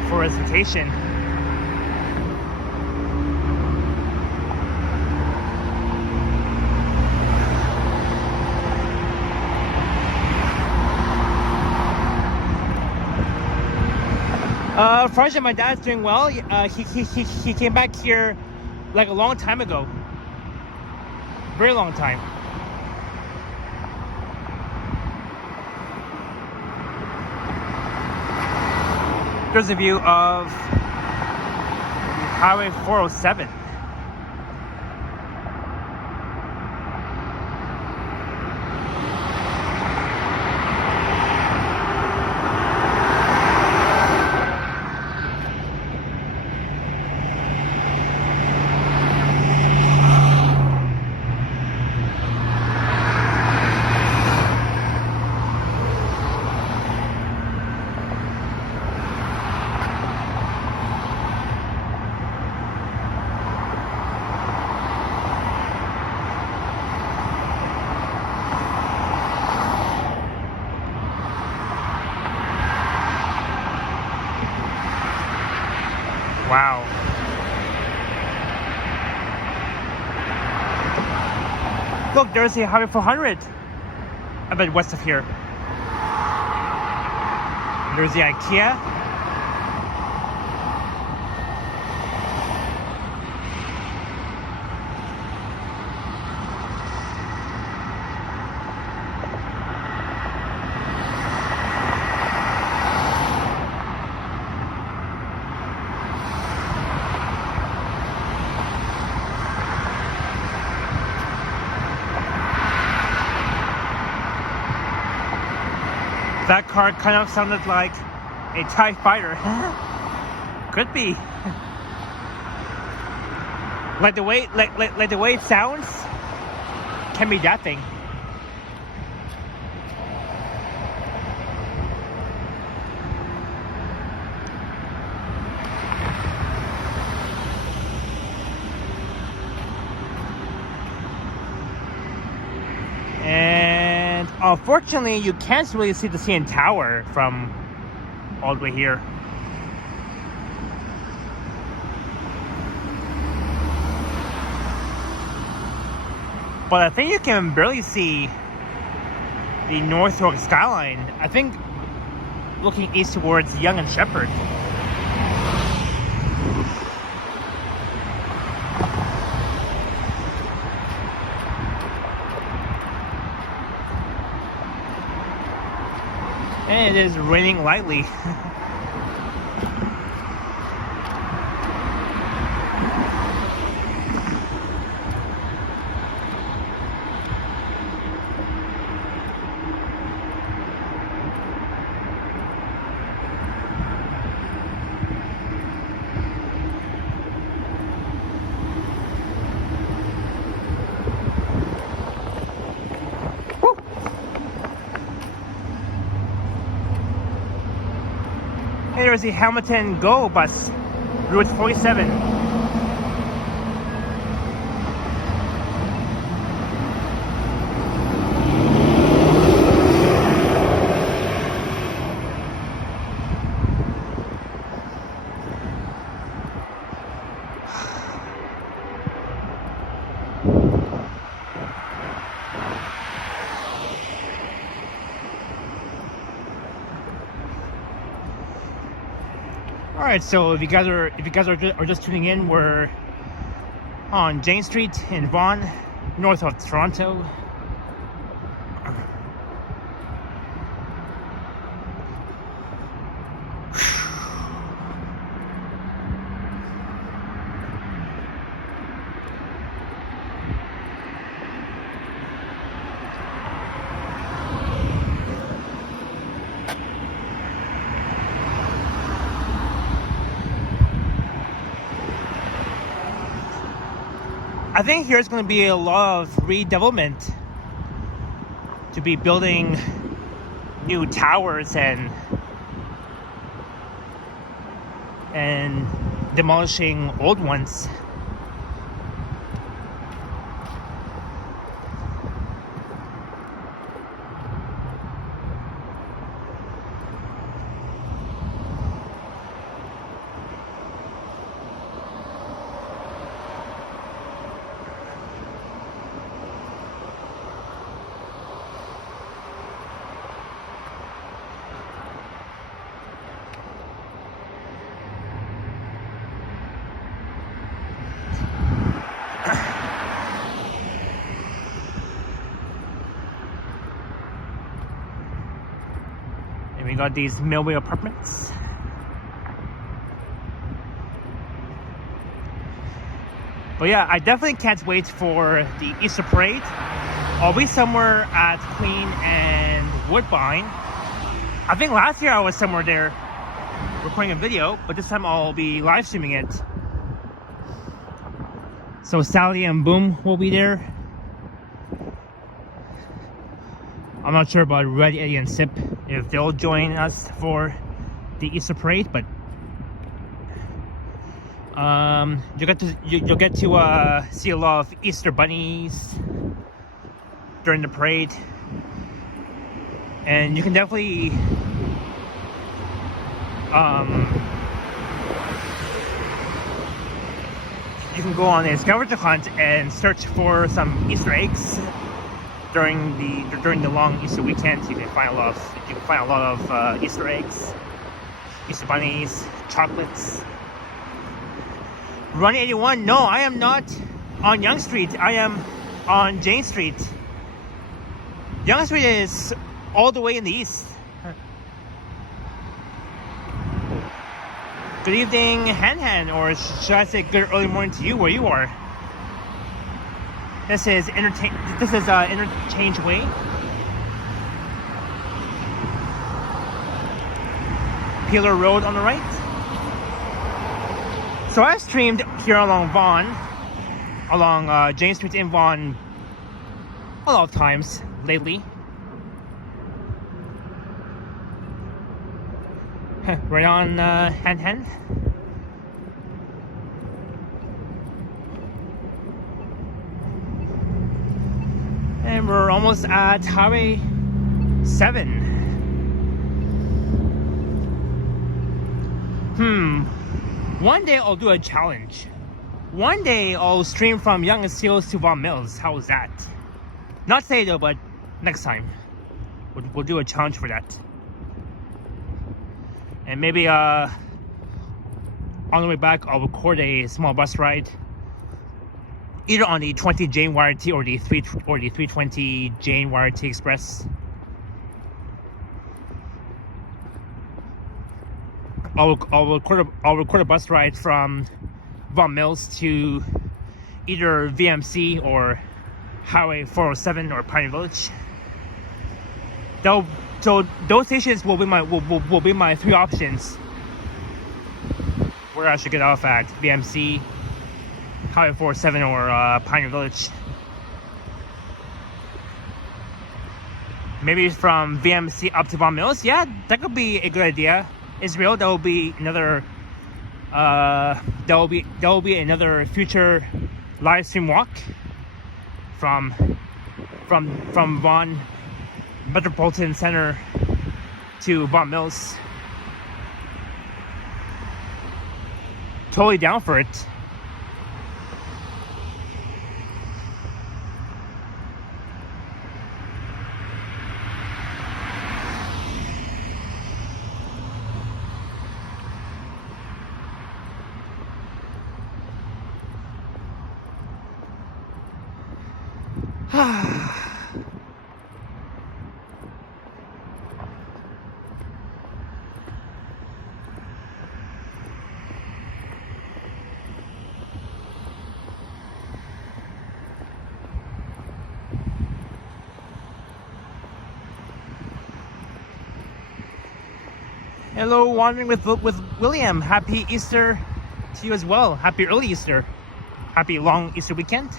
for his vacation. Franz, my dad's doing well. He came back here like a long time ago. Very long time. There's a view of Highway 407. Wow. Look, there's a Highway 400 a bit west of here. There's the IKEA. That car kind of sounded like a TIE fighter. Could be. Like the way it sounds can be that thing. And unfortunately, you can't really see the CN Tower from all the way here. But I think you can barely see the North York skyline. I think looking east towards Yonge and Shepherd. And it is raining lightly. Hey, there's the Hamilton Go bus, Route 47. All right, so if you guys are just tuning in, we're on Jane Street in Vaughan, north of Toronto. I think here's going to be a lot of redevelopment to be building new towers and demolishing old ones. out these Millway apartments. But yeah, I definitely can't wait for the Easter parade. I'll be somewhere at Queen and Woodbine. I think last year I was somewhere there recording a video, but this time I'll be live streaming it. So Sally and Boom will be there. I'm not sure about Red, Eddie, and Sip if they'll join us for the Easter parade, but you'll get to see a lot of Easter bunnies during the parade, and you can definitely you can go on a scavenger hunt and search for some Easter eggs during the long Easter weekend. You can find a lot of Easter eggs, Easter bunnies, chocolates. Run 81. No, I am not on Yonge Street. I am on Jane Street. Yonge Street is all the way in the east. Good evening, Han, or should I say good early morning to you where you are? This is Interchange Way. Peeler Road on the right. So I've streamed here along Vaughan, along Jane Street in Vaughan a lot of times lately. Right on Han. And we're almost at Highway 7. One day I'll do a challenge. One day I'll stream from Yonge and Steeles to Vaughan Mills. How is that? Not today though, but next time. We'll do a challenge for that. And maybe on the way back I'll record a small bus ride. Either on the 20 Jane YRT or the 320 Jane YRT Express. I'll record a bus ride from Vaughan Mills to either VMC or Highway 407 or Pioneer Village. So those stations will be my three options where I should get off at: VMC, Highway 407, or Pioneer Village. Maybe from VMC up to Vaughan Mills. Yeah, that could be a good idea. Israel, that will be another another future live stream walk from Vaughan Metropolitan Center to Vaughan Mills. Totally down for it. Hello, Wandering with William. Happy Easter to you as well. Happy early Easter. Happy long Easter weekend.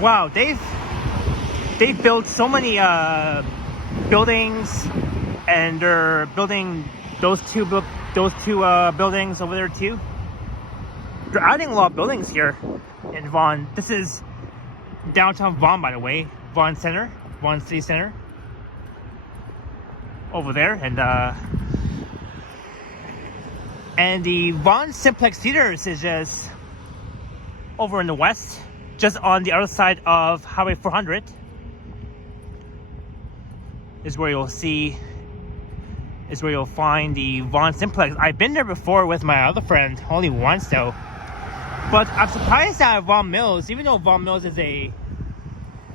Wow, they've built so many buildings, and they're building those two buildings over there too. They're adding a lot of buildings here in Vaughan. This is downtown Vaughan, by the way. Vaughan Center, Vaughan City Center. over there, and the Vaughan Simplex Theaters is just over in the west, just on the other side of Highway 400 is where you'll find the Vaughan Simplex. I've been there before with my other friend, only once though. But I'm surprised at Vaughan Mills, even though Vaughan Mills is a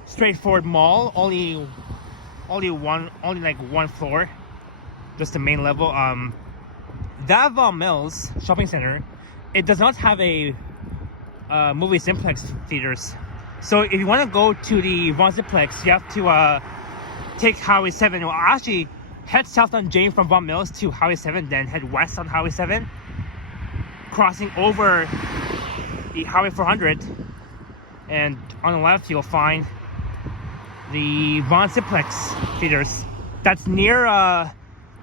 straightforward mall, only like one floor, just the main level. That Vaughan Mills shopping center, it does not have a movie simplex theaters. So if you want to go to the Vaughan Simplex, you have to take Highway 7. Well, actually, head south on Jane from Vaughan Mills to Highway 7, then head west on Highway 7, crossing over the Highway 400, and on the left you'll find the Vaughan Simplex theaters. That's near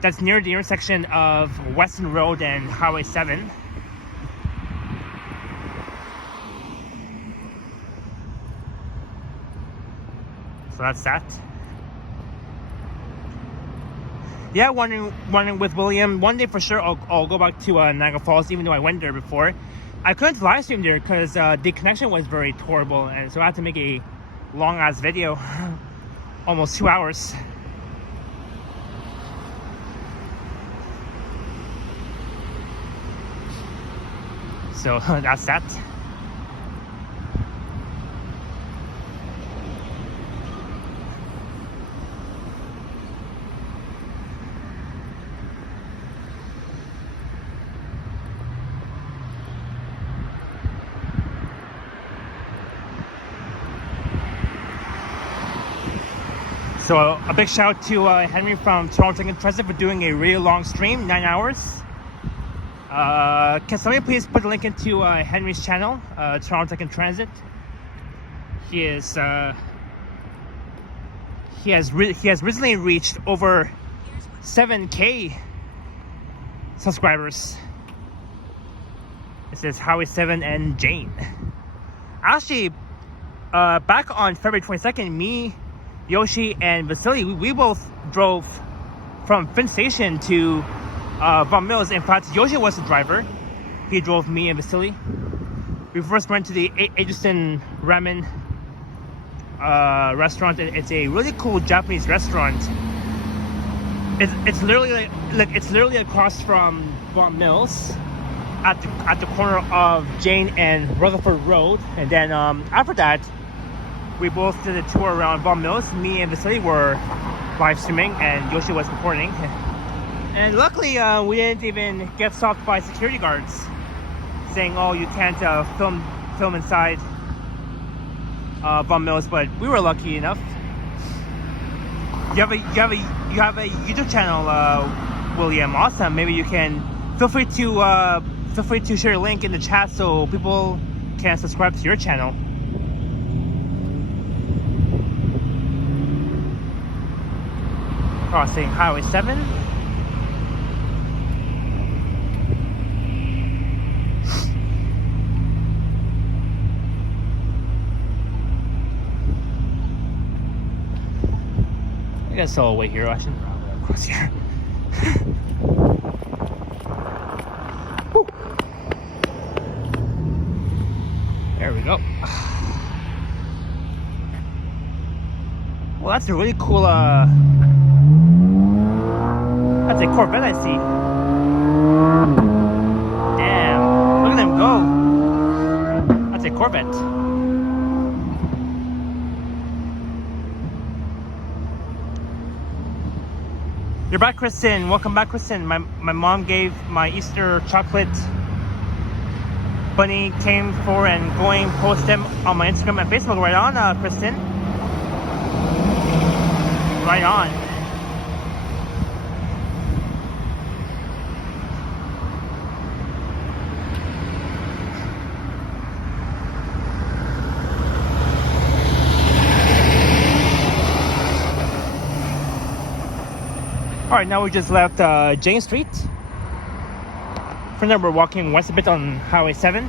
the intersection of Weston Road and Highway 7. So that's that. Yeah, wondering with William. One day for sure I'll go back to Niagara Falls, even though I went there before. I couldn't live stream there because the connection was very horrible, and so I had to make a long ass video, almost 2 hours. So that's that. So a big shout to Henry from Toronto Tech and Transit for doing a really long stream, 9 hours. Can somebody please put the link into Henry's channel, Toronto Tech and Transit? He has recently reached over 7K subscribers. It says Highway 7 and Jane. Actually, back on February 22nd, me, Yoshi, and Vasily, we both drove from Finn Station to Vaughan Mills. In fact, Yoshi was the driver. He drove me and Vasily. We first went to the Aegiston Ramen restaurant. It's a really cool Japanese restaurant. It's literally it's literally across from Vaughan Mills, at the corner of Jane and Rutherford Road. And then after that, we both did a tour around Vaughan Mills. Me and Vasily were live streaming, and Yoshi was recording. And luckily, we didn't even get stopped by security guards saying, "Oh, you can't film inside Vaughan Mills." But we were lucky enough. You have a YouTube channel, William. Awesome. Maybe you can feel free to share a link in the chat so people can subscribe to your channel. Crossing Highway 7. I guess I'll wait here. I shouldn't cross here. There we go. Well, that's a really cool that's a Corvette I see. Damn, look at them go. That's a Corvette. You're back, Kristen. Welcome back, Kristen. My mom gave my Easter chocolate bunny, came for and going post them on my Instagram and Facebook. Right on, Kristen. Right on. Alright, now we just left Jane Street. From there, we're walking west a bit on Highway 7.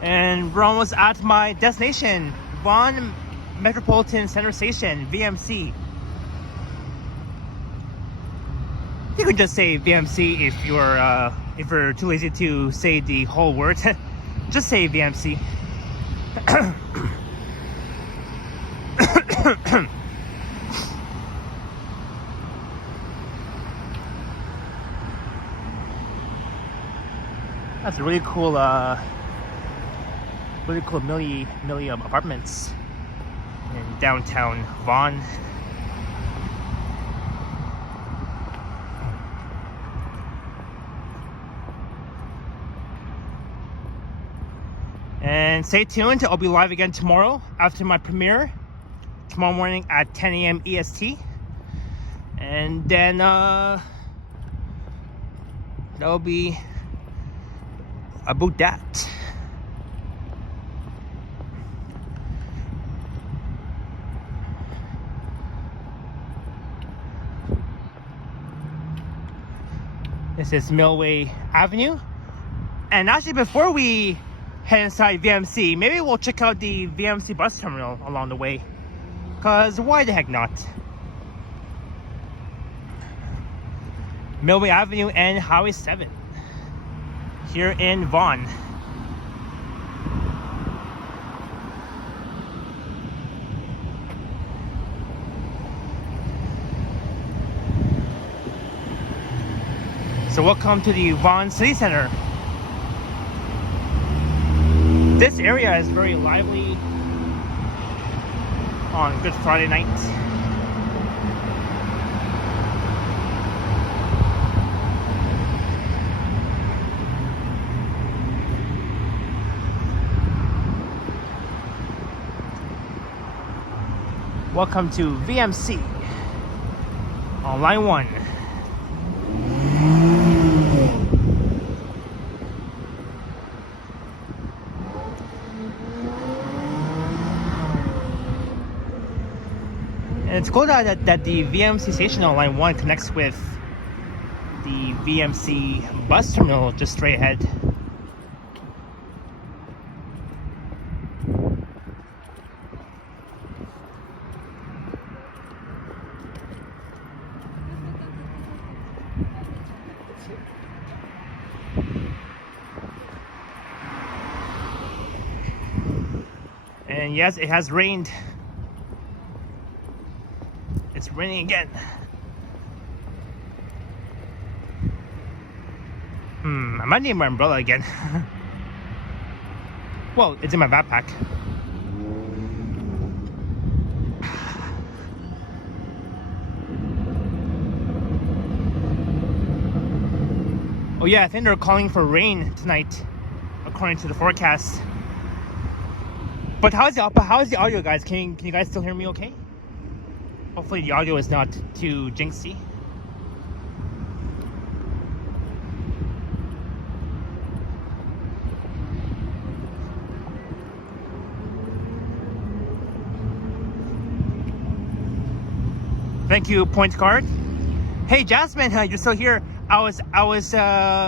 And we're almost at my destination, Vaughan Metropolitan Center Station, VMC. You could just say VMC if you're too lazy to say the whole word. Just say VMC. That's a really cool milli apartments in downtown Vaughan. And stay tuned, I'll be live again tomorrow after my premiere, tomorrow morning at 10 a.m. EST. And then that'll be about that. This is Millway Avenue. And actually, before we head inside VMC, maybe we'll check out the VMC bus terminal along the way. Because why the heck not? Millway Avenue and Highway 7 here in Vaughan. So welcome to the Vaughan City Center. This area is very lively on Good Friday night. Welcome to VMC on line 1. And it's cool that the VMC station on line 1 connects with the VMC bus terminal just straight ahead. And yes, it has rained. It's raining again. I might need my umbrella again. Well, it's in my backpack. Oh yeah, I think they're calling for rain tonight, according to the forecast. But how's the audio, guys? Can you guys still hear me okay? Hopefully the audio is not too jinxy. Thank you, Point Card. Hey, Jasmine, you're still here. I was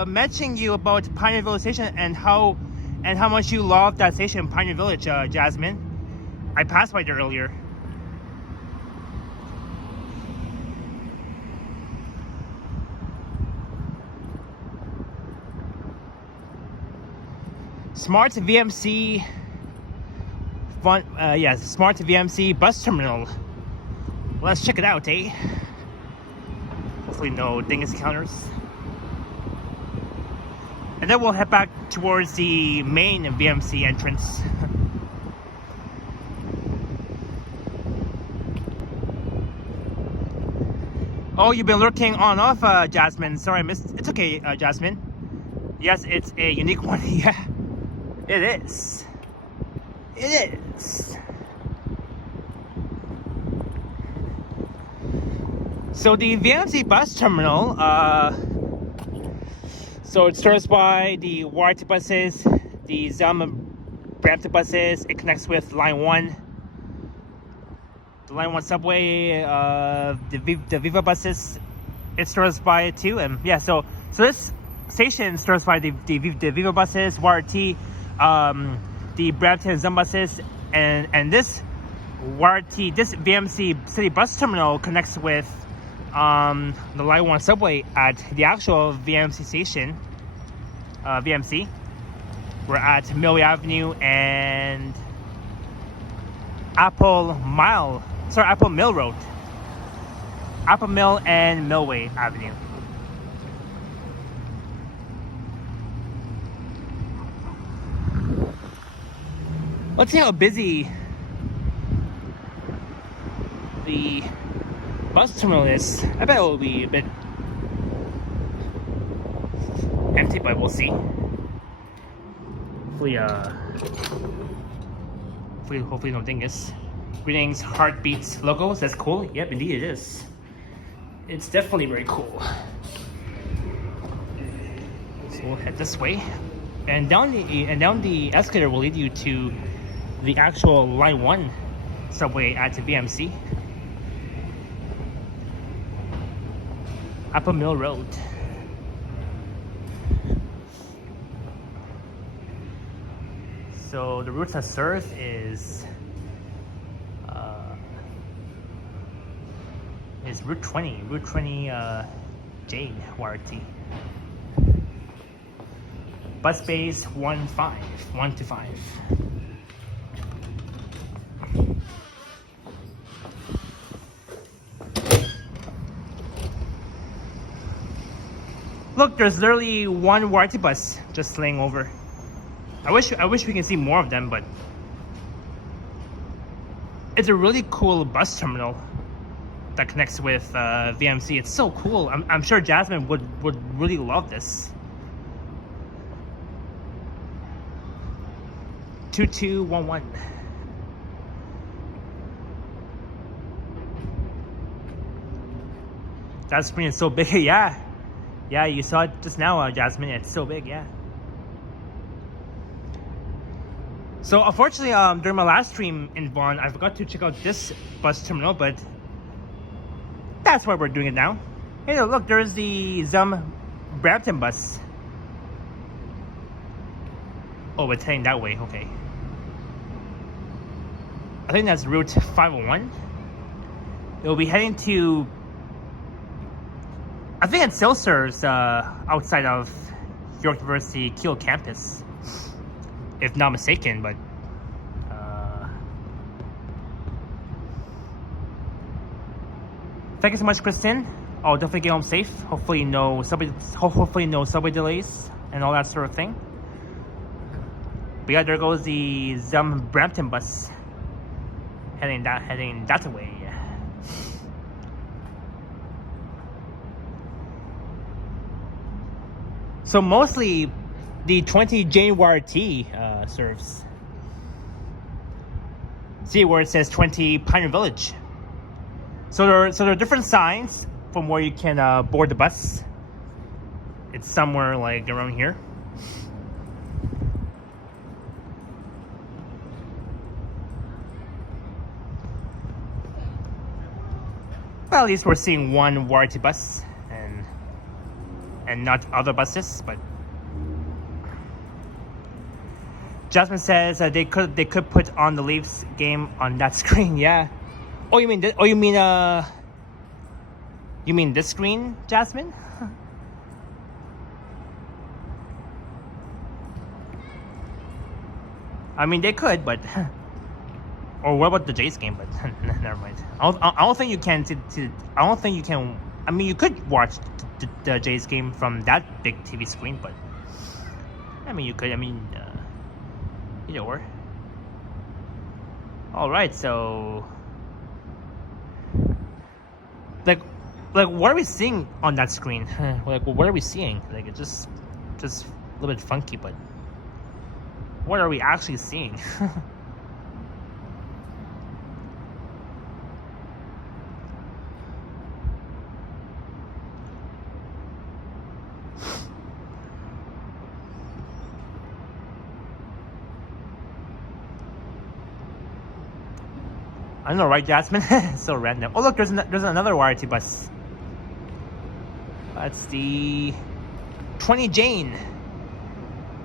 mentioning you about Pioneer Village Station and how much you love that station, Pioneer Village, Jasmine. I passed by there earlier. Smart VMC fun, yes, Smart VMC bus terminal. Let's check it out, eh? Hopefully no dingus counters. And then we'll head back towards the main VMC entrance. Oh, you've been lurking on and off, Jasmine. Sorry, I missed. It's okay, Jasmine. Yes, it's a unique one. Yeah, it is. It is. So the VMC bus terminal, so it starts by the YT buses, the Brampton buses. It connects with line 1, the line 1 subway, the Viva buses. It starts by it too, and yeah. So this station starts by the Viva buses, YRT, the Brampton buses, and this YRT, this VMC City Bus Terminal connects with the Line 1 subway at the actual VMC station. VMC. We're at Mill Avenue and Apple Mill Road. Apple Mill and Millway Avenue. Let's see how busy the bus terminal is. I bet it will be a bit empty, but we'll see. Hopefully no dingus. Greetings, Heartbeats logos. That's cool. Yep, indeed it is. It's definitely very cool. So we'll head this way, and down the escalator will lead you to the actual Line 1 subway at the VMC. Apple Mill Road. So the routes that serve is Route 20 J YRT. Bus bays 1 to 5. Look, there's literally one YRT bus just laying over. I wish we can see more of them, but it's a really cool bus terminal that connects with VMC. It's so cool. I'm sure Jasmine would really love this. 2211. That screen is so big. Yeah, you saw it just now, Jasmine. It's so big. Yeah. So unfortunately, during my last stream in Vaughan, I forgot to check out this bus terminal, but that's why we're doing it now. Hey, look, there's the Brampton bus. Oh, it's heading that way. Okay. I think that's Route 501. It will be heading to, I think it still serves outside of York University Keele campus, if not mistaken, but thank you so much, Kristen. I'll definitely get home safe. Hopefully no subway delays and all that sort of thing. But yeah, there goes the Brampton bus heading that way. So mostly the 20 Jane YRT serves. See where it says 20 Pioneer Village. So there are different signs from where you can board the bus. It's somewhere like around here. Well, at least we're seeing one YRT bus and not other buses, but Jasmine says they could put on the Leafs game on that screen. Yeah. Oh, you mean you mean this screen, Jasmine? I mean, they could, but or what about the Jays game? But never mind. I don't think you can. I don't think you can. I mean, you could watch the Jays game from that big TV screen, but I mean, you could. I mean, either or. All right, so like what are we seeing on that screen? Like, what are we seeing? Like, it's just a little bit funky, but what are we actually seeing? I know, right, Jasmine? So random. Oh, look, there's another YRT bus. That's the 20 Jane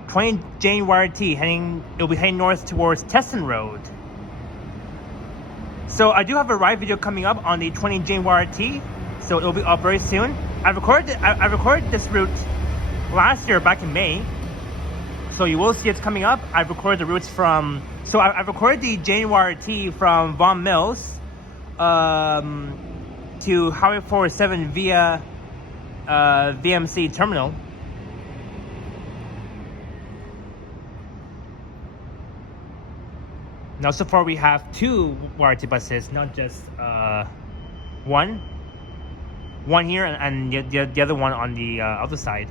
YRT it'll be heading north towards Teston Road. So I do have a ride video coming up on the 20 Jane YRT, so it'll be up very soon. I recorded this route last year back in May, so you will see it's coming up. I've recorded the routes from, so I've recorded the Jane YRT from Vaughan Mills to Highway 407 via VMC Terminal. Now, so far we have 2 YRT buses, not just one. One here and the other one on the other side.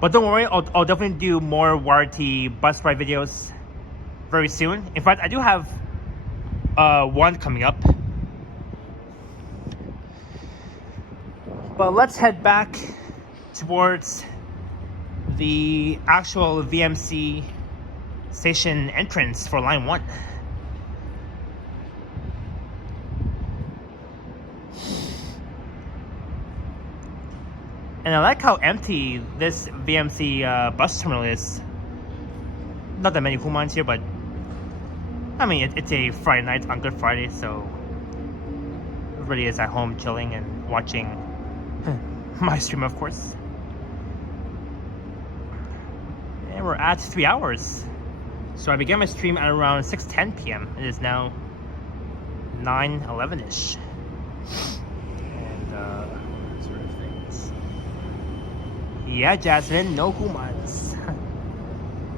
But don't worry, I'll definitely do more YRT bus ride videos very soon. In fact, I do have one coming up. But let's head back towards the actual VMC station entrance for line 1. And I like how empty this VMC bus terminal is. Not that many humans here, but I mean, it's a Friday night on Good Friday, so everybody is at home chilling and watching my stream, of course. And we're at 3 hours. So I began my stream at around 6:10 p.m. It is now 9:11ish. And sort of things. Yeah, Jasmine, no humans.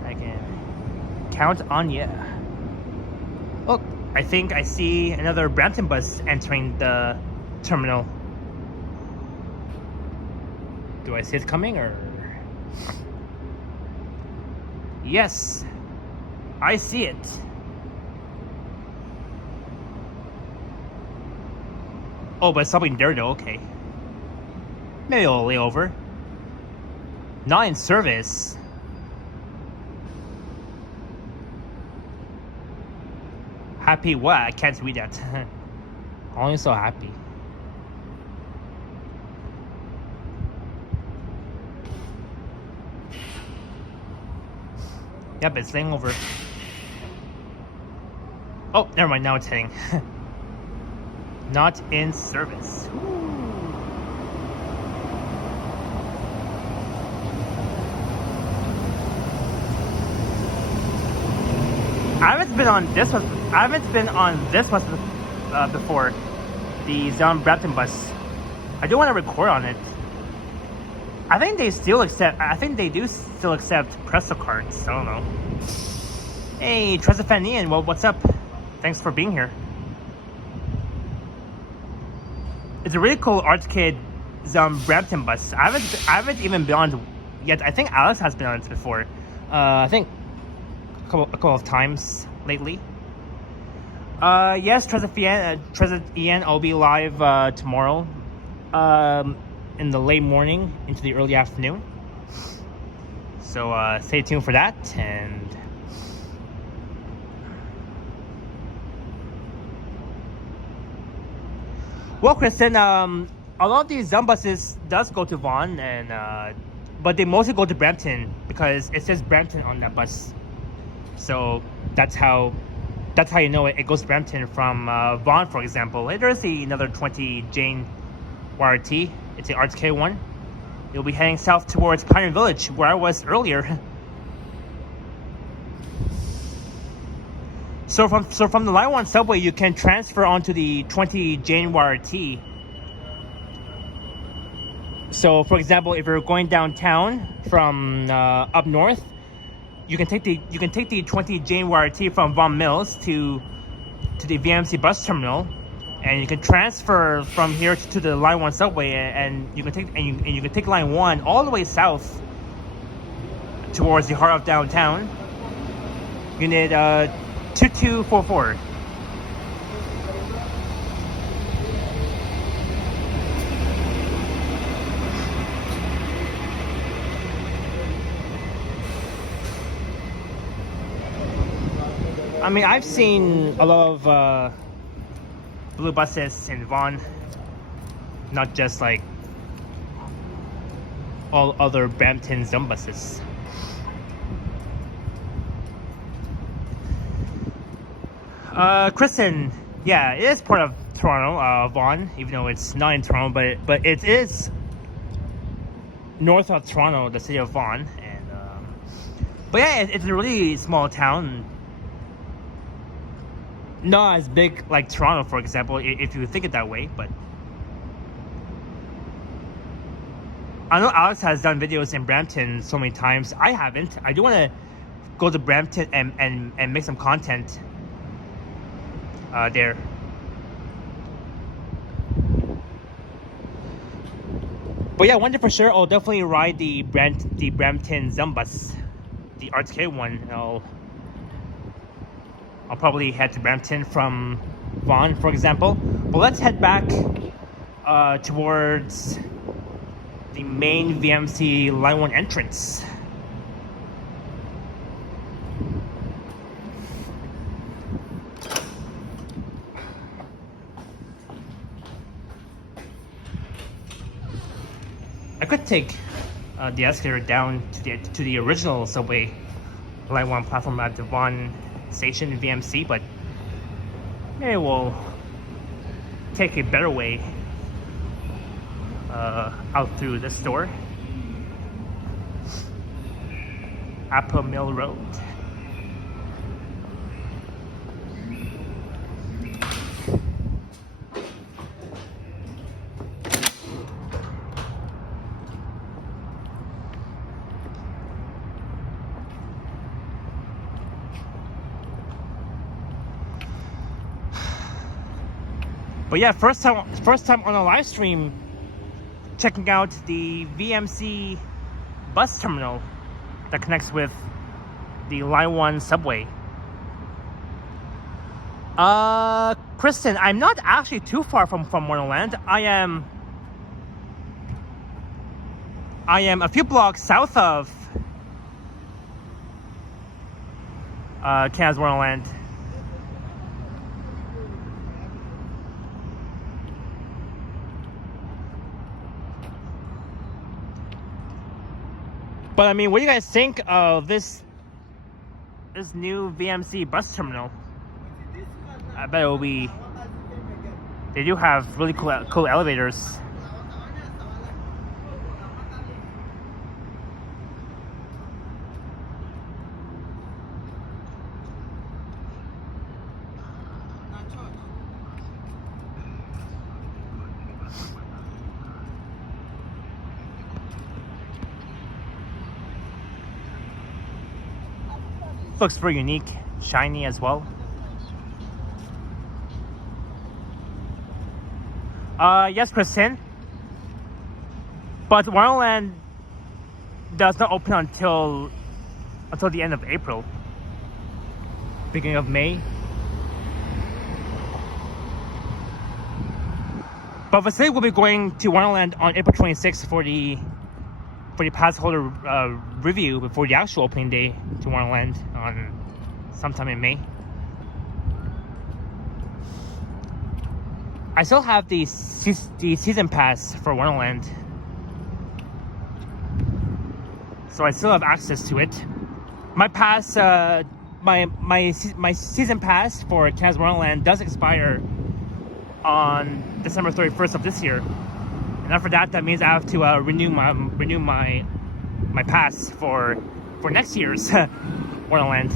I can count on ya. Look, I think I see another Brampton bus entering the terminal. Do I see it coming or? Yes, I see it. Oh, but something there though, okay. Maybe it'll lay over. Not in service. Happy what? I can't read that. Only so happy. Yep, it's laying over. Oh, never mind, now it's heading. Not in service. I haven't been on this bus before. The Zon Brampton bus. I do want to record on it. I think they do still accept Presto cards. I don't know. Hey, Tresafanian, well, what's up? Thanks for being here. It's a really cool Arts-Kid Brampton bus. I haven't even been on it yet. I think Alice has been on it before. I think a couple of times lately. Yes, Ian, I'll be live tomorrow. In the late morning into the early afternoon. So stay tuned for that. And well, Kristen, a lot of these Zon buses does go to Vaughan, and but they mostly go to Brampton because it says Brampton on that bus. So that's how you know it goes to Brampton from Vaughan, for example. There's another 20 Jane YRT. It's the Arts K one. You'll be heading south towards Pioneer Village, where I was earlier. So from the Line 1 subway, you can transfer onto the 20 Jane YRT. So, for example, if you're going downtown from up north, you can take the 20 Jane YRT from Vaughan Mills to the VMC bus terminal. And you can transfer from here to the Line 1 subway, and you can take Line 1 all the way south towards the heart of downtown. Unit 2244. I mean, I've seen a lot of blue buses in Vaughan, not just like all other Brampton Zon buses. Kristen, yeah, it is part of Toronto, Vaughan, even though it's not in Toronto, but it is north of Toronto, the city of Vaughan, and but yeah, it's a really small town, not as big like Toronto, for example, if you think it that way. But I know Alex has done videos in Brampton so many times. I haven't. I do want to go to Brampton and make some content there. But yeah, one thing for sure, I'll definitely ride the Brampton Zumbus, the RTK one. I'll probably head to Brampton from Vaughan, for example. But let's head back towards the main VMC Line 1 entrance. I could take the escalator down to the original subway Line 1 platform at the Vaughan station in VMC, but maybe we'll take a better way out through this door, Apple Mill Road. But yeah, first time on a live stream, checking out the VMC bus terminal that connects with the Line 1 subway. Kristen, I'm not actually too far from Wonderland. I am a few blocks south of Canada's Wonderland. But I mean, what do you guys think of this new VMC bus terminal? I bet it will be. They do have really cool elevators. Looks pretty unique, shiny as well. Yes, Kristen. But Wonderland does not open until the end of April, beginning of May. But Vasily will be going to Wonderland on April 26th for the pass holder review before the actual opening day to Wonderland on sometime in May. I still have the season pass for Wonderland, so I still have access to it. My pass, my season pass for Canada's Wonderland does expire on December 31st of this year. And after that, that means I have to renew my pass for next year's Wonderland.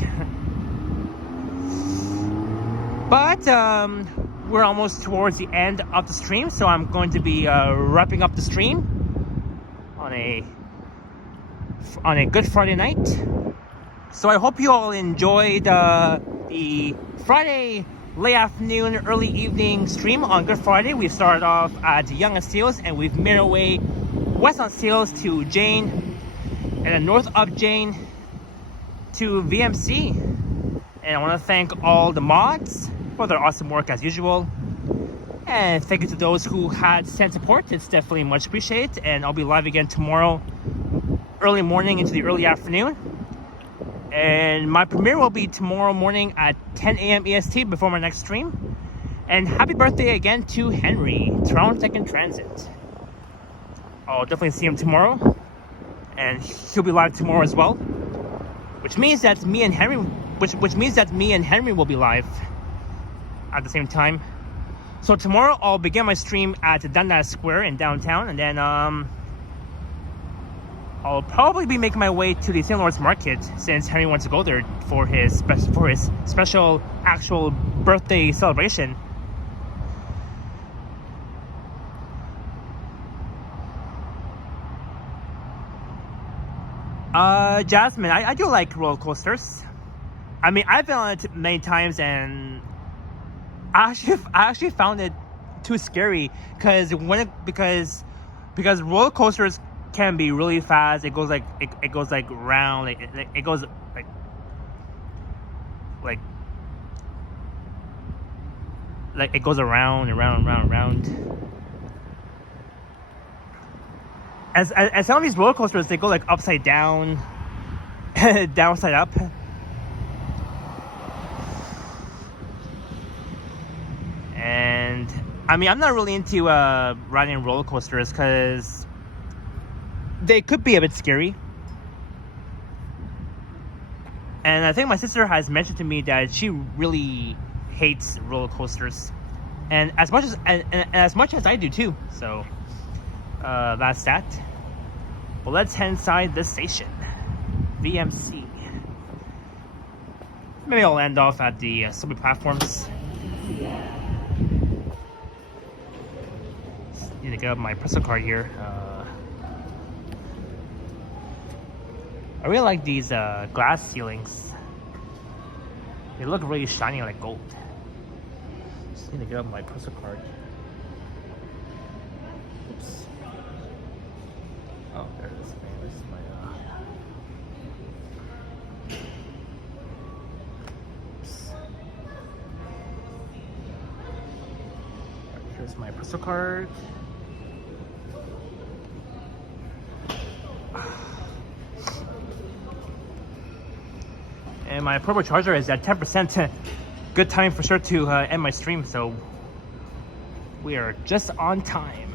But we're almost towards the end of the stream, so I'm going to be wrapping up the stream on a Good Friday night. So I hope you all enjoyed the Friday late afternoon, early evening stream on Good Friday. We started off at Yonge and Steeles, and we've made our way west on Steeles to Jane, and then north of Jane to VMC. And I want to thank all the mods for their awesome work as usual. And thank you to those who had sent support. It's definitely much appreciated. And I'll be live again tomorrow, early morning into the early afternoon. And my premiere will be tomorrow morning at 10 a.m. EST before my next stream. And happy birthday again to Henry, Toronto Tech in Transit. I'll definitely see him tomorrow. And he'll be live tomorrow as well. Which means that me and Henry will be live at the same time. So tomorrow I'll begin my stream at Dundas Square in downtown, and then I'll probably be making my way to the St. Lawrence Market since Henry wants to go there for his special actual birthday celebration. Jasmine, I do like roller coasters. I mean, I've been on it many times, and I actually found it too scary because roller coasters can be really fast. It goes like it goes like round, it goes like it goes around and round and round and round. As some of these roller coasters, they go like upside down, downside up. And I mean, I'm not really into riding roller coasters because they could be a bit scary. And I think my sister has mentioned to me that she really hates roller coasters, and as much as I do too. So that's that. Well, let's head inside this station, VMC. Maybe I'll end off at the subway platforms. Need to get up my Presto card here. I really like these glass ceilings. They look really shiny like gold. Just need to get up my Presto card. Oops. Oh, there it is. This is my oops. Right, here's my Presto card. And my portable charger is at 10%. Good time for sure to end my stream, so we are just on time.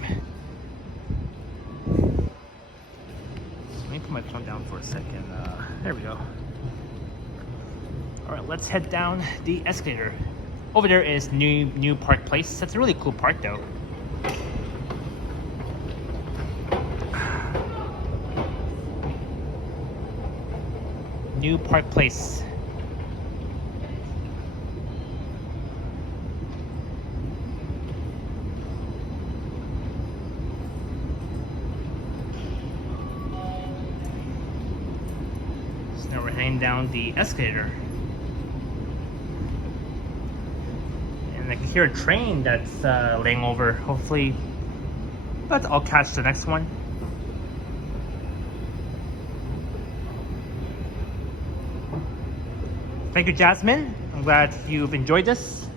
Let me put my phone down for a second. There we go. All right, let's head down the escalator. Over there is New Park Place. That's a really cool park, though. New Park Place. So now we're heading down the escalator. And I can hear a train that's laying over. Hopefully, but I'll catch the next one. Thank you, Jasmine. I'm glad you've enjoyed this.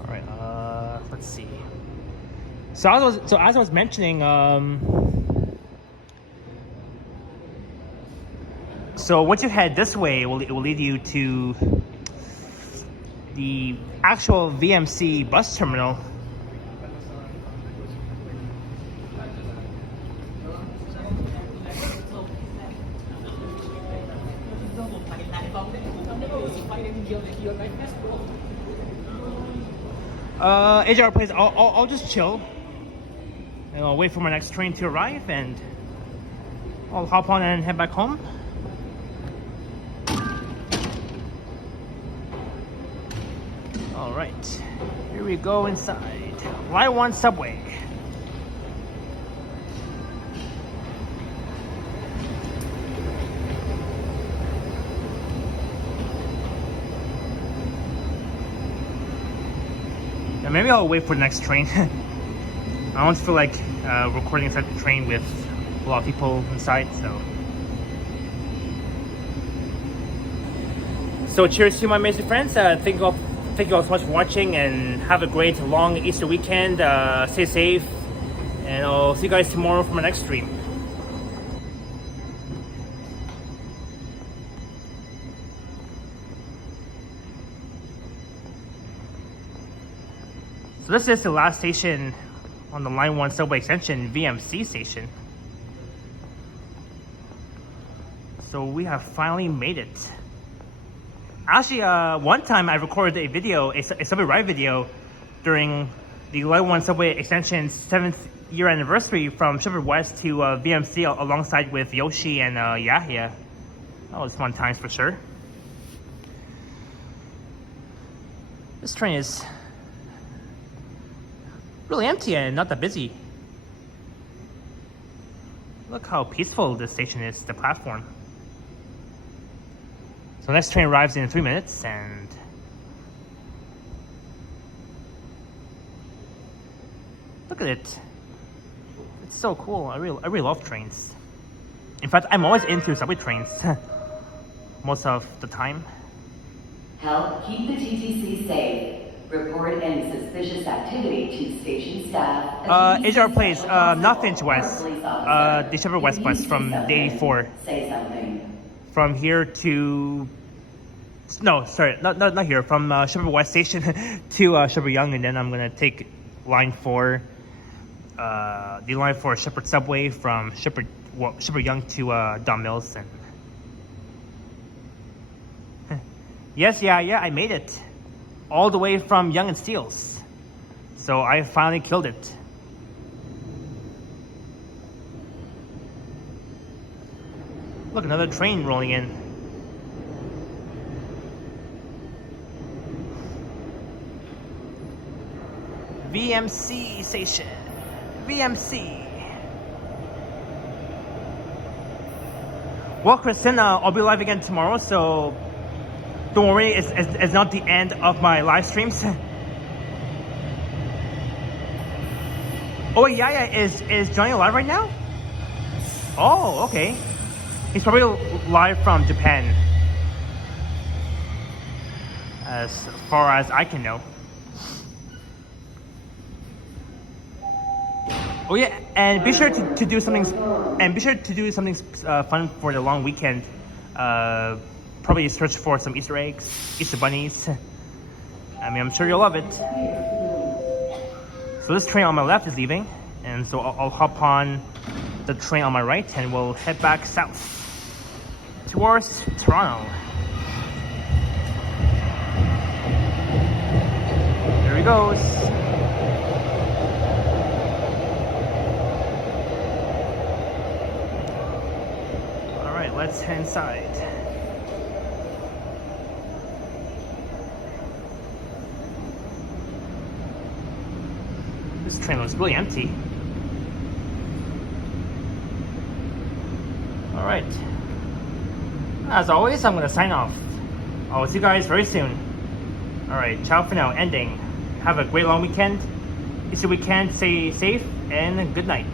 All right, let's see. So as I was mentioning, so once you head this way, it will lead you to the actual VMC bus terminal. AJR Place, I'll just chill and I'll wait for my next train to arrive, and I'll hop on and head back home. All right, here we go inside Line 1 subway. Maybe I'll wait for the next train. I don't feel like recording inside the train with a lot of people inside, so cheers to my amazing friends. Thank you all so much for watching, and have a great long Easter weekend. Stay safe, and I'll see you guys tomorrow for my next stream. So this is the last station on the Line 1 subway extension, VMC station. So we have finally made it. Actually, one time I recorded a video, a subway ride video, during the Line 1 Subway Extension's 7th year anniversary from Shepherd West to VMC alongside with Yoshi and Yahya. That was fun times for sure. This train is really empty and not that busy. Look how peaceful this station is, the platform. So next train arrives in 3 minutes, and look at it. It's so cool. I really love trains. In fact, I'm always into subway trains most of the time. Help keep the TTC safe. Report any suspicious activity to station staff. HR Place, not Finch West. The Shepherd West bus from the 84. Say something. From here to... No, sorry, not here. From Shepherd West Station to Shepherd Yonge, and then I'm going to take line 4, the line 4 Shepherd Subway from Shepherd Yonge to Don Mills. And yes, yeah, I made it. All the way from Yonge and Steeles. So I finally killed it. Look, another train rolling in. VMC station. VMC. Well, Kristen, I'll be live again tomorrow, so don't worry, it's not the end of my live streams. Oh, yeah, is Johnny live right now? Oh, okay. He's probably live from Japan, as far as I can know. Oh yeah, and be sure to do something. And be sure to do something fun for the long weekend. Probably search for some Easter eggs, Easter bunnies. I mean, I'm sure you'll love it. So this train on my left is leaving, and so I'll hop on the train on my right, and we'll head back south towards Toronto. There he goes. All right, let's head inside. This train looks really empty. All right. As always, I'm going to sign off. I'll see you guys very soon. All right, ciao for now. Ending. Have a great long weekend. Easter weekend. Stay safe and good night.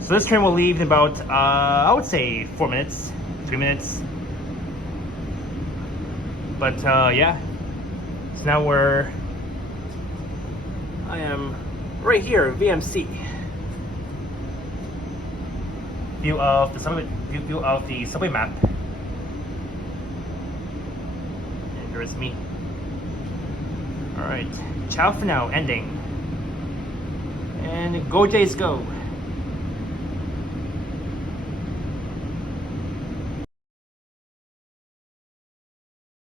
So this train will leave in about, I would say 4 minutes, 3 minutes. But yeah. So now I am right here, VMC. View of the subway map. And there's me. Alright, ciao for now, ending. And go Jays go.